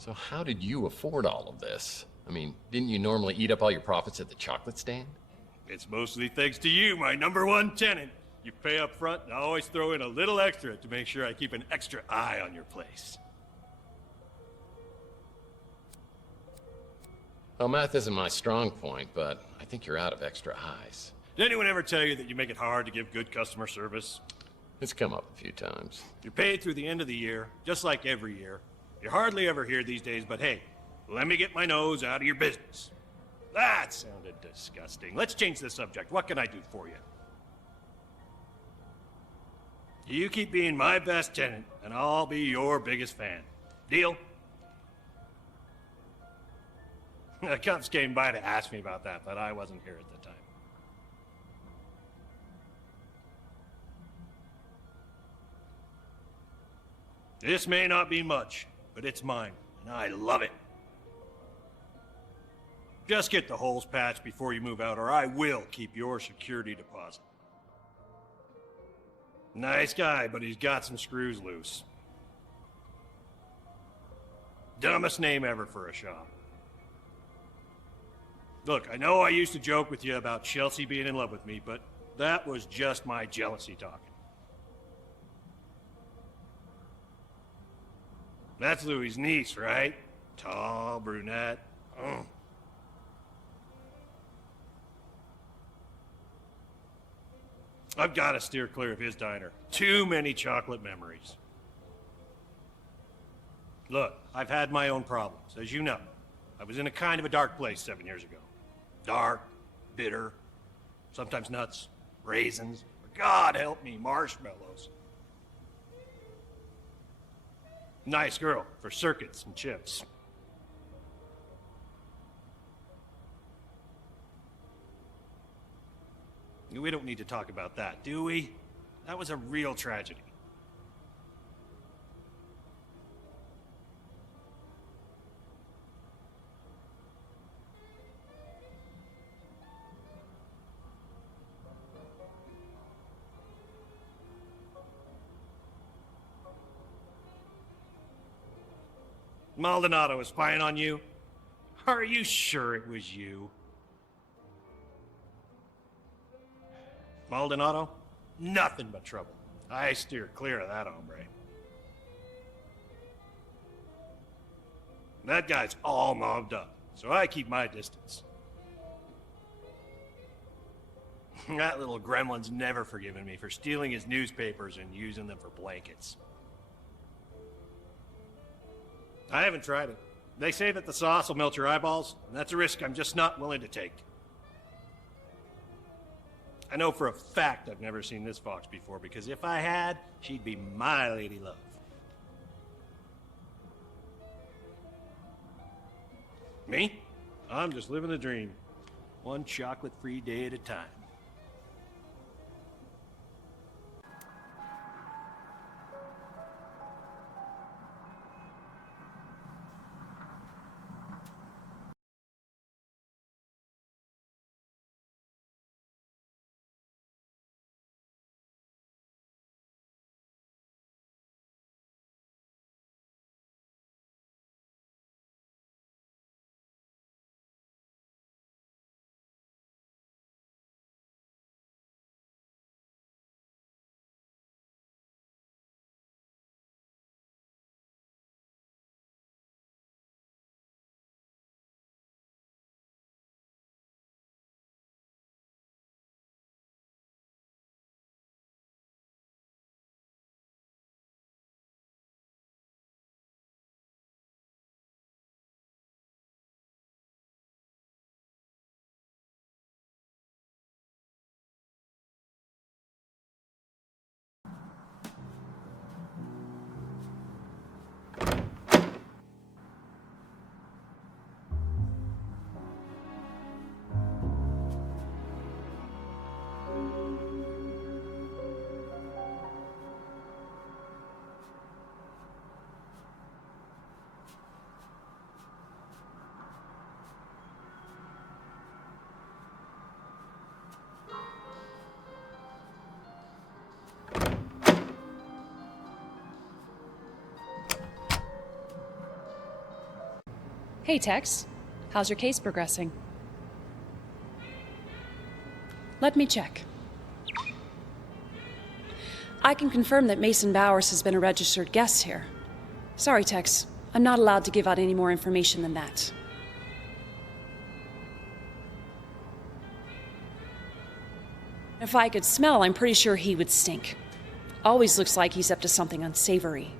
So how did you afford all of this? I mean, didn't you normally eat up all your profits at the chocolate stand? It's mostly thanks to you, my #1 tenant. You pay up front, and I always throw in a little extra to make sure I keep an extra eye on your place. Well, math isn't my strong point, but I think you're out of extra eyes. Did anyone ever tell you that you make it hard to give good customer service? It's come up a few times. You're paid through the end of the year, just like every year. You hardly ever hear these days, but hey, let me get my nose out of your business. That sounded disgusting. Let's change the subject. What can I do for you? You keep being my best tenant, and I'll be your biggest fan. Deal? The cops came by to ask me about that, but I wasn't here at the time. This may not be much, but it's mine, and I love it. Just get the holes patched before you move out, or I will keep your security deposit. Nice guy, but he's got some screws loose. Dumbest name ever for a shop. Look, I know I used to joke with you about Chelsea being in love with me, but that was just my jealousy talking. That's Louie's niece, right? Tall, brunette. Oh. I've got to steer clear of his diner. Too many chocolate memories. Look, I've had my own problems, as you know. I was in a kind of a dark place 7 years ago. Dark, bitter, sometimes nuts, raisins, or God help me, marshmallows. Nice girl for circuits and chips. We don't need to talk about that, do we? That was a real tragedy. Maldonado was spying on you? Are you sure it was you? Maldonado? Nothing but trouble. I steer clear of that hombre. That guy's all mobbed up, so I keep my distance. That little gremlin's never forgiven me for stealing his newspapers and using them for blankets. I haven't tried it. They say that the sauce will melt your eyeballs, and that's a risk I'm just not willing to take. I know for a fact I've never seen this fox before, because if I had, she'd be my lady love. Me? I'm just living the dream. One chocolate-free day at a time. Hey, Tex. How's your case progressing? Let me check. I can confirm that Mason Bowers has been a registered guest here. Sorry, Tex. I'm not allowed to give out any more information than that. If I could smell, I'm pretty sure he would stink. Always looks like he's up to something unsavory.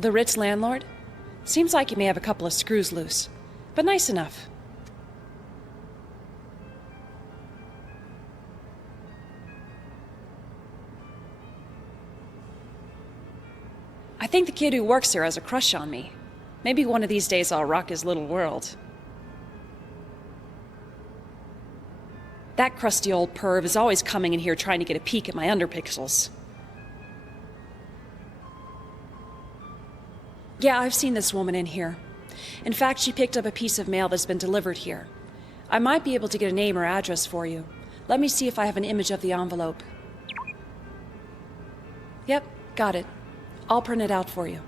The Ritz landlord? Seems like he may have a couple of screws loose, but nice enough. I think the kid who works here has a crush on me. Maybe one of these days I'll rock his little world. That crusty old perv is always coming in here trying to get a peek at my underpixels. Yeah, I've seen this woman in here. In fact, she picked up a piece of mail that's been delivered here. I might be able to get a name or address for you. Let me see if I have an image of the envelope. Yep, got it. I'll print it out for you.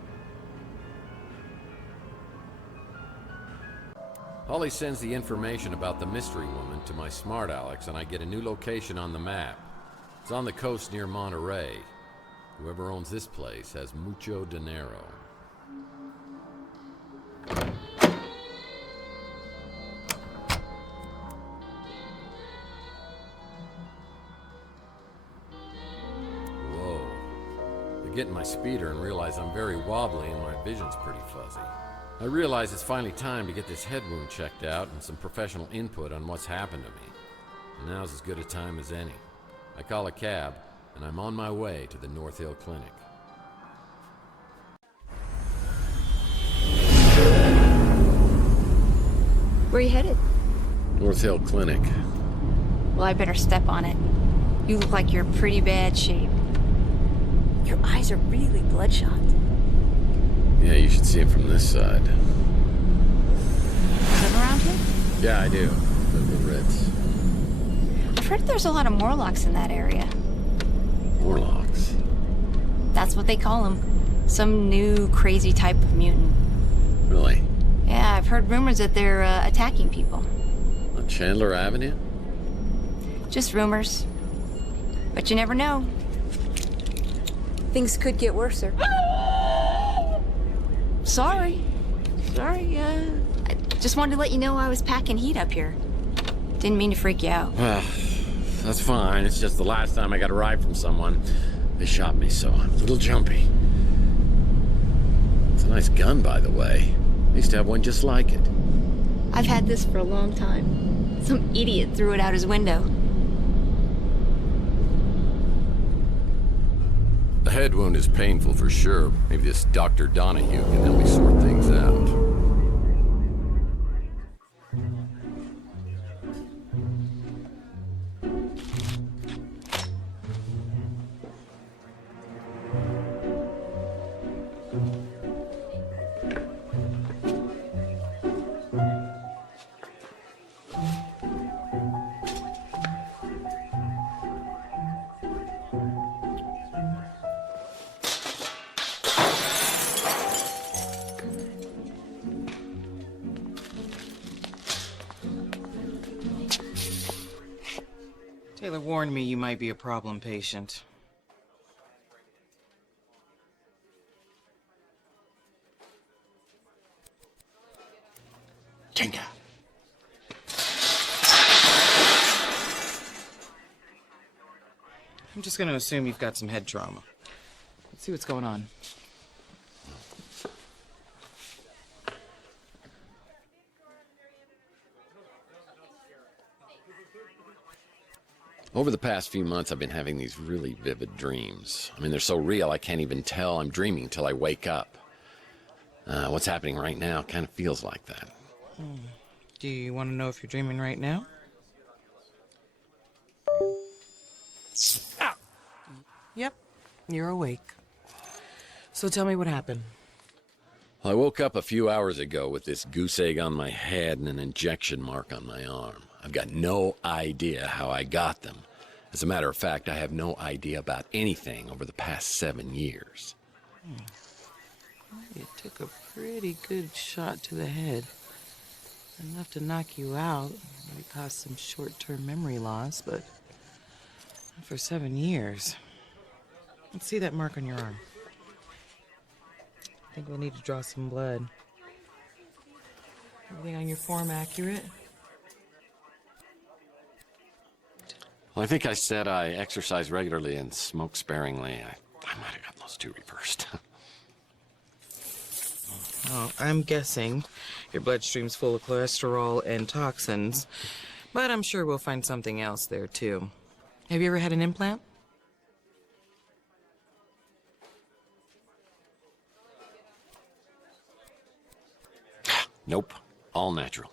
Holly sends the information about the mystery woman to my smart Alex, and I get a new location on the map. It's on the coast near Monterey. Whoever owns this place has mucho dinero. Whoa. I get in my speeder and realize I'm very wobbly and my vision's pretty fuzzy. I realize it's finally time to get this head wound checked out and some professional input on what's happened to me. And now's as good a time as any. I call a cab, and I'm on my way to the North Hill Clinic. Where are you headed? North Hill Clinic. Well, I better step on it. You look like you're in pretty bad shape. Your eyes are really bloodshot. Yeah, you should see it from this side. Live around here? Yeah, I do. Live the Ritz. I've heard there's a lot of Morlocks in that area. Morlocks? That's what they call them. Some new, crazy type of mutant. Really? Yeah, I've heard rumors that they're attacking people. On Chandler Avenue? Just rumors. But you never know. Things could get worse, sir. Sorry. I just wanted to let you know I was packing heat up here. Didn't mean to freak you out. Well, that's fine. It's just the last time I got a ride from someone, they shot me, so I'm a little jumpy. It's a nice gun, by the way. I used to have one just like it. I've had this for a long time. Some idiot threw it out his window. The head wound is painful for sure. Maybe this Dr. Donahue can help me sort things out. Taylor warned me you might be a problem patient. Jenga. I'm just gonna assume you've got some head trauma. Let's see what's going on. Over the past few months, I've been having these really vivid dreams. I mean, they're so real I can't even tell I'm dreaming till I wake up. What's happening right now kind of feels like that. Do you want to know if you're dreaming right now? Ah! Yep, you're awake. So tell me what happened. I woke up a few hours ago with this goose egg on my head and an injection mark on my arm. I've got no idea how I got them. As a matter of fact, I have no idea about anything over the past 7 years. You took a pretty good shot to the head. Enough to knock you out. Maybe cause some short-term memory loss, but not for 7 years. Let's see that mark on your arm. I think we'll need to draw some blood. Everything on your form accurate? Well, I think I said I exercise regularly and smoke sparingly. I might have gotten those two reversed. Oh, I'm guessing your bloodstream's full of cholesterol and toxins, but I'm sure we'll find something else there, too. Have you ever had an implant? Nope. All natural.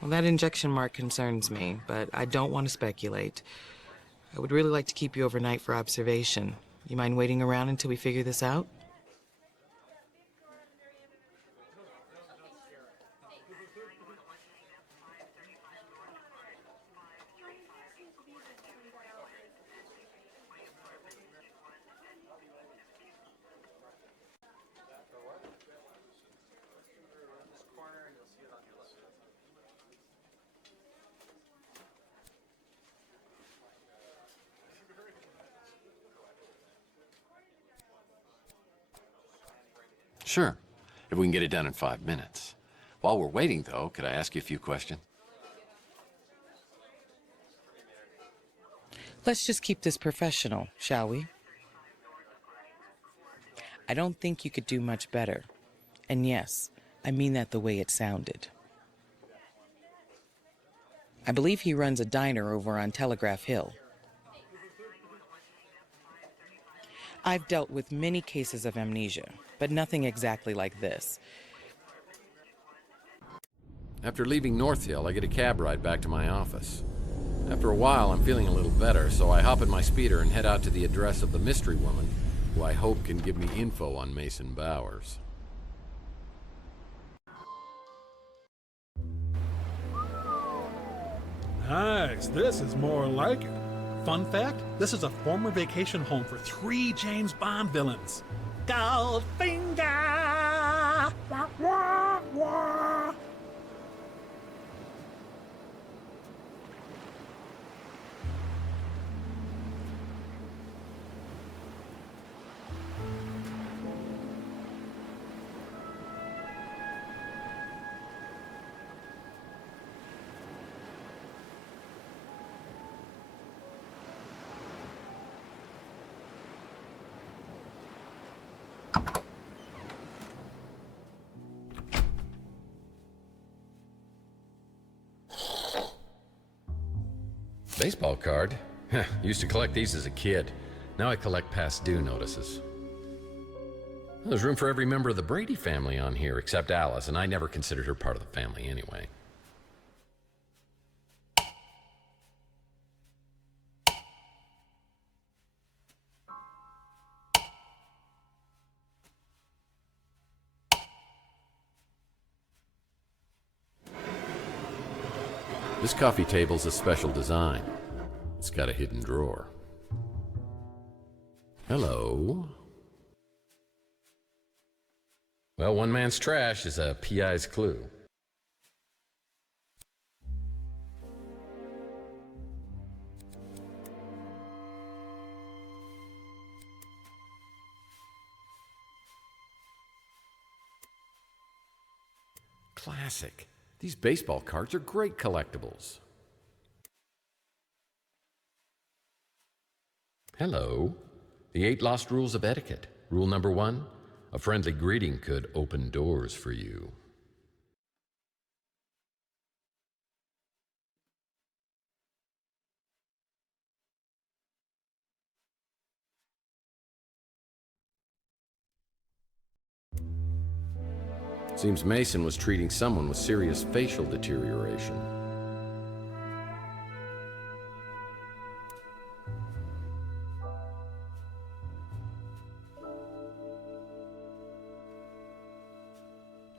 Well, that injection mark concerns me, but I don't want to speculate. I would really like to keep you overnight for observation. You mind waiting around until we figure this out? Sure, if we can get it done in 5 minutes. While we're waiting, though, could I ask you a few questions? Let's just keep this professional, shall we? I don't think you could do much better. And yes, I mean that the way it sounded. I believe he runs a diner over on Telegraph Hill. I've dealt with many cases of amnesia, but nothing exactly like this. After leaving North Hill, I get a cab ride back to my office. After a while, I'm feeling a little better, so I hop in my speeder and head out to the address of the mystery woman, who I hope can give me info on Mason Bowers. Nice. This is more like it. Fun fact, this is a former vacation home for 3 James Bond villains. Goldfinger! Wah, wah, wah. Baseball card? Used to collect these as a kid. Now I collect past due notices. There's room for every member of the Brady family on here except Alice, and I never considered her part of the family anyway. This coffee table's a special design. It's got a hidden drawer. Hello. Well, one man's trash is a PI's clue. Classic. These baseball cards are great collectibles. Hello. The 8 lost rules of etiquette. Rule number 1, a friendly greeting could open doors for you. Seems Mason was treating someone with serious facial deterioration.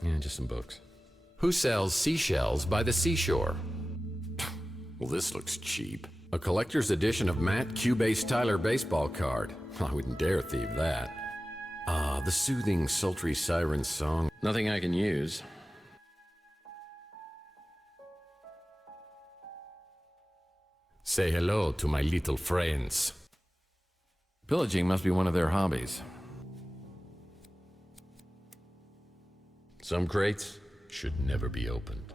Yeah, just some books. Who sells seashells by the seashore? Well, this looks cheap. A collector's edition of Matt Cubase Tyler baseball card. I wouldn't dare thieve that. Ah, the soothing, sultry siren song. Nothing I can use. Say hello to my little friends. Pillaging must be one of their hobbies. Some crates should never be opened.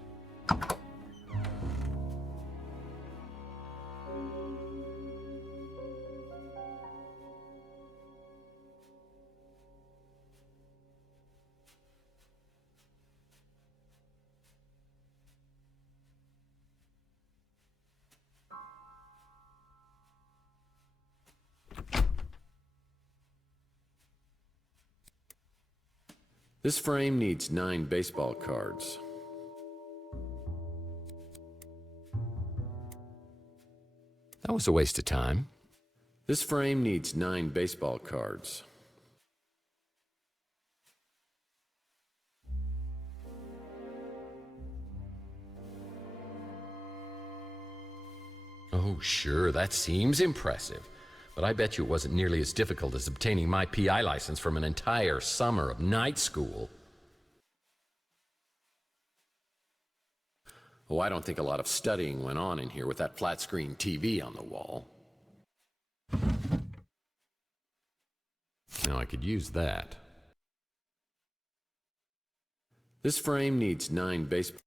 This frame needs 9 baseball cards. That was a waste of time. This frame needs 9 baseball cards. Oh, sure, that seems impressive. But I bet you it wasn't nearly as difficult as obtaining my PI license from an entire summer of night school. Oh, I don't think a lot of studying went on in here with that flat-screen TV on the wall. Now I could use that. This frame needs 9 baseball.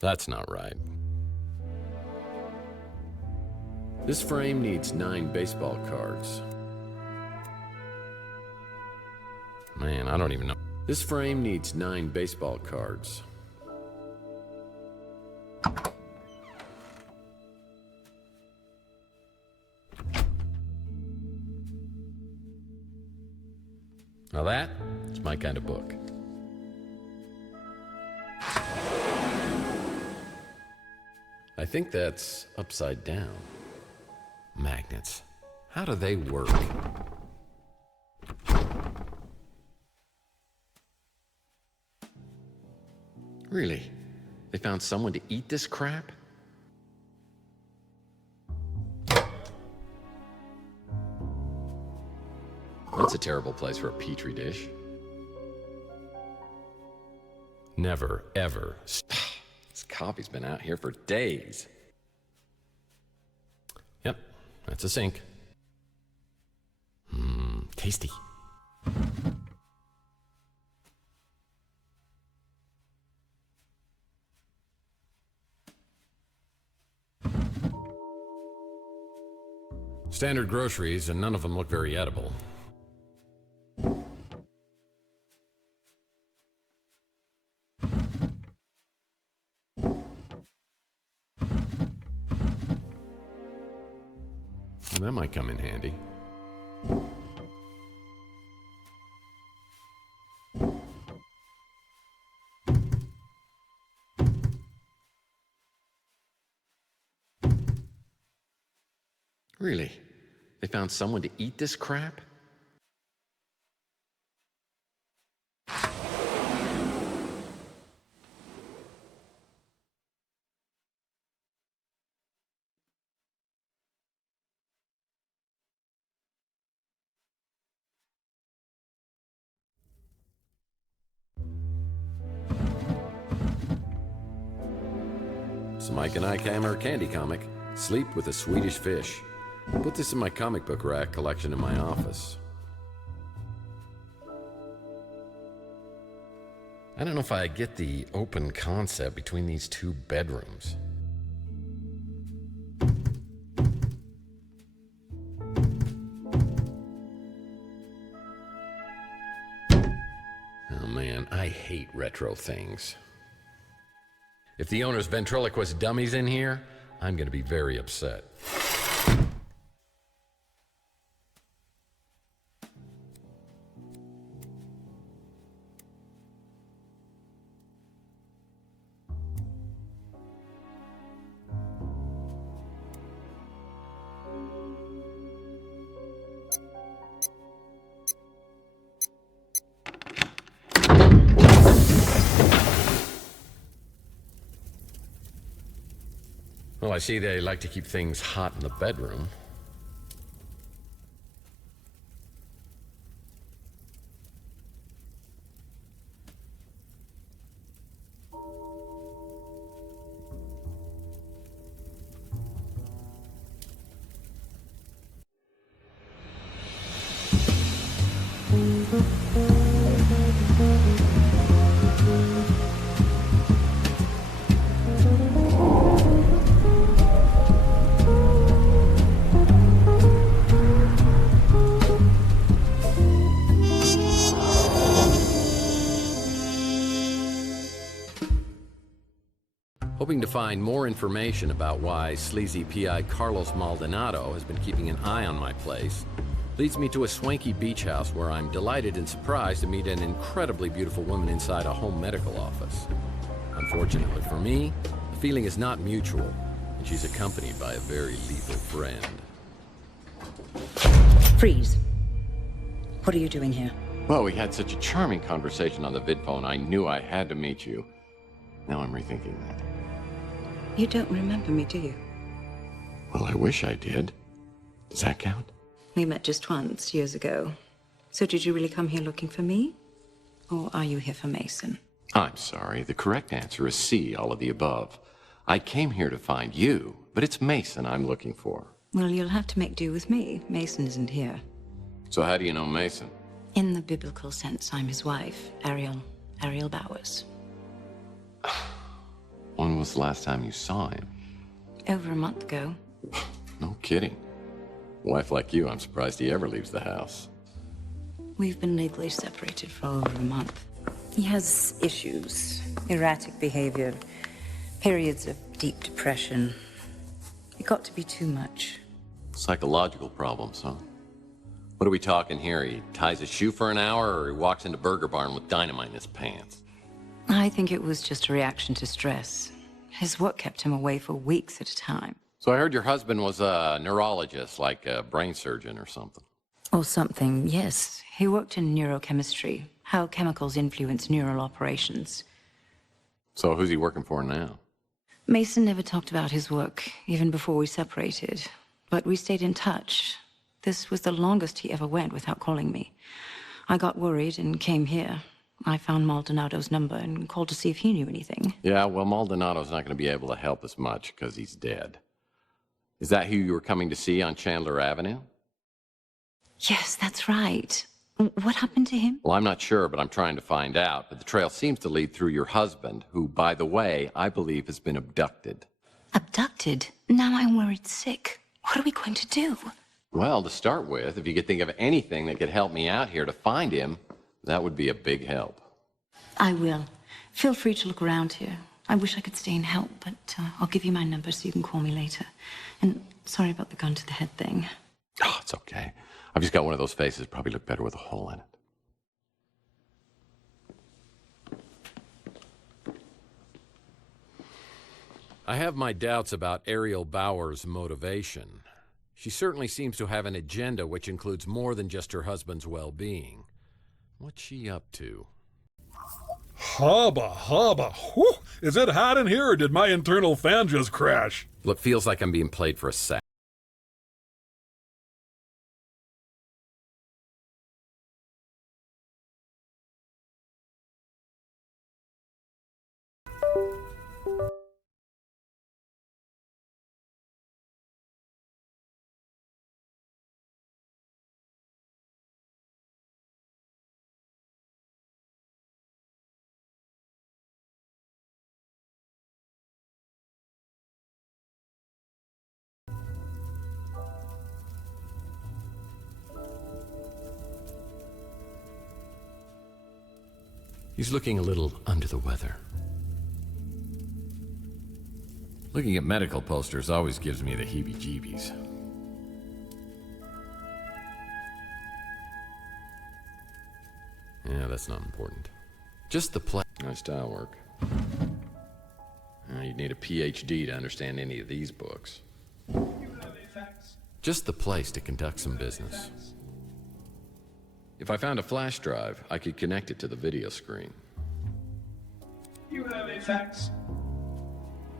That's not right. This frame needs 9 baseball cards. Man, I don't even know. This frame needs 9 baseball cards. Now that's my kind of book. I think that's upside down. Magnets. How do they work? Really? They found someone to eat this crap? That's a terrible place for a petri dish. Never, ever. This coffee's been out here for days. Yep, that's a sink. Tasty. Standard groceries, and none of them look very edible. That might come in handy. Really? They found someone to eat this crap? Some Mike and Ike Hammer candy comic. Sleep with a Swedish fish. Put this in my comic book rack collection in my office. I don't know if I get the open concept between these 2 bedrooms. Oh man, I hate retro things. If the owner's ventriloquist dummy's in here, I'm gonna be very upset. I see they like to keep things hot in the bedroom. Hoping to find more information about why sleazy PI Carlos Maldonado has been keeping an eye on my place leads me to a swanky beach house where I'm delighted and surprised to meet an incredibly beautiful woman inside a home medical office. Unfortunately for me, the feeling is not mutual, and she's accompanied by a very lethal friend. Freeze. What are you doing here? Well, we had such a charming conversation on the vidphone, I knew I had to meet you. Now I'm rethinking that. You don't remember me, do you? Well, I wish I did. Does that count? We met just once, years ago. So did you really come here looking for me? Or are you here for Mason? I'm sorry. The correct answer is C, all of the above. I came here to find you, but it's Mason I'm looking for. Well, you'll have to make do with me. Mason isn't here. So how do you know Mason? In the biblical sense, I'm his wife, Ariel Bowers. When was the last time you saw him? Over a month ago. No kidding. A wife like you, I'm surprised he ever leaves the house. We've been legally separated for over a month. He has issues, erratic behavior, periods of deep depression. It got to be too much. Psychological problems, huh? What are we talking here? He ties his shoe for an hour, or he walks into Burger Barn with dynamite in his pants? I think it was just a reaction to stress. His work kept him away for weeks at a time. So I heard your husband was a neurologist, like a brain surgeon or something. Or something, yes. He worked in neurochemistry, how chemicals influence neural operations. So who's he working for now? Mason never talked about his work, even before we separated. But we stayed in touch. This was the longest he ever went without calling me. I got worried and came here. I found Maldonado's number and called to see if he knew anything. Yeah, well, Maldonado's not going to be able to help us much because he's dead. Is that who you were coming to see on Chandler Avenue? Yes, that's right. What happened to him? Well, I'm not sure, but I'm trying to find out. But the trail seems to lead through your husband, who, by the way, I believe has been abducted. Abducted? Now I'm worried sick. What are we going to do? Well, to start with, if you could think of anything that could help me out here to find him, that would be a big help. I will. Feel free to look around here. I wish I could stay and help, but I'll give you my number so you can call me later. And sorry about the gun to the head thing. Oh, it's okay. I've just got one of those faces. Probably look better with a hole in it. I have my doubts about Ariel Bowers' motivation. She certainly seems to have an agenda which includes more than just her husband's well-being. What's she up to? Hubba, hubba. Whew. Is it hot in here, or did my internal fan just crash? Well, it feels like I'm being played for a sack. He's looking a little under the weather. Looking at medical posters always gives me the heebie-jeebies. Yeah, that's not important. Just the play. Nice style work. You'd need a PhD to understand any of these books. Just the place to conduct some business. If I found a flash drive, I could connect it to the video screen. You have a fax.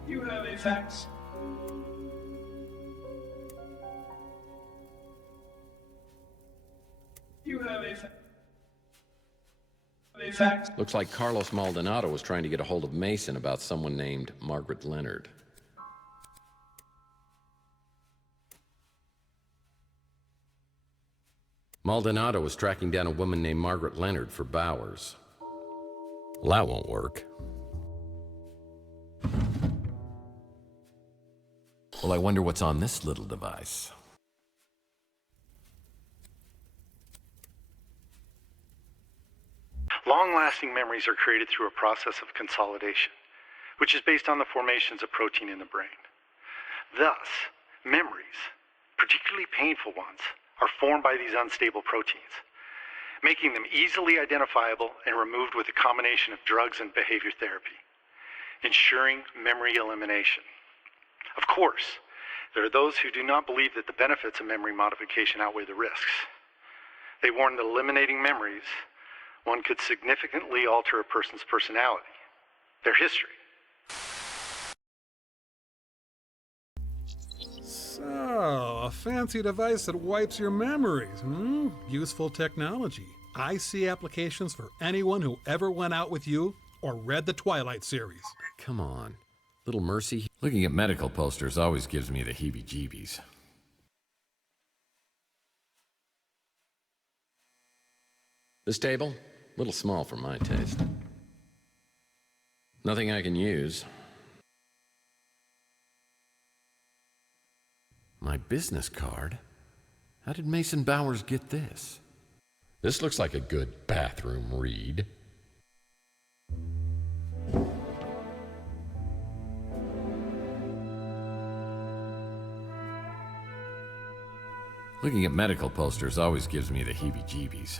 You have a fax. Looks like Carlos Maldonado was trying to get a hold of Mason about someone named Margaret Leonard. Maldonado was tracking down a woman named Margaret Leonard for Bowers. Well, that won't work. Well, I wonder what's on this little device. Long-lasting memories are created through a process of consolidation, which is based on the formations of protein in the brain. Thus, memories, particularly painful ones, are formed by these unstable proteins, making them easily identifiable and removed with a combination of drugs and behavior therapy, ensuring memory elimination. Of course, there are those who do not believe that the benefits of memory modification outweigh the risks. They warn that eliminating memories, one could significantly alter a person's personality, their history. So, a fancy device that wipes your memories, hmm? Useful technology. I see applications for anyone who ever went out with you or read the Twilight series. Come on. Little Mercy. Looking at medical posters always gives me the heebie-jeebies. This table? A little small for my taste. Nothing I can use. My business card? How did Mason Bowers get this? This looks like a good bathroom read. Looking at medical posters always gives me the heebie-jeebies.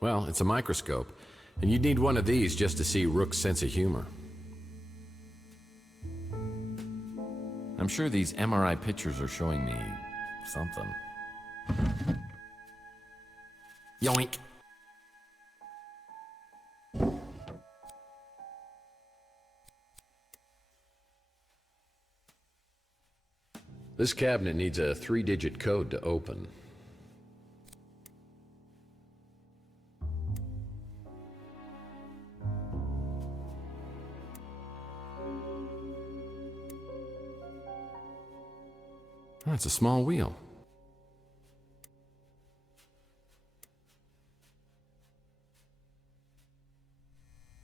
Well, it's a microscope, and you'd need one of these just to see Rook's sense of humor. I'm sure these MRI pictures are showing me something. Yoink! This cabinet needs a 3-digit code to open. That's a small wheel.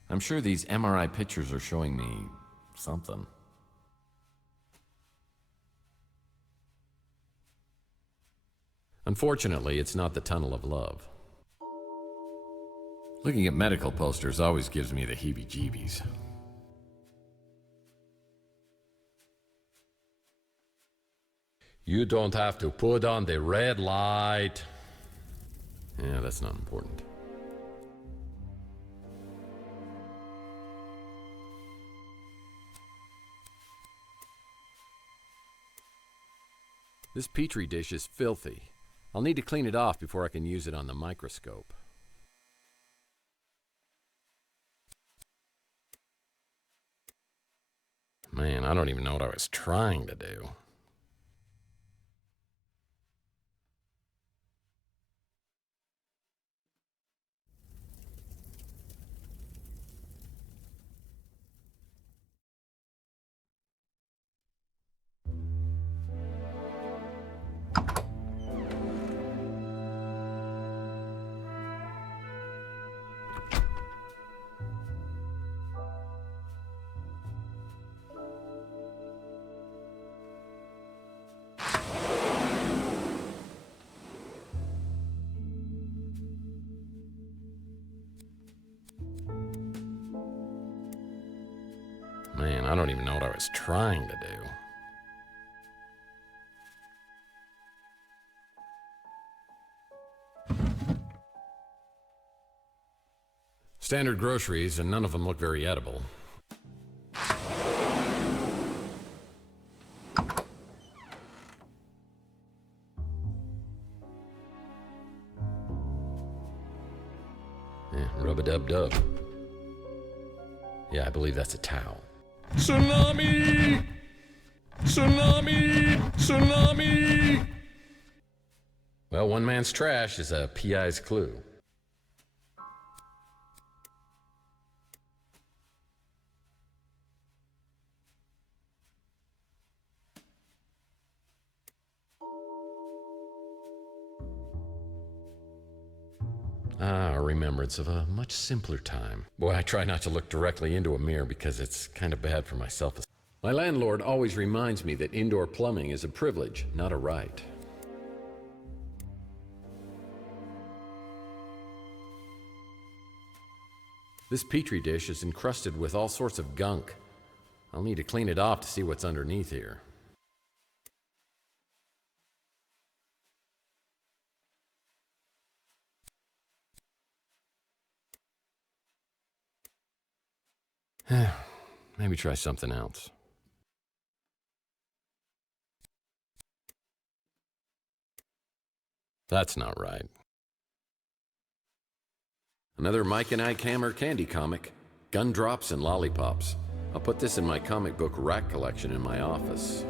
I'm sure these MRI pictures are showing me something. Unfortunately, it's not the tunnel of love. Looking at medical posters always gives me the heebie-jeebies. You don't have to put on the red light. Yeah, that's not important. This petri dish is filthy. I'll need to clean it off before I can use it on the microscope. Man, I don't even know what I was trying to do. Man, I don't even know what I was trying to do. Standard groceries, and none of them look very edible. Yeah, rub-a-dub-dub. Yeah, I believe that's a towel. Tsunami! Tsunami! Tsunami! Well, one man's trash is a PI's clue. Ah, a remembrance of a much simpler time. Boy, I try not to look directly into a mirror because it's kind of bad for my self-esteem. My landlord always reminds me that indoor plumbing is a privilege, not a right. This petri dish is encrusted with all sorts of gunk. I'll need to clean it off to see what's underneath here. Maybe try something else. That's not right. Another Mike and Ike Hammer candy comic. Gumdrops and lollipops. I'll put this in my comic book rack collection in my office.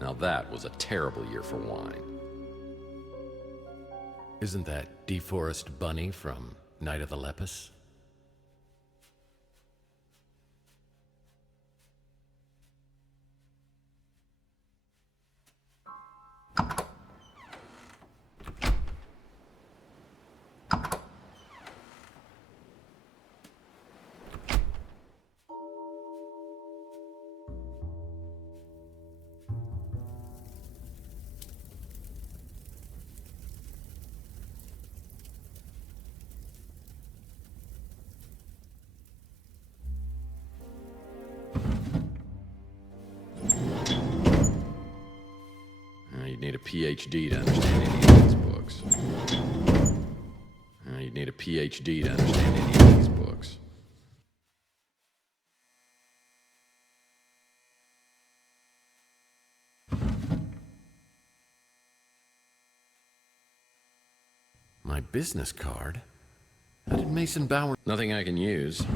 Now that was a terrible year for wine. Isn't that DeForest Bunny from Night of the Lepus? You'd need a PhD to understand any of these books. You'd need a PhD to understand any of these books. My business card? How did Mason Bauer... Nothing I can use.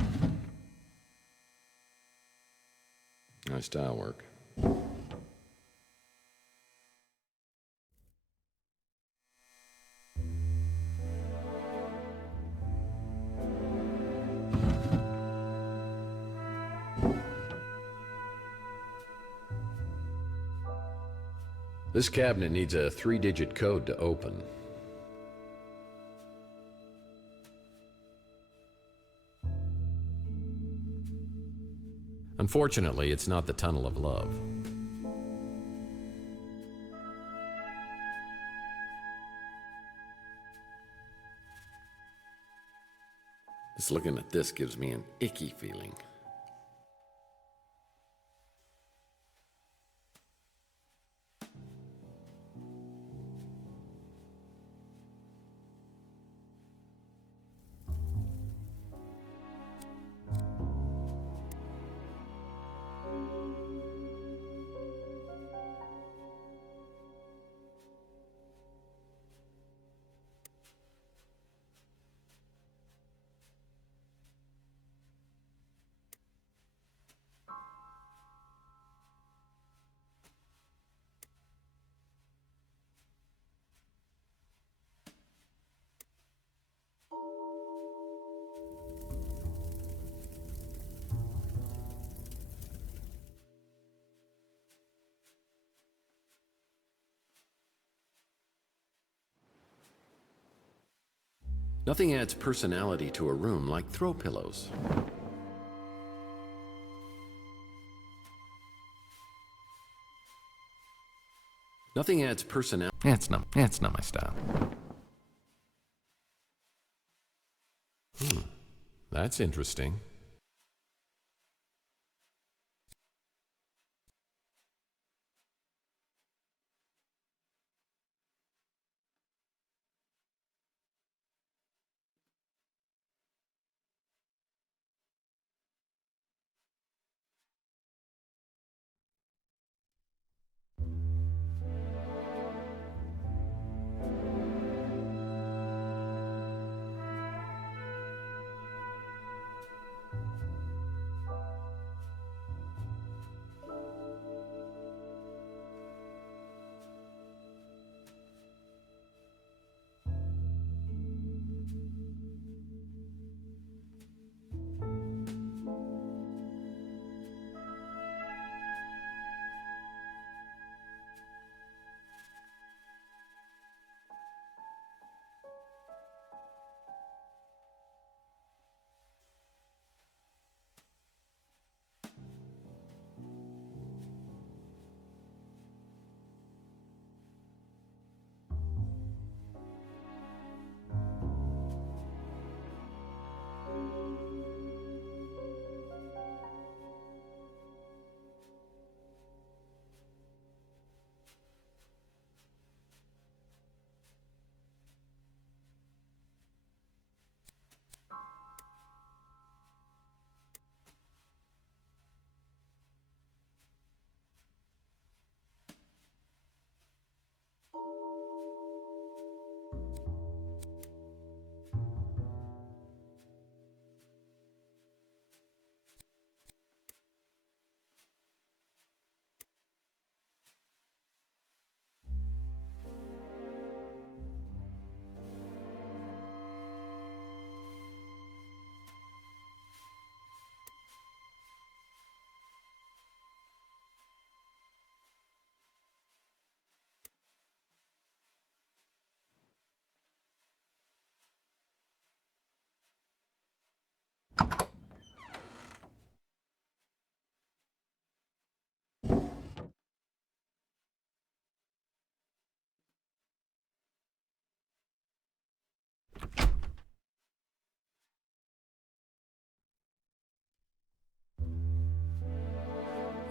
Nice tile work. This cabinet needs a 3-digit code to open. Unfortunately, it's not the Tunnel of Love. Just looking at this gives me an icky feeling. Nothing adds personality to a room like throw pillows. Nothing adds personality. It's not my style. That's interesting.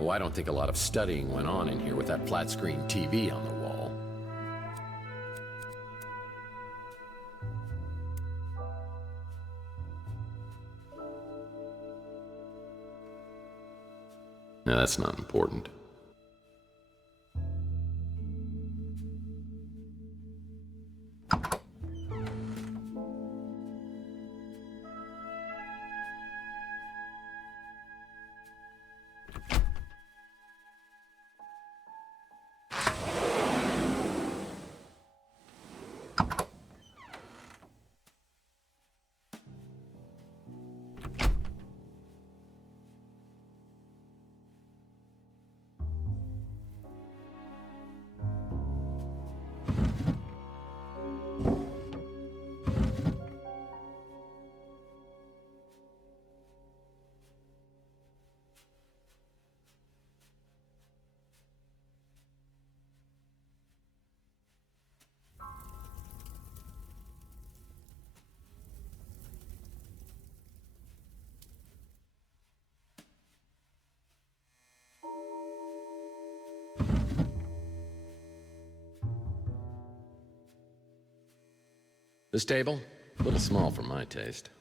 Oh, I don't think a lot of studying went on in here with that flat-screen TV on the wall. No, that's not important. This table? A little small for my taste.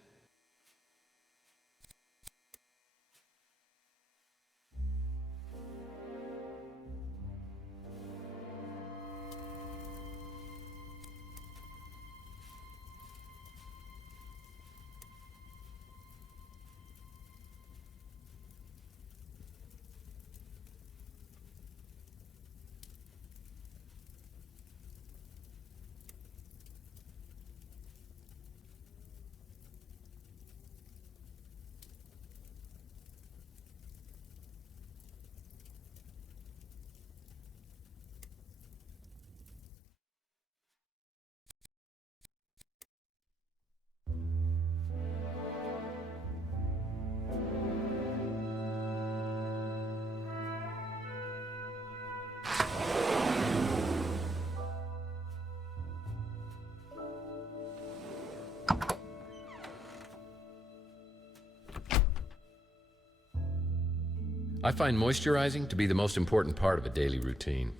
I find moisturizing to be the most important part of a daily routine.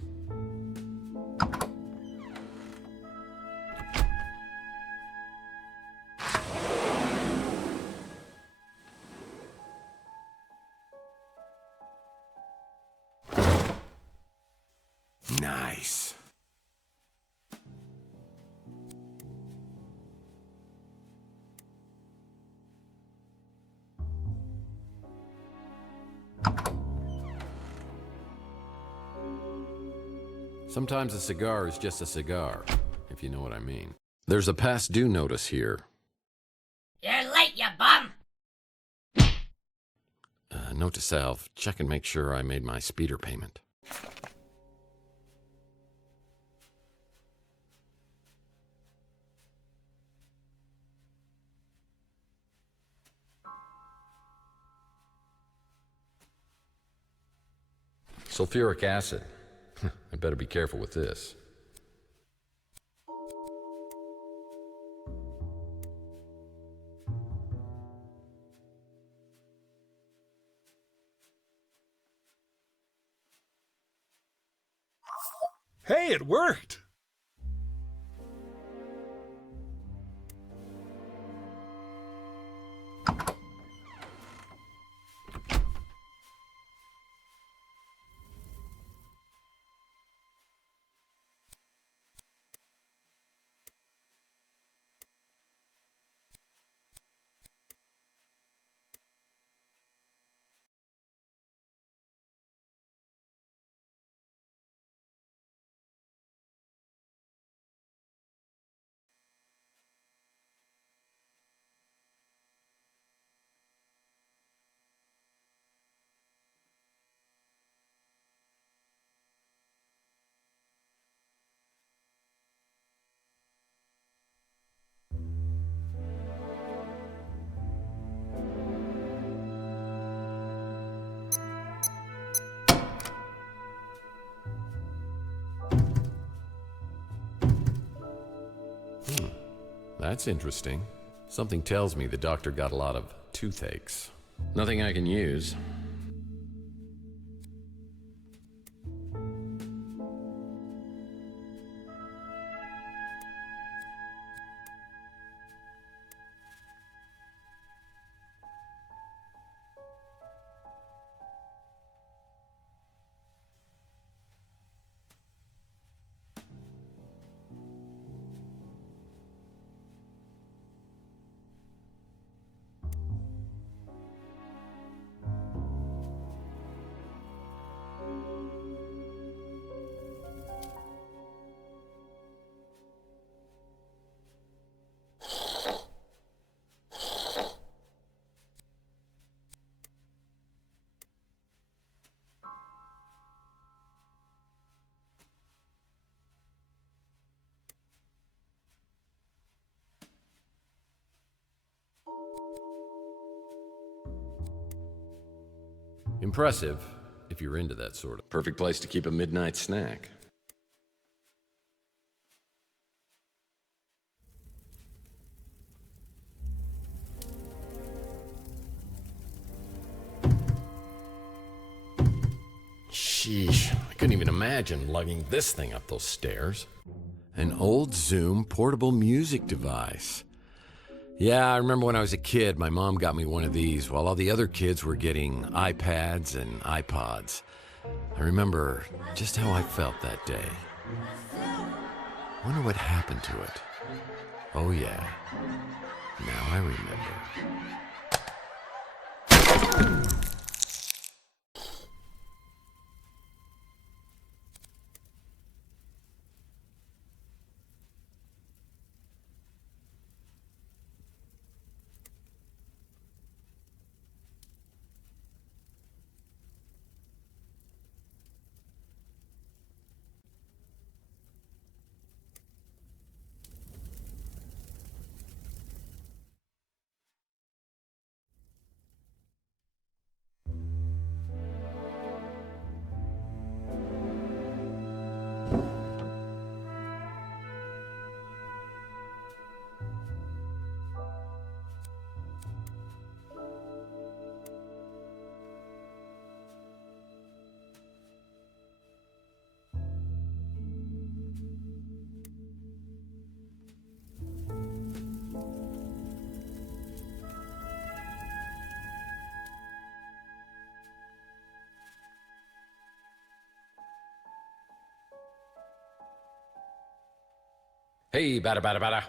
Nice. Sometimes a cigar is just a cigar, if you know what I mean. There's a past due notice here. You're late, you bum! Note to self, check and make sure I made my speeder payment. Sulfuric acid. I better be careful with this. Hey, it worked! That's interesting. Something tells me the doctor got a lot of toothaches. Nothing I can use. Impressive, if you're into that sort of. Perfect place to keep a midnight snack. Sheesh, I couldn't even imagine lugging this thing up those stairs. An old Zoom portable music device. Yeah, I remember when I was a kid, my mom got me one of these while all the other kids were getting iPads and iPods. I remember just how I felt that day. Wonder what happened to it. Oh yeah, now I remember. Hey, bada bada bada.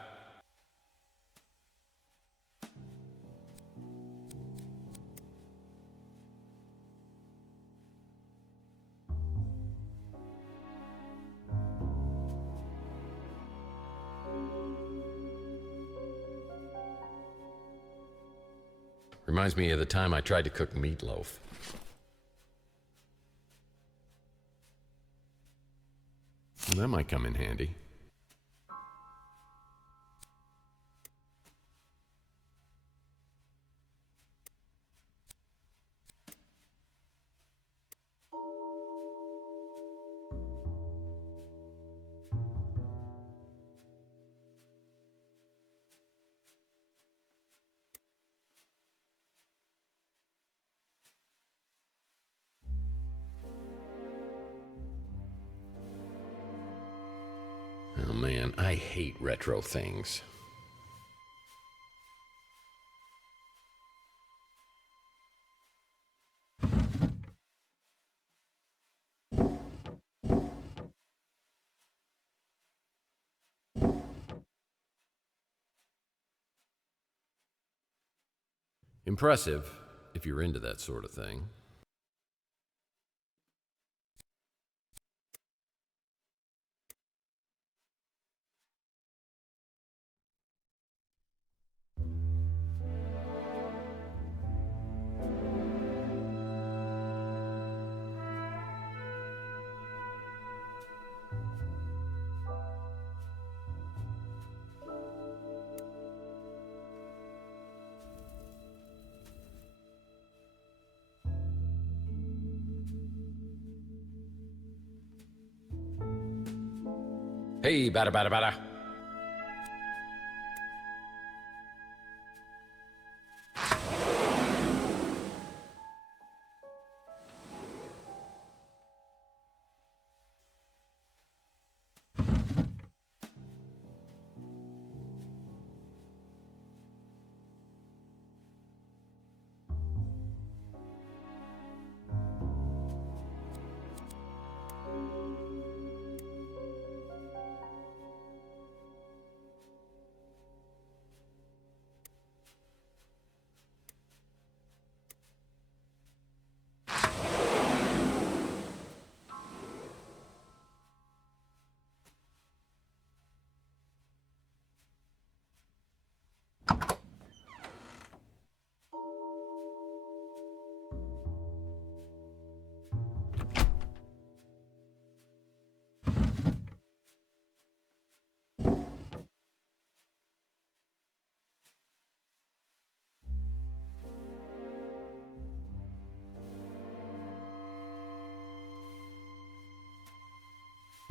Reminds me of the time I tried to cook meatloaf. Well, that might come in handy. Oh man, I hate retro things. Impressive, if you're into that sort of thing. Hey, bada bada bada.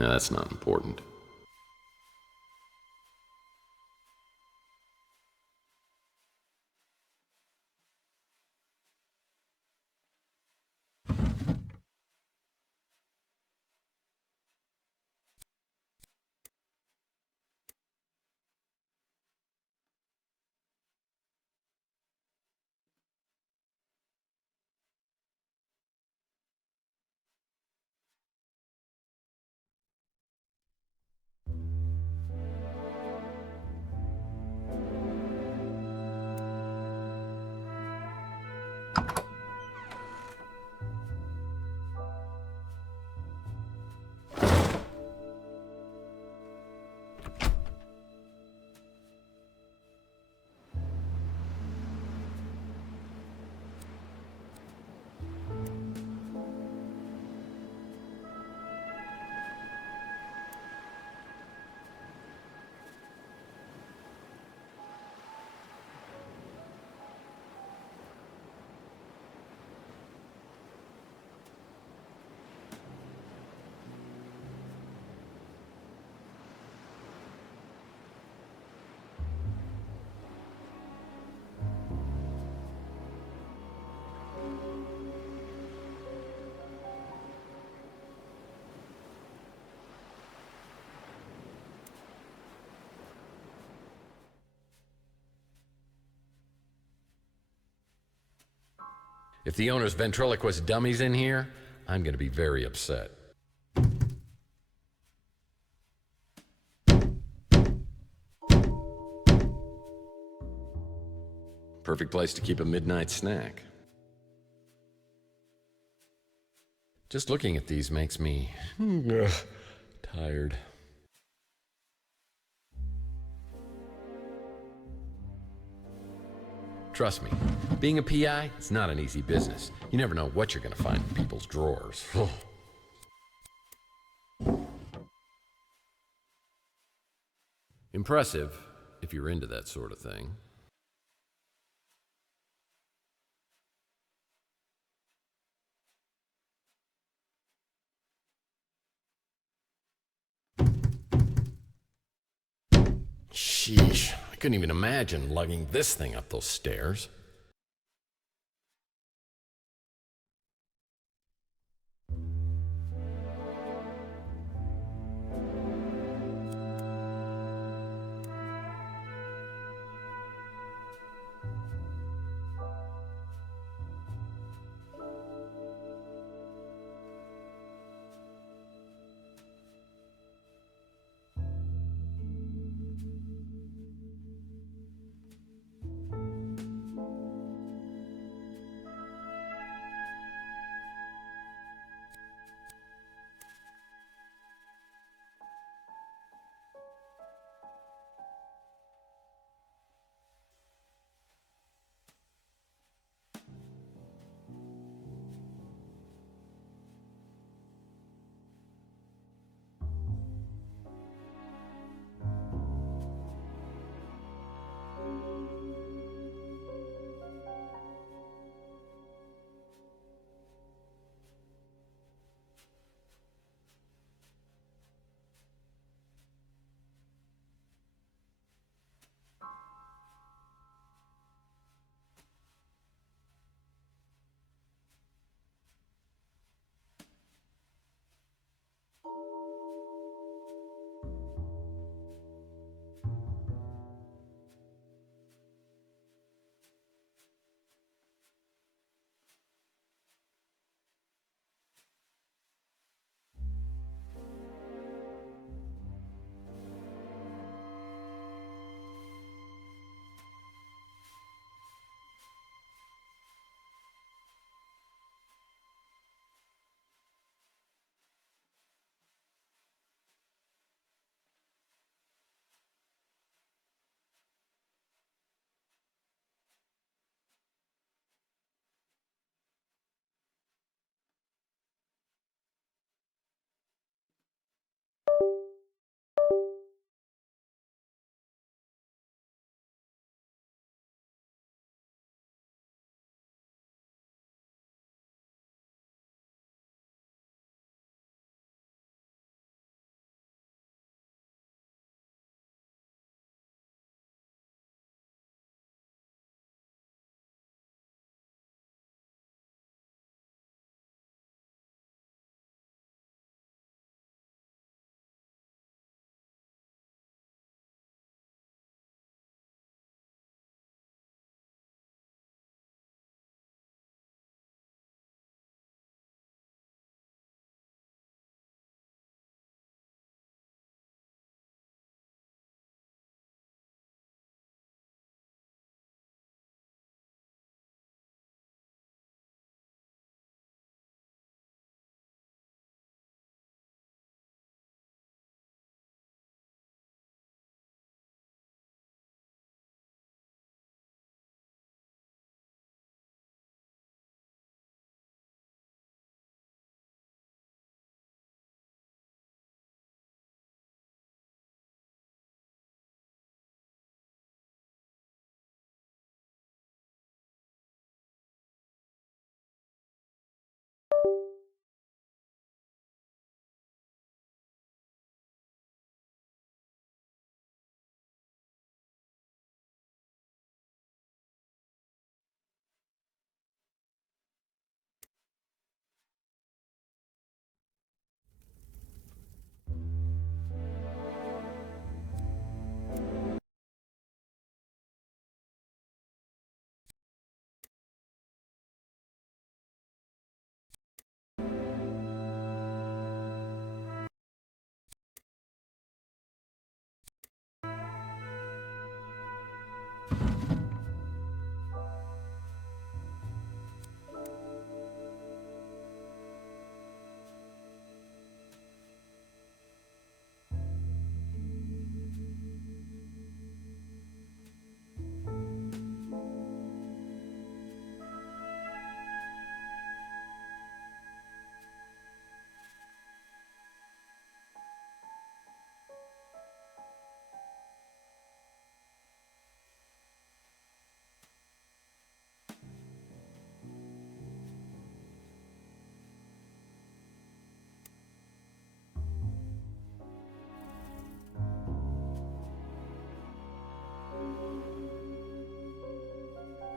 No, that's not important. If the owner's ventriloquist dummy's in here, I'm gonna be very upset. Perfect place to keep a midnight snack. Just looking at these makes me tired. Trust me, being a PI, it's not an easy business. You never know what you're going to find in people's drawers. Impressive, if you're into that sort of thing. Sheesh, I couldn't even imagine lugging this thing up those stairs.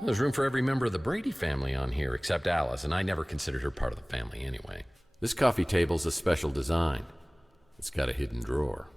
There's room for every member of the Brady family on here except Alice, and I never considered her part of the family anyway. This coffee table's a special design. It's got a hidden drawer.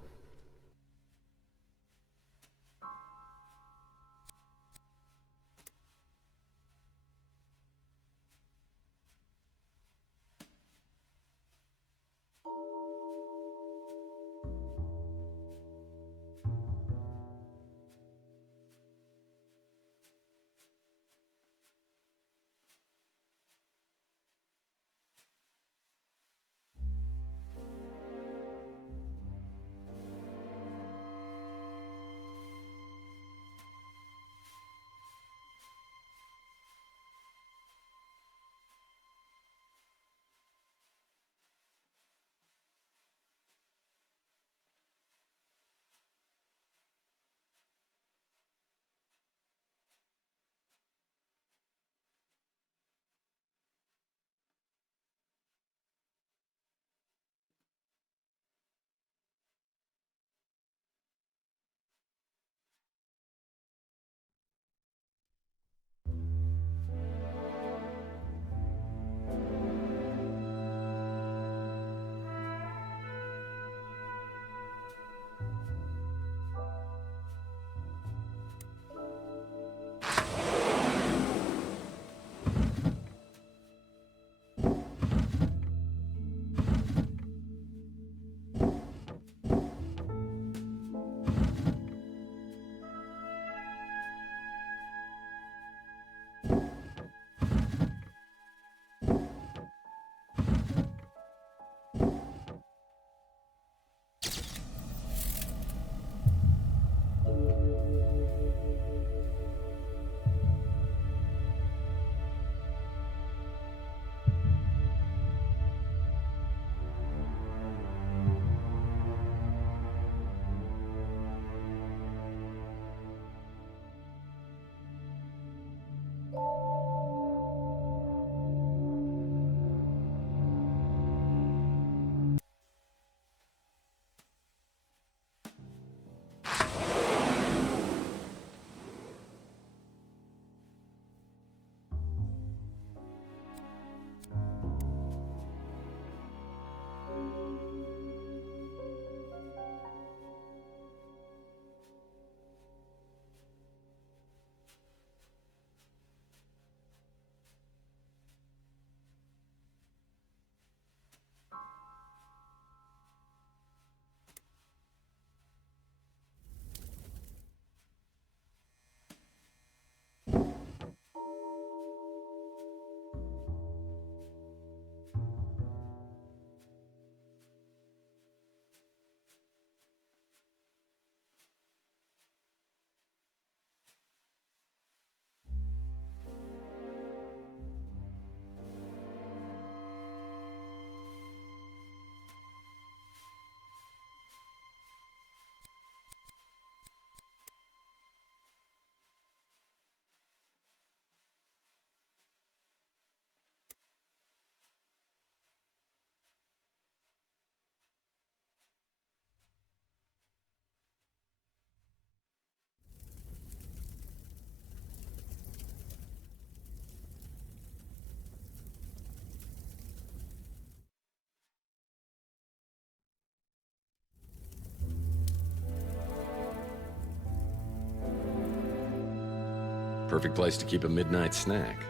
Perfect place to keep a midnight snack.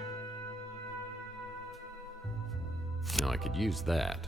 Now I could use that.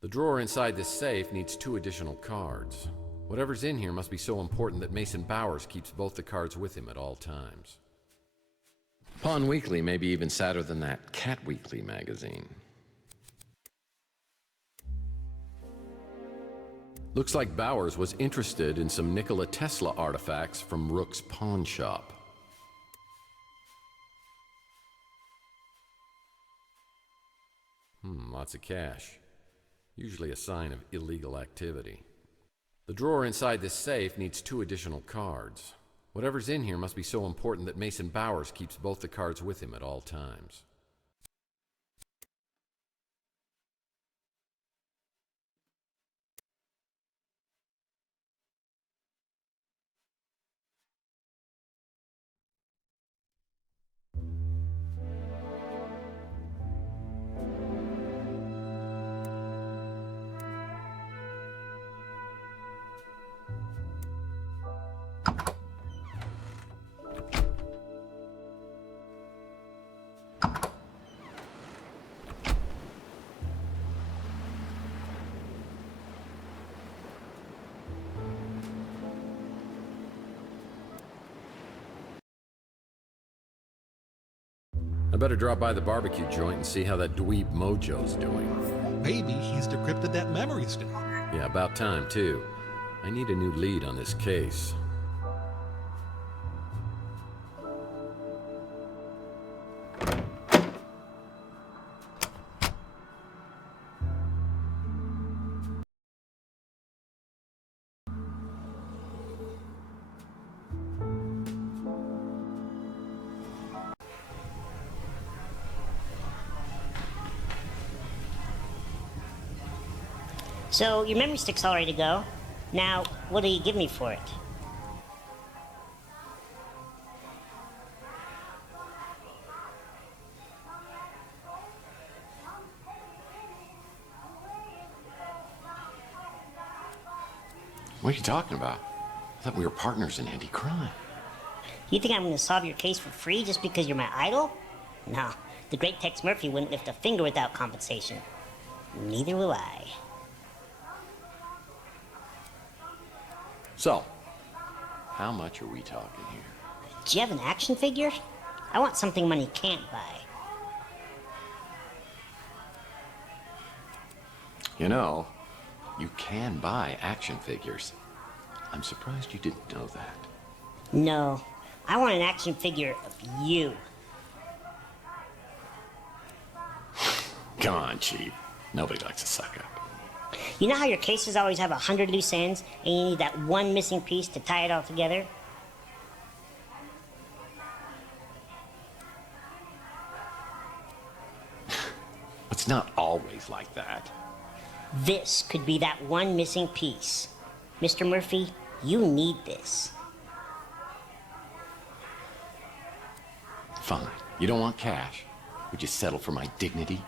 The drawer inside this safe needs 2 additional cards. Whatever's in here must be so important that Mason Bowers keeps both the cards with him at all times. Pawn Weekly may be even sadder than that Cat Weekly magazine. Looks like Bowers was interested in some Nikola Tesla artifacts from Rook's pawn shop. Lots of cash. Usually a sign of illegal activity. The drawer inside this safe needs 2 additional cards. Whatever's in here must be so important that Mason Bowers keeps both the cards with him at all times. I better drop by the barbecue joint and see how that dweeb Mojo's doing. Maybe he's decrypted that memory stick. Yeah, about time, too. I need a new lead on this case. So, your memory stick's all ready to go. Now, what do you give me for it? What are you talking about? I thought we were partners in anti-crime. You think I'm gonna solve your case for free just because you're my idol? No, the great Tex Murphy wouldn't lift a finger without compensation. Neither will I. So, how much are we talking here? Do you have an action figure? I want something money can't buy. You know, you can buy action figures. I'm surprised you didn't know that. No. I want an action figure of you. Come on, Chief. Nobody likes to suck up. You know how your cases always have 100 loose ends, and you need that one missing piece to tie it all together? It's not always like that. This could be that one missing piece. Mr. Murphy, you need this. Fine. You don't want cash. Would you settle for my dignity?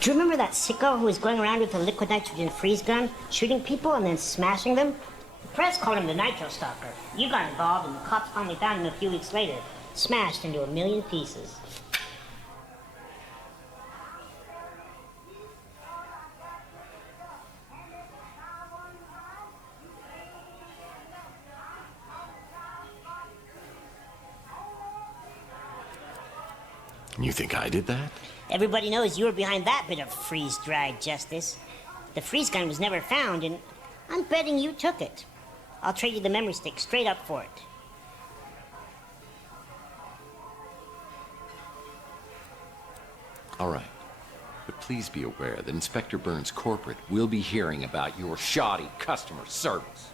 Do you remember that sicko who was going around with a liquid nitrogen freeze gun, shooting people and then smashing them? The press called him the Nitro Stalker. You got involved, and the cops finally found him a few weeks later, smashed into a million pieces. You think I did that? Everybody knows you were behind that bit of freeze-dried justice. The freeze gun was never found, and I'm betting you took it. I'll trade you the memory stick straight up for it. All right. But please be aware that Inspector Burns Corporate will be hearing about your shoddy customer service.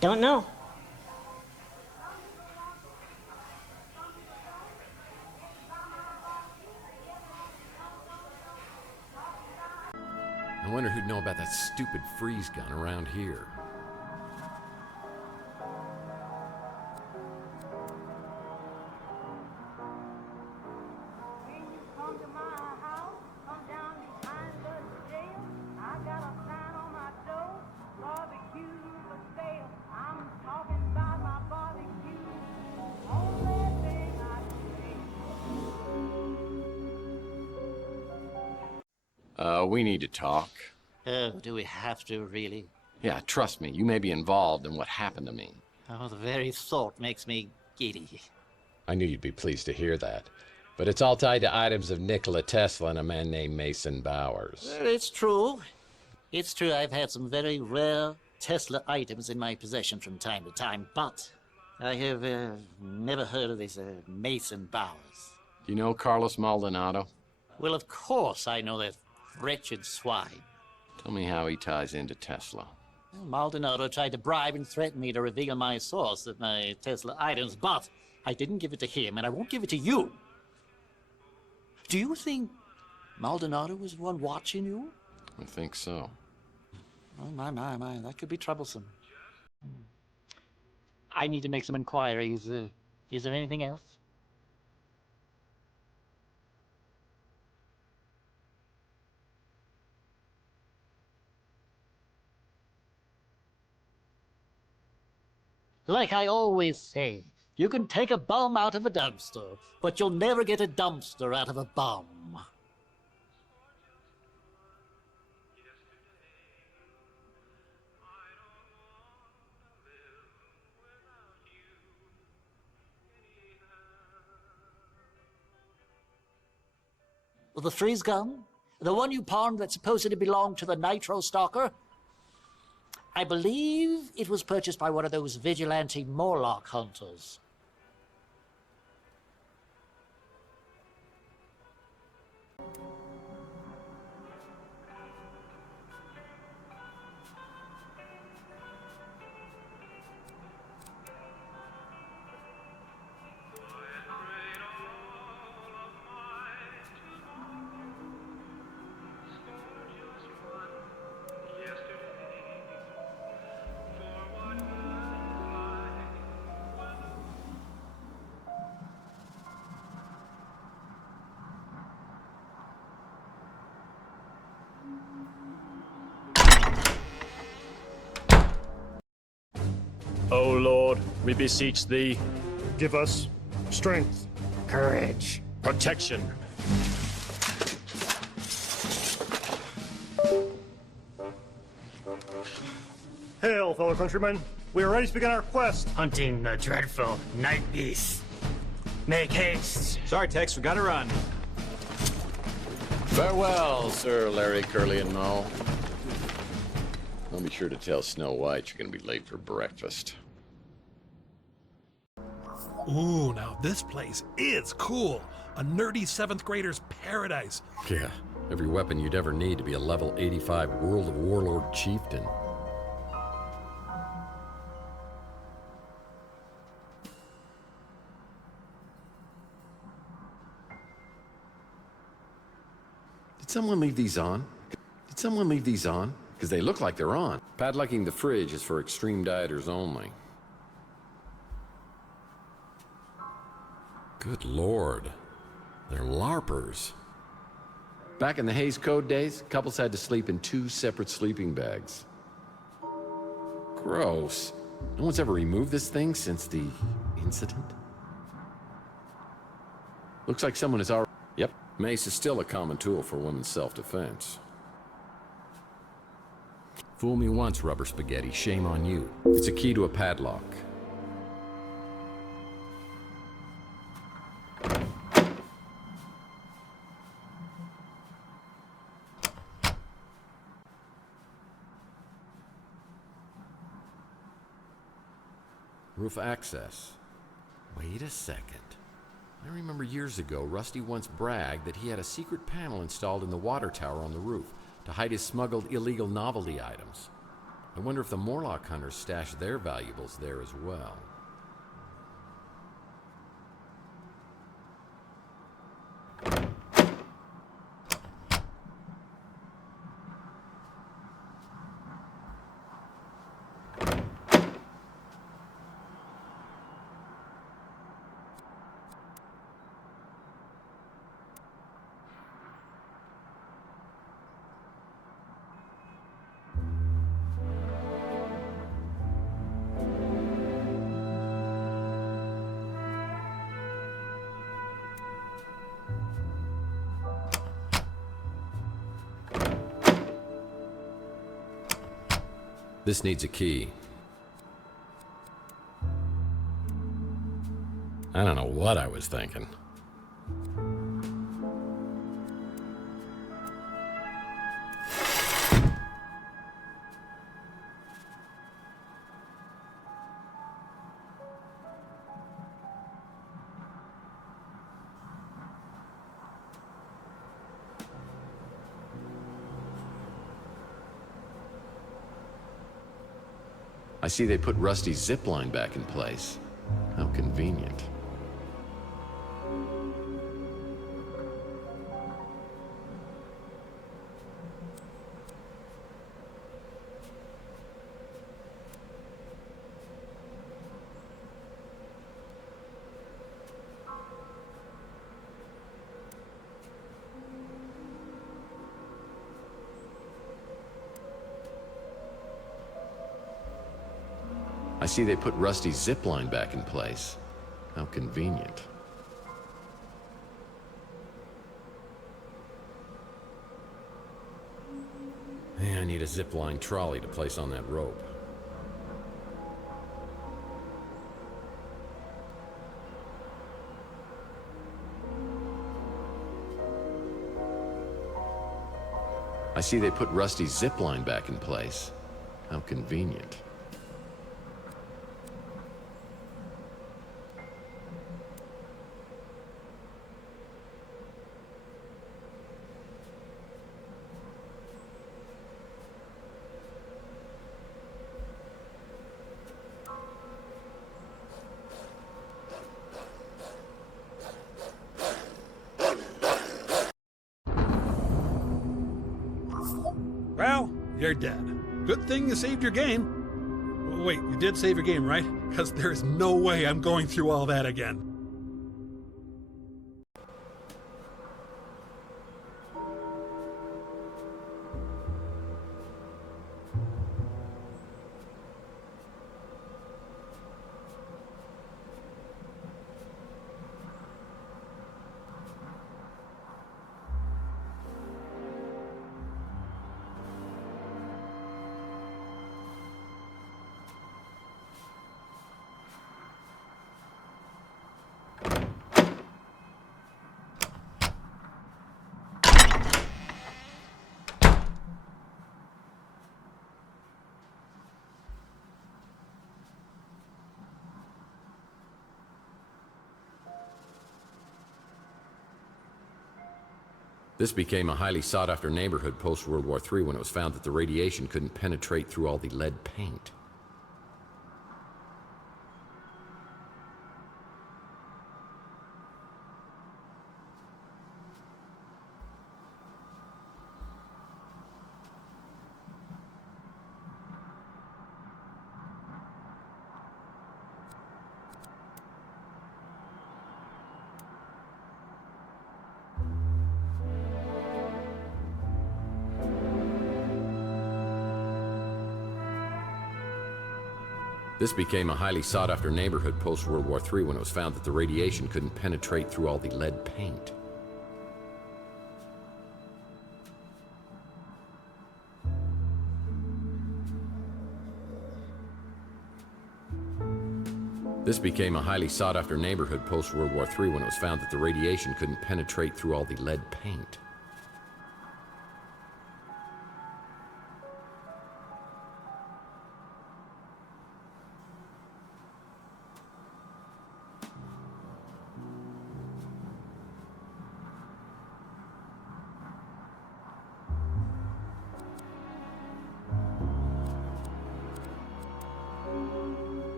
Don't know. I wonder who'd know about that stupid freeze gun around here. We need to talk. Oh, do we have to, really? Yeah, trust me, you may be involved in what happened to me. Oh, the very thought makes me giddy. I knew you'd be pleased to hear that. But it's all tied to items of Nikola Tesla and a man named Mason Bowers. Well, it's true. It's true I've had some very rare Tesla items in my possession from time to time, but I have never heard of this Mason Bowers. Do you know Carlos Maldonado? Well, of course I know that wretched swine. Tell me how he ties into Tesla. Well, Maldonado tried to bribe and threaten me to reveal my source of my Tesla items, but I didn't give it to him, and I won't give it to you. Do you think Maldonado was the one watching you? I think so. Oh, my, that could be troublesome. I need to make some inquiries. Is there anything else? Like I always say, you can take a bum out of a dumpster, but you'll never get a dumpster out of a bum. The freeze gun? The one you pawned that supposedly belonged to the Nitro Stalker? I believe it was purchased by one of those vigilante Morlock hunters. O Lord, we beseech thee, give us Strength. Courage. Protection. Hail, fellow countrymen. We are ready to begin our quest. Hunting the dreadful night beast. Make haste. Sorry, Tex, we gotta run. Farewell, Sir Larry, Curly, and Moe. I'll be sure to tell Snow White you're gonna be late for breakfast. Ooh, now this place is cool. A nerdy 7th grader's paradise. Yeah, every weapon you'd ever need to be a level 85 World of Warlord chieftain. Did someone leave these on? Did someone leave these on? Because they look like they're on. Padlocking the fridge is for extreme dieters only. Good Lord. They're LARPers. Back in the Hays Code days, couples had to sleep in 2 separate sleeping bags. Gross. No one's ever removed this thing since the incident? Looks like someone has already... Yep. Mace is still a common tool for women's self-defense. Fool me once, rubber spaghetti. Shame on you. It's a key to a padlock. Roof access. Wait a second. I remember years ago, Rusty once bragged that he had a secret panel installed in the water tower on the roof to hide his smuggled illegal novelty items. I wonder if the Morlock hunters stashed their valuables there as well. This needs a key. I don't know what I was thinking. I see they put Rusty's zipline back in place. How convenient. I see they put Rusty's zipline back in place. How convenient. Yeah, I need a zipline trolley to place on that rope. I see they put Rusty's zipline back in place. How convenient. Well, you're dead. Good thing you saved your game. Oh, wait, you did save your game, right? Because there's no way I'm going through all that again. This became a highly sought-after neighborhood post-World War III when it was found that the radiation couldn't penetrate through all the lead paint. This became a highly sought-after neighborhood post-World War III when it was found that the radiation couldn't penetrate through all the lead paint. This became a highly sought-after neighborhood post-World War III when it was found that the radiation couldn't penetrate through all the lead paint.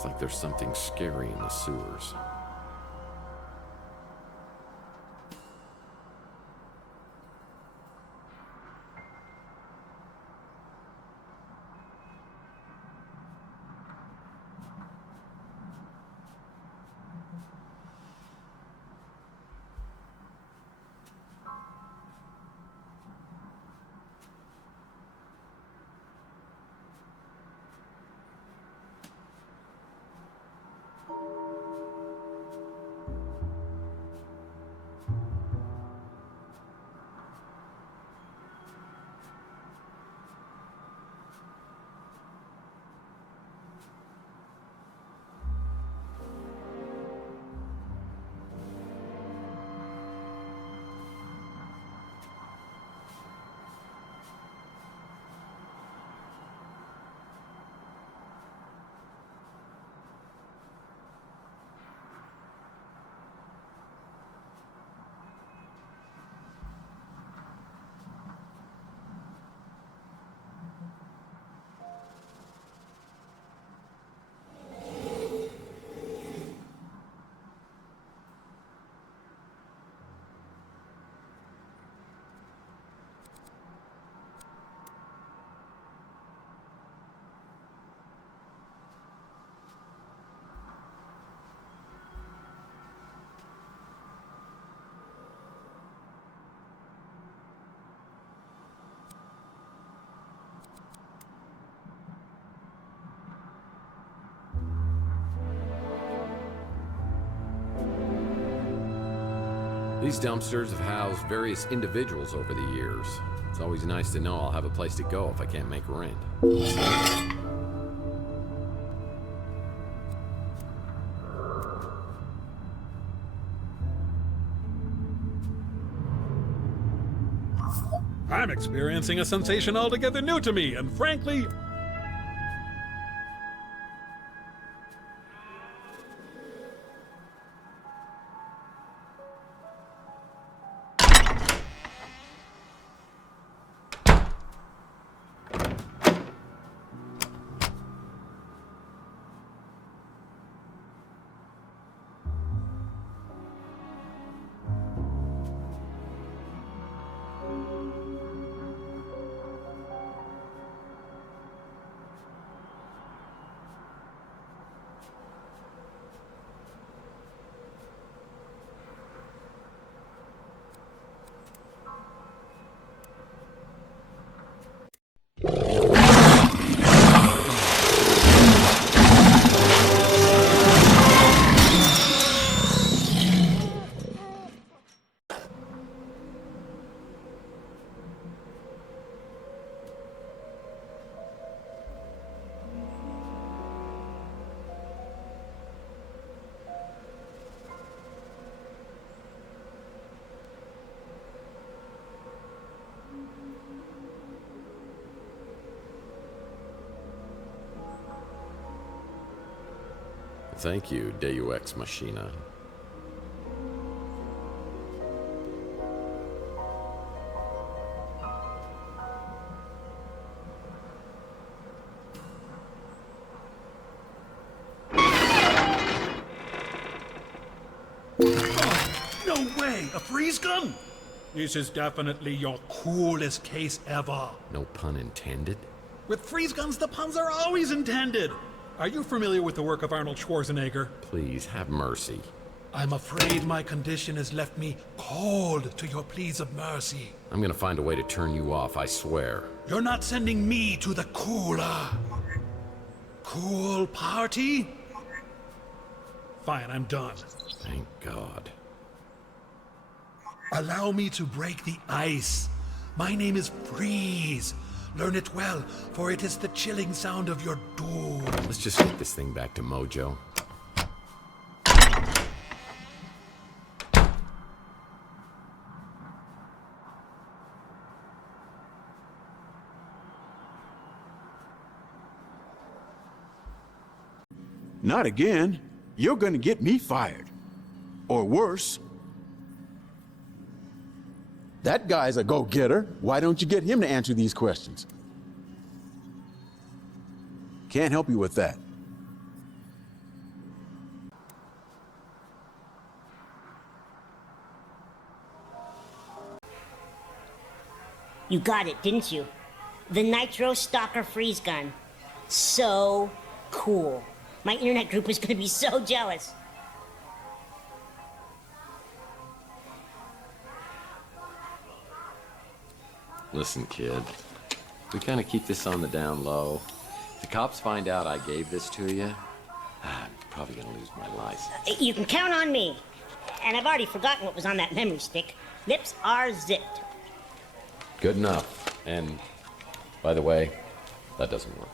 Sounds like there's something scary in the sewers. These dumpsters have housed various individuals over the years. It's always nice to know I'll have a place to go if I can't make rent. I'm experiencing a sensation altogether new to me, and frankly, Thank you, Deus Ex Machina. No way! A freeze gun? This is definitely your coolest case ever. No pun intended. With freeze guns, the puns are always intended. Are you familiar with the work of Arnold Schwarzenegger? Please, have mercy. I'm afraid my condition has left me cold to your pleas of mercy. I'm gonna find a way to turn you off, I swear. You're not sending me to the cool party? Fine, I'm done. Thank God. Allow me to break the ice. My name is Freeze. Learn it well, for it is the chilling sound of your doom. Let's just get this thing back to Mojo. Not again. You're gonna get me fired. Or worse. That guy's a go-getter. Why don't you get him to answer these questions? Can't help you with that. You got it, didn't you? The Nitro Stalker freeze gun. So cool. My internet group is gonna be so jealous. Listen, kid. We kind of keep this on the down low. If the cops find out I gave this to you, I'm probably gonna lose my license. You can count on me. And I've already forgotten what was on that memory stick. Lips are zipped. Good enough. And, by the way, that doesn't work.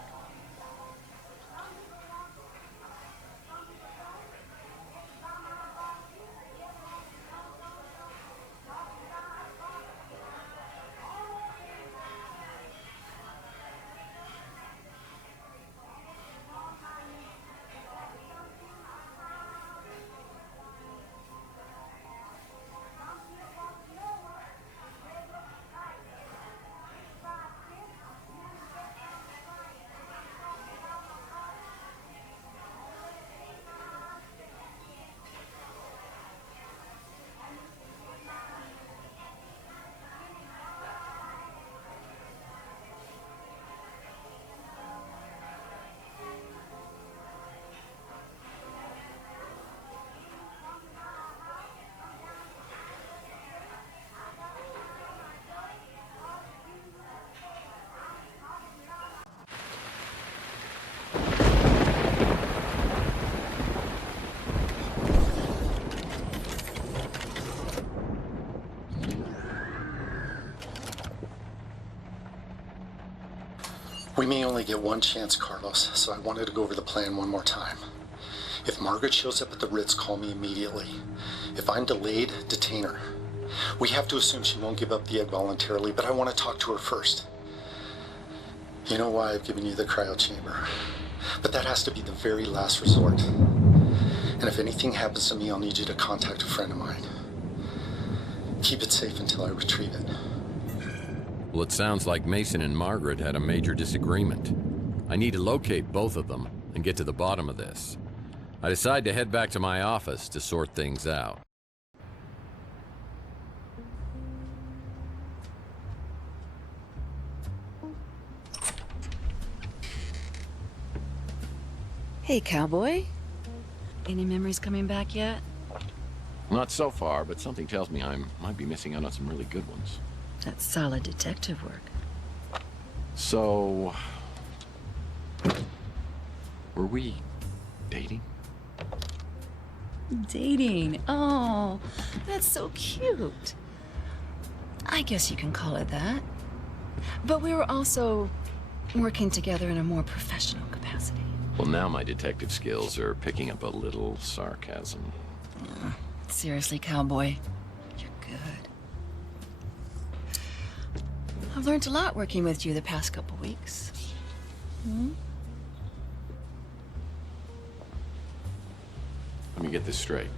We may only get one chance, Carlos, so I wanted to go over the plan one more time. If Margaret shows up at the Ritz, call me immediately. If I'm delayed, detain her. We have to assume she won't give up the egg voluntarily, but I want to talk to her first. You know why I've given you the cryo chamber. But that has to be the very last resort. And if anything happens to me, I'll need you to contact a friend of mine. Keep it safe until I retrieve it. Well, it sounds like Mason and Margaret had a major disagreement. I need to locate both of them and get to the bottom of this. I decide to head back to my office to sort things out. Hey, cowboy. Any memories coming back yet? Not so far, but something tells me I might be missing out on some really good ones. That's solid detective work. So... were we dating? Dating? Oh, that's so cute. I guess you can call it that. But we were also working together in a more professional capacity. Well, now my detective skills are picking up a little sarcasm. Yeah. Seriously, cowboy, you're good. I've learned a lot working with you the past couple weeks. Hmm? Let me get this straight.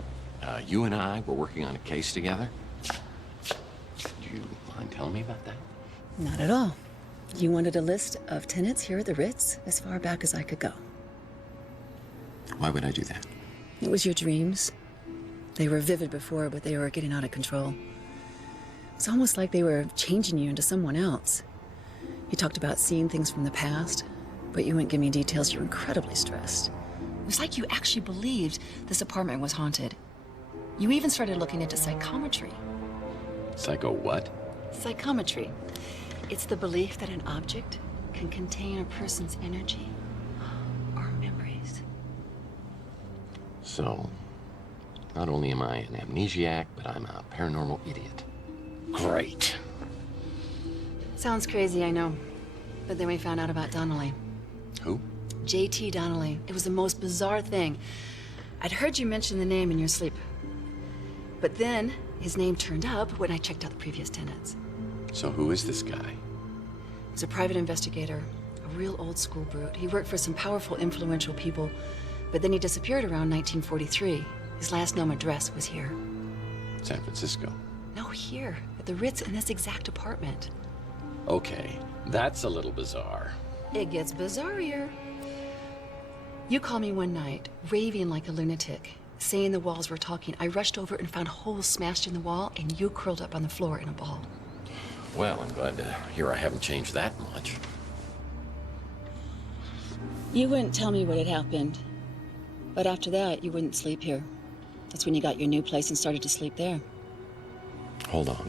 You and I were working on a case together? Do you mind telling me about that? Not at all. You wanted a list of tenants here at the Ritz as far back as I could go. Why would I do that? It was your dreams. They were vivid before, but they were getting out of control. It's almost like they were changing you into someone else. You talked about seeing things from the past, but you wouldn't give me details. You were incredibly stressed. It was like you actually believed this apartment was haunted. You even started looking into psychometry. Psycho what? Psychometry. It's the belief that an object can contain a person's energy or memories. So, not only am I an amnesiac, but I'm a paranormal idiot. Great. Sounds crazy, I know. But then we found out about Donnelly. Who? J.T. Donnelly. It was the most bizarre thing. I'd heard you mention the name in your sleep. But then, his name turned up when I checked out the previous tenants. So who is this guy? He's a private investigator, a real old-school brute. He worked for some powerful, influential people, but then he disappeared around 1943. His last known address was here. San Francisco. No, here, at the Ritz in this exact apartment. Okay, that's a little bizarre. It gets bizarrier. You called me one night, raving like a lunatic, saying the walls were talking. I rushed over and found holes smashed in the wall, and you curled up on the floor in a ball. Well, I'm glad to hear I haven't changed that much. You wouldn't tell me what had happened, but after that, you wouldn't sleep here. That's when you got your new place and started to sleep there. Hold on.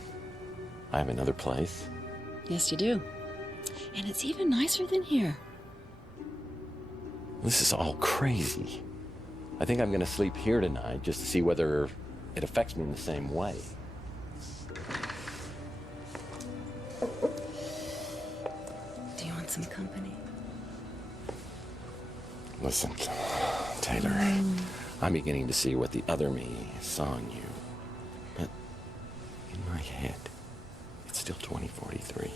I have another place? Yes, you do. And it's even nicer than here. This is all crazy. I think I'm gonna sleep here tonight just to see whether it affects me in the same way. Do you want some company? Listen, Taylor, I'm beginning to see what the other me saw in you. But in my head, it's still 2043.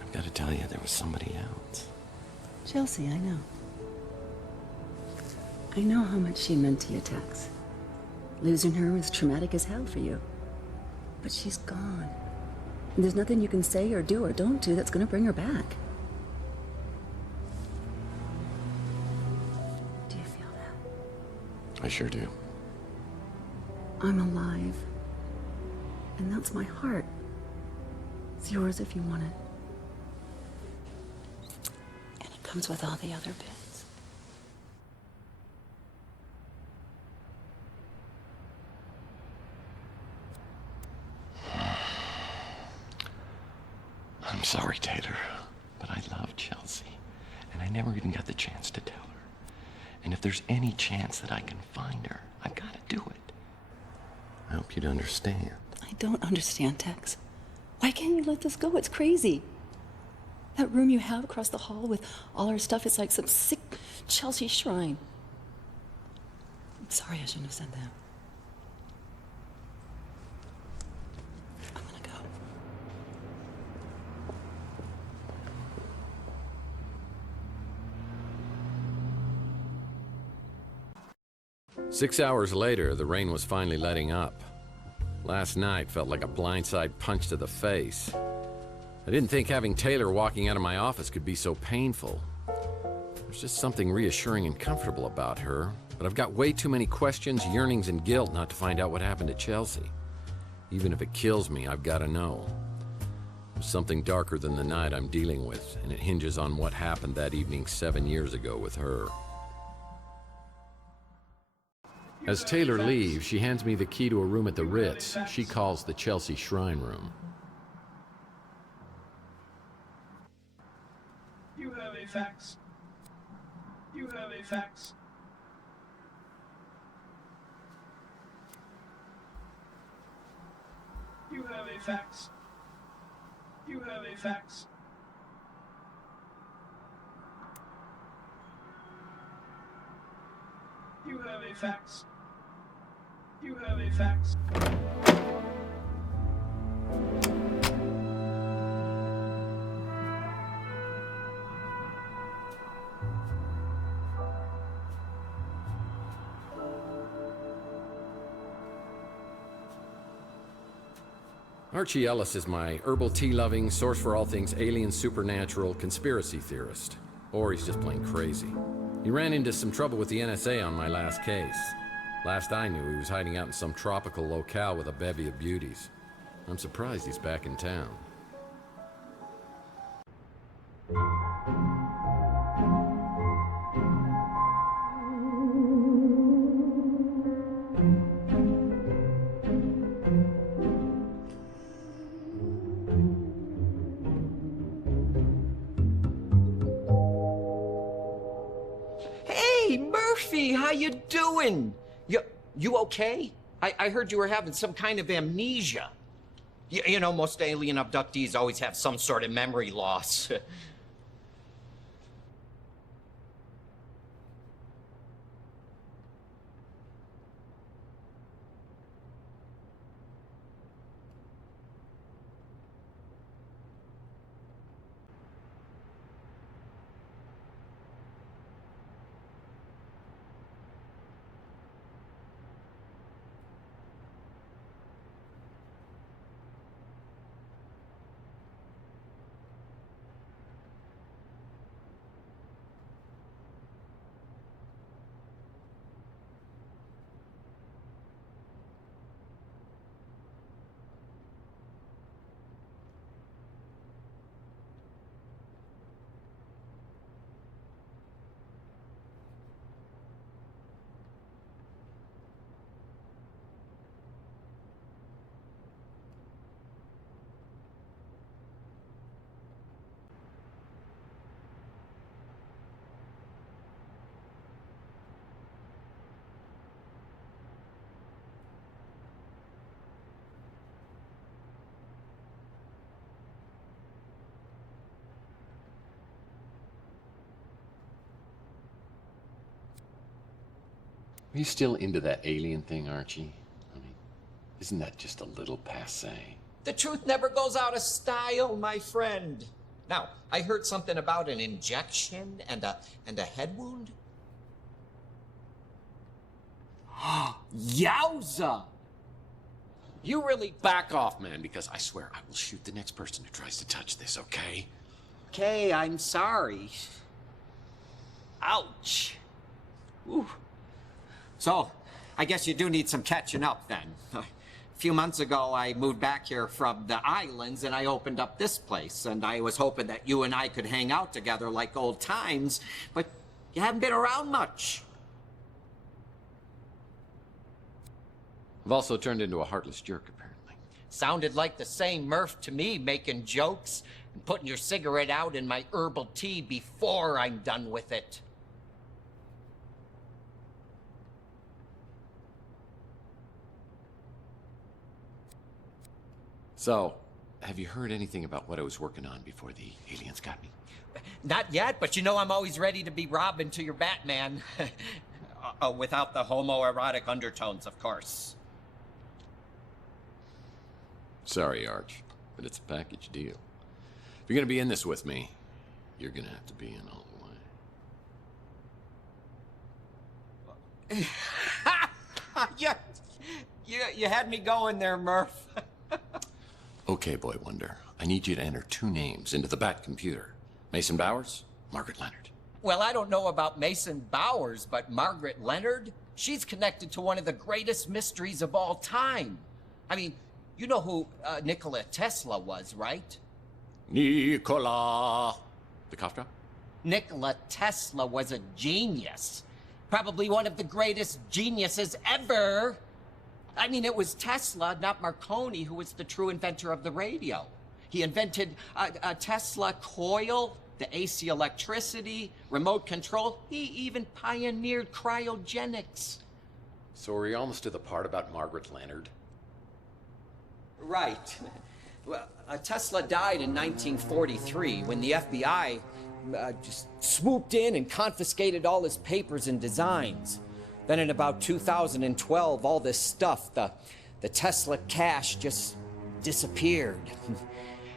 I've got to tell you, there was somebody else. Chelsea, I know. I know how much she meant to you, Tex. Losing her was traumatic as hell for you. But she's gone. And there's nothing you can say or do or don't do that's gonna bring her back. Do you feel that? I sure do. I'm alive. And that's my heart. It's yours if you want it. And it comes with all the other bits. I'm sorry, Taylor, but I love Chelsea, and I never even got the chance to tell her. And if there's any chance that I can find her, I've got to do it. I hope you'd understand. I don't understand, Tex. Why can't you let this go? It's crazy. That room you have across the hall with all our stuff, it's like some sick Chelsea shrine. I'm sorry I shouldn't have said that. I'm gonna go. 6 hours later, the rain was finally letting up. Last night felt like a blindside punch to the face. I didn't think having Taylor walking out of my office could be so painful. There's just something reassuring and comfortable about her, but I've got way too many questions, yearnings, and guilt not to find out what happened to Chelsea. Even if it kills me, I've got to know. There's something darker than the night I'm dealing with, and it hinges on what happened that evening 7 years ago with her. As Taylor leaves, she hands me the key to a room at the Ritz she calls the Chelsea Shrine Room. You have a fax. You have a fax. You have a fax. You have a fax. You have a fax. You have a fax. Archie Ellis is my herbal tea-loving, source for all things alien, supernatural, conspiracy theorist. Or he's just plain crazy. He ran into some trouble with the NSA on my last case. Last I knew, he was hiding out in some tropical locale with a bevy of beauties. I'm surprised he's back in town. Hey, Murphy, how you doing? You okay? I heard you were having some kind of amnesia. You know, most alien abductees always have some sort of memory loss. Are you still into that alien thing, Archie? I mean, isn't that just a little passé? The truth never goes out of style, my friend. Now, I heard something about an injection and a head wound. Yowza! You really back off, man, because I swear I will shoot the next person who tries to touch this, okay? Okay, I'm sorry. Ouch. Ooh. So, I guess you do need some catching up then. A few months ago, I moved back here from the islands and I opened up this place. And I was hoping that you and I could hang out together like old times, but you haven't been around much. I've also turned into a heartless jerk, apparently. Sounded like the same Murph to me, making jokes and putting your cigarette out in my herbal tea before I'm done with it. So, have you heard anything about what I was working on before the aliens got me? Not yet, but you know I'm always ready to be Robin to your Batman. Without the homoerotic undertones, of course. Sorry, Arch, but it's a package deal. If you're gonna be in this with me, you're gonna have to be in all the way. You had me going there, Murph. Okay, Boy Wonder, I need you to enter 2 names into the Bat computer. Mason Bowers, Margaret Leonard. Well, I don't know about Mason Bowers, but Margaret Leonard, she's connected to one of the greatest mysteries of all time. I mean, you know who Nikola Tesla was, right? Nikola. The cough drop? Nikola Tesla was a genius. Probably one of the greatest geniuses ever. I mean, it was Tesla, not Marconi, who was the true inventor of the radio. He invented a Tesla coil, the AC electricity, remote control. He even pioneered cryogenics. So are we almost to the part about Margaret Leonard? Right. Well, Tesla died in 1943 when the FBI just swooped in and confiscated all his papers and designs. Then in about 2012, all this stuff, the Tesla cash just disappeared.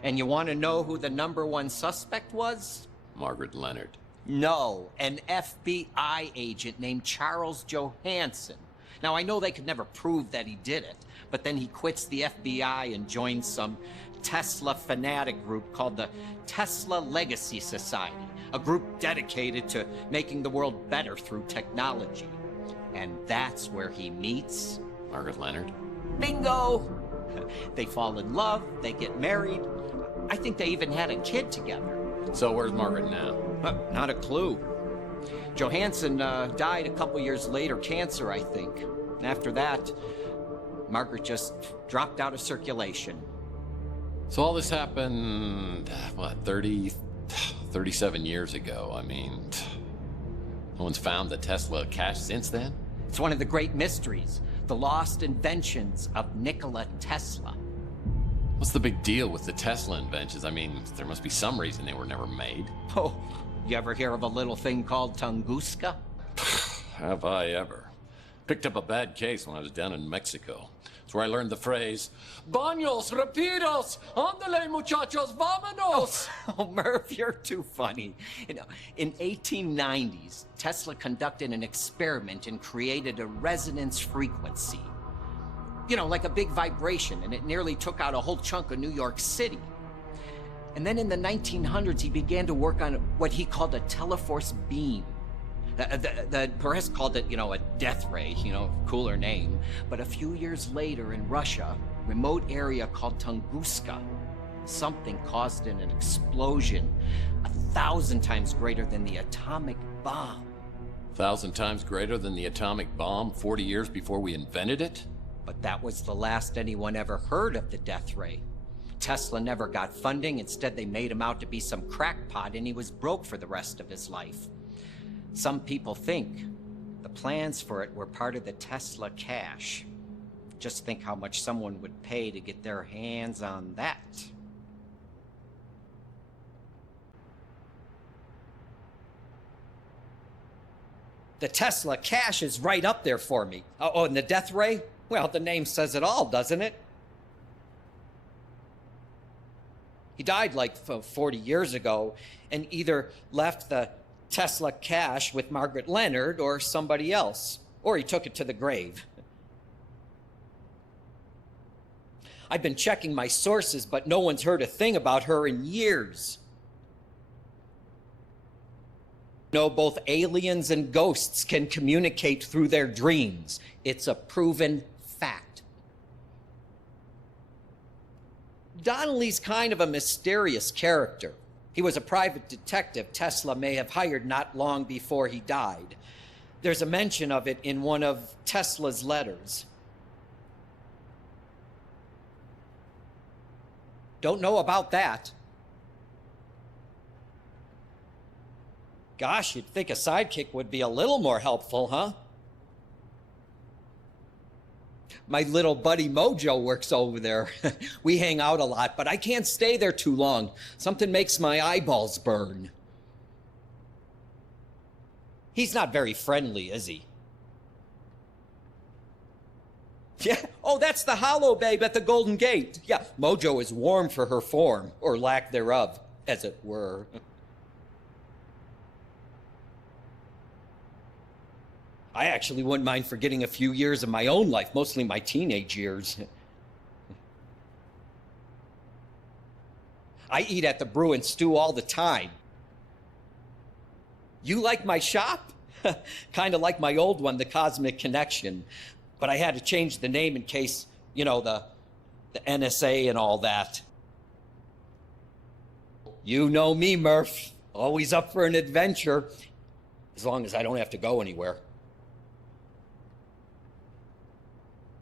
And you want to know who the #1 suspect was? Margaret Leonard. No, an FBI agent named Charles Johansson. Now, I know they could never prove that he did it, but then he quits the FBI and joins some Tesla fanatic group called the Tesla Legacy Society, a group dedicated to making the world better through technology. And that's where he meets Margaret Leonard. Bingo! They fall in love, they get married. I think they even had a kid together. So where's Margaret now? Not a clue. Johansson died a couple years later, cancer, I think. And after that, Margaret just dropped out of circulation. So all this happened, what, 37 years ago? I mean, no one's found the Tesla cash since then? It's one of the great mysteries, the lost inventions of Nikola Tesla. What's the big deal with the Tesla inventions? I mean, there must be some reason they were never made. Oh, you ever hear of a little thing called Tunguska? Have I ever? Picked up a bad case when I was down in Mexico. It's where I learned the phrase, Baños, rapidos, ándale muchachos, vámonos! Oh, Murph, you're too funny. You know, in 1890s, Tesla conducted an experiment and created a resonance frequency. You know, like a big vibration, and it nearly took out a whole chunk of New York City. And then in the 1900s, he began to work on what he called a teleforce beam. The press called it, a death ray, cooler name. But a few years later in Russia, remote area called Tunguska, something caused an explosion 1,000 times greater than the atomic bomb. 1,000 times greater than the atomic bomb 40 years before we invented it? But that was the last anyone ever heard of the death ray. Tesla never got funding. Instead, they made him out to be some crackpot, and he was broke for the rest of his life. Some people think the plans for it were part of the Tesla cash. Just think how much someone would pay to get their hands on that. The Tesla cache is right up there for me. Oh, and the death ray? Well, the name says it all, doesn't it? He died like 40 years ago and either left the Tesla cache with Margaret Leonard or somebody else, or he took it to the grave. I've been checking my sources, but no one's heard a thing about her in years. No, both aliens and ghosts can communicate through their dreams. It's a proven fact. Donnelly's kind of a mysterious character. He was a private detective Tesla may have hired not long before he died. There's a mention of it in one of Tesla's letters. Don't know about that. Gosh, you'd think a sidekick would be a little more helpful, huh? My little buddy Mojo works over there. We hang out a lot, but I can't stay there too long. Something makes my eyeballs burn. He's not very friendly, is he? Yeah. Oh, that's the Hollow Babe at the Golden Gate. Yeah, Mojo is warm for her form, or lack thereof, as it were. I actually wouldn't mind forgetting a few years of my own life, mostly my teenage years. I eat at the Brew and Stew all the time. You like my shop? Kind of like my old one, the Cosmic Connection. But I had to change the name in case, you know, the NSA and all that. You know me, Murph. Always up for an adventure. As long as I don't have to go anywhere.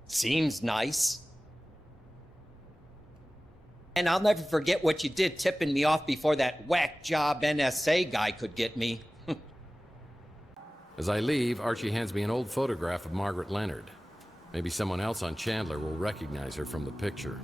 Seems nice. And I'll never forget what you did tipping me off before that whack job NSA guy could get me. As I leave, Archie hands me an old photograph of Margaret Leonard. Maybe someone else on Chandler will recognize her from the picture.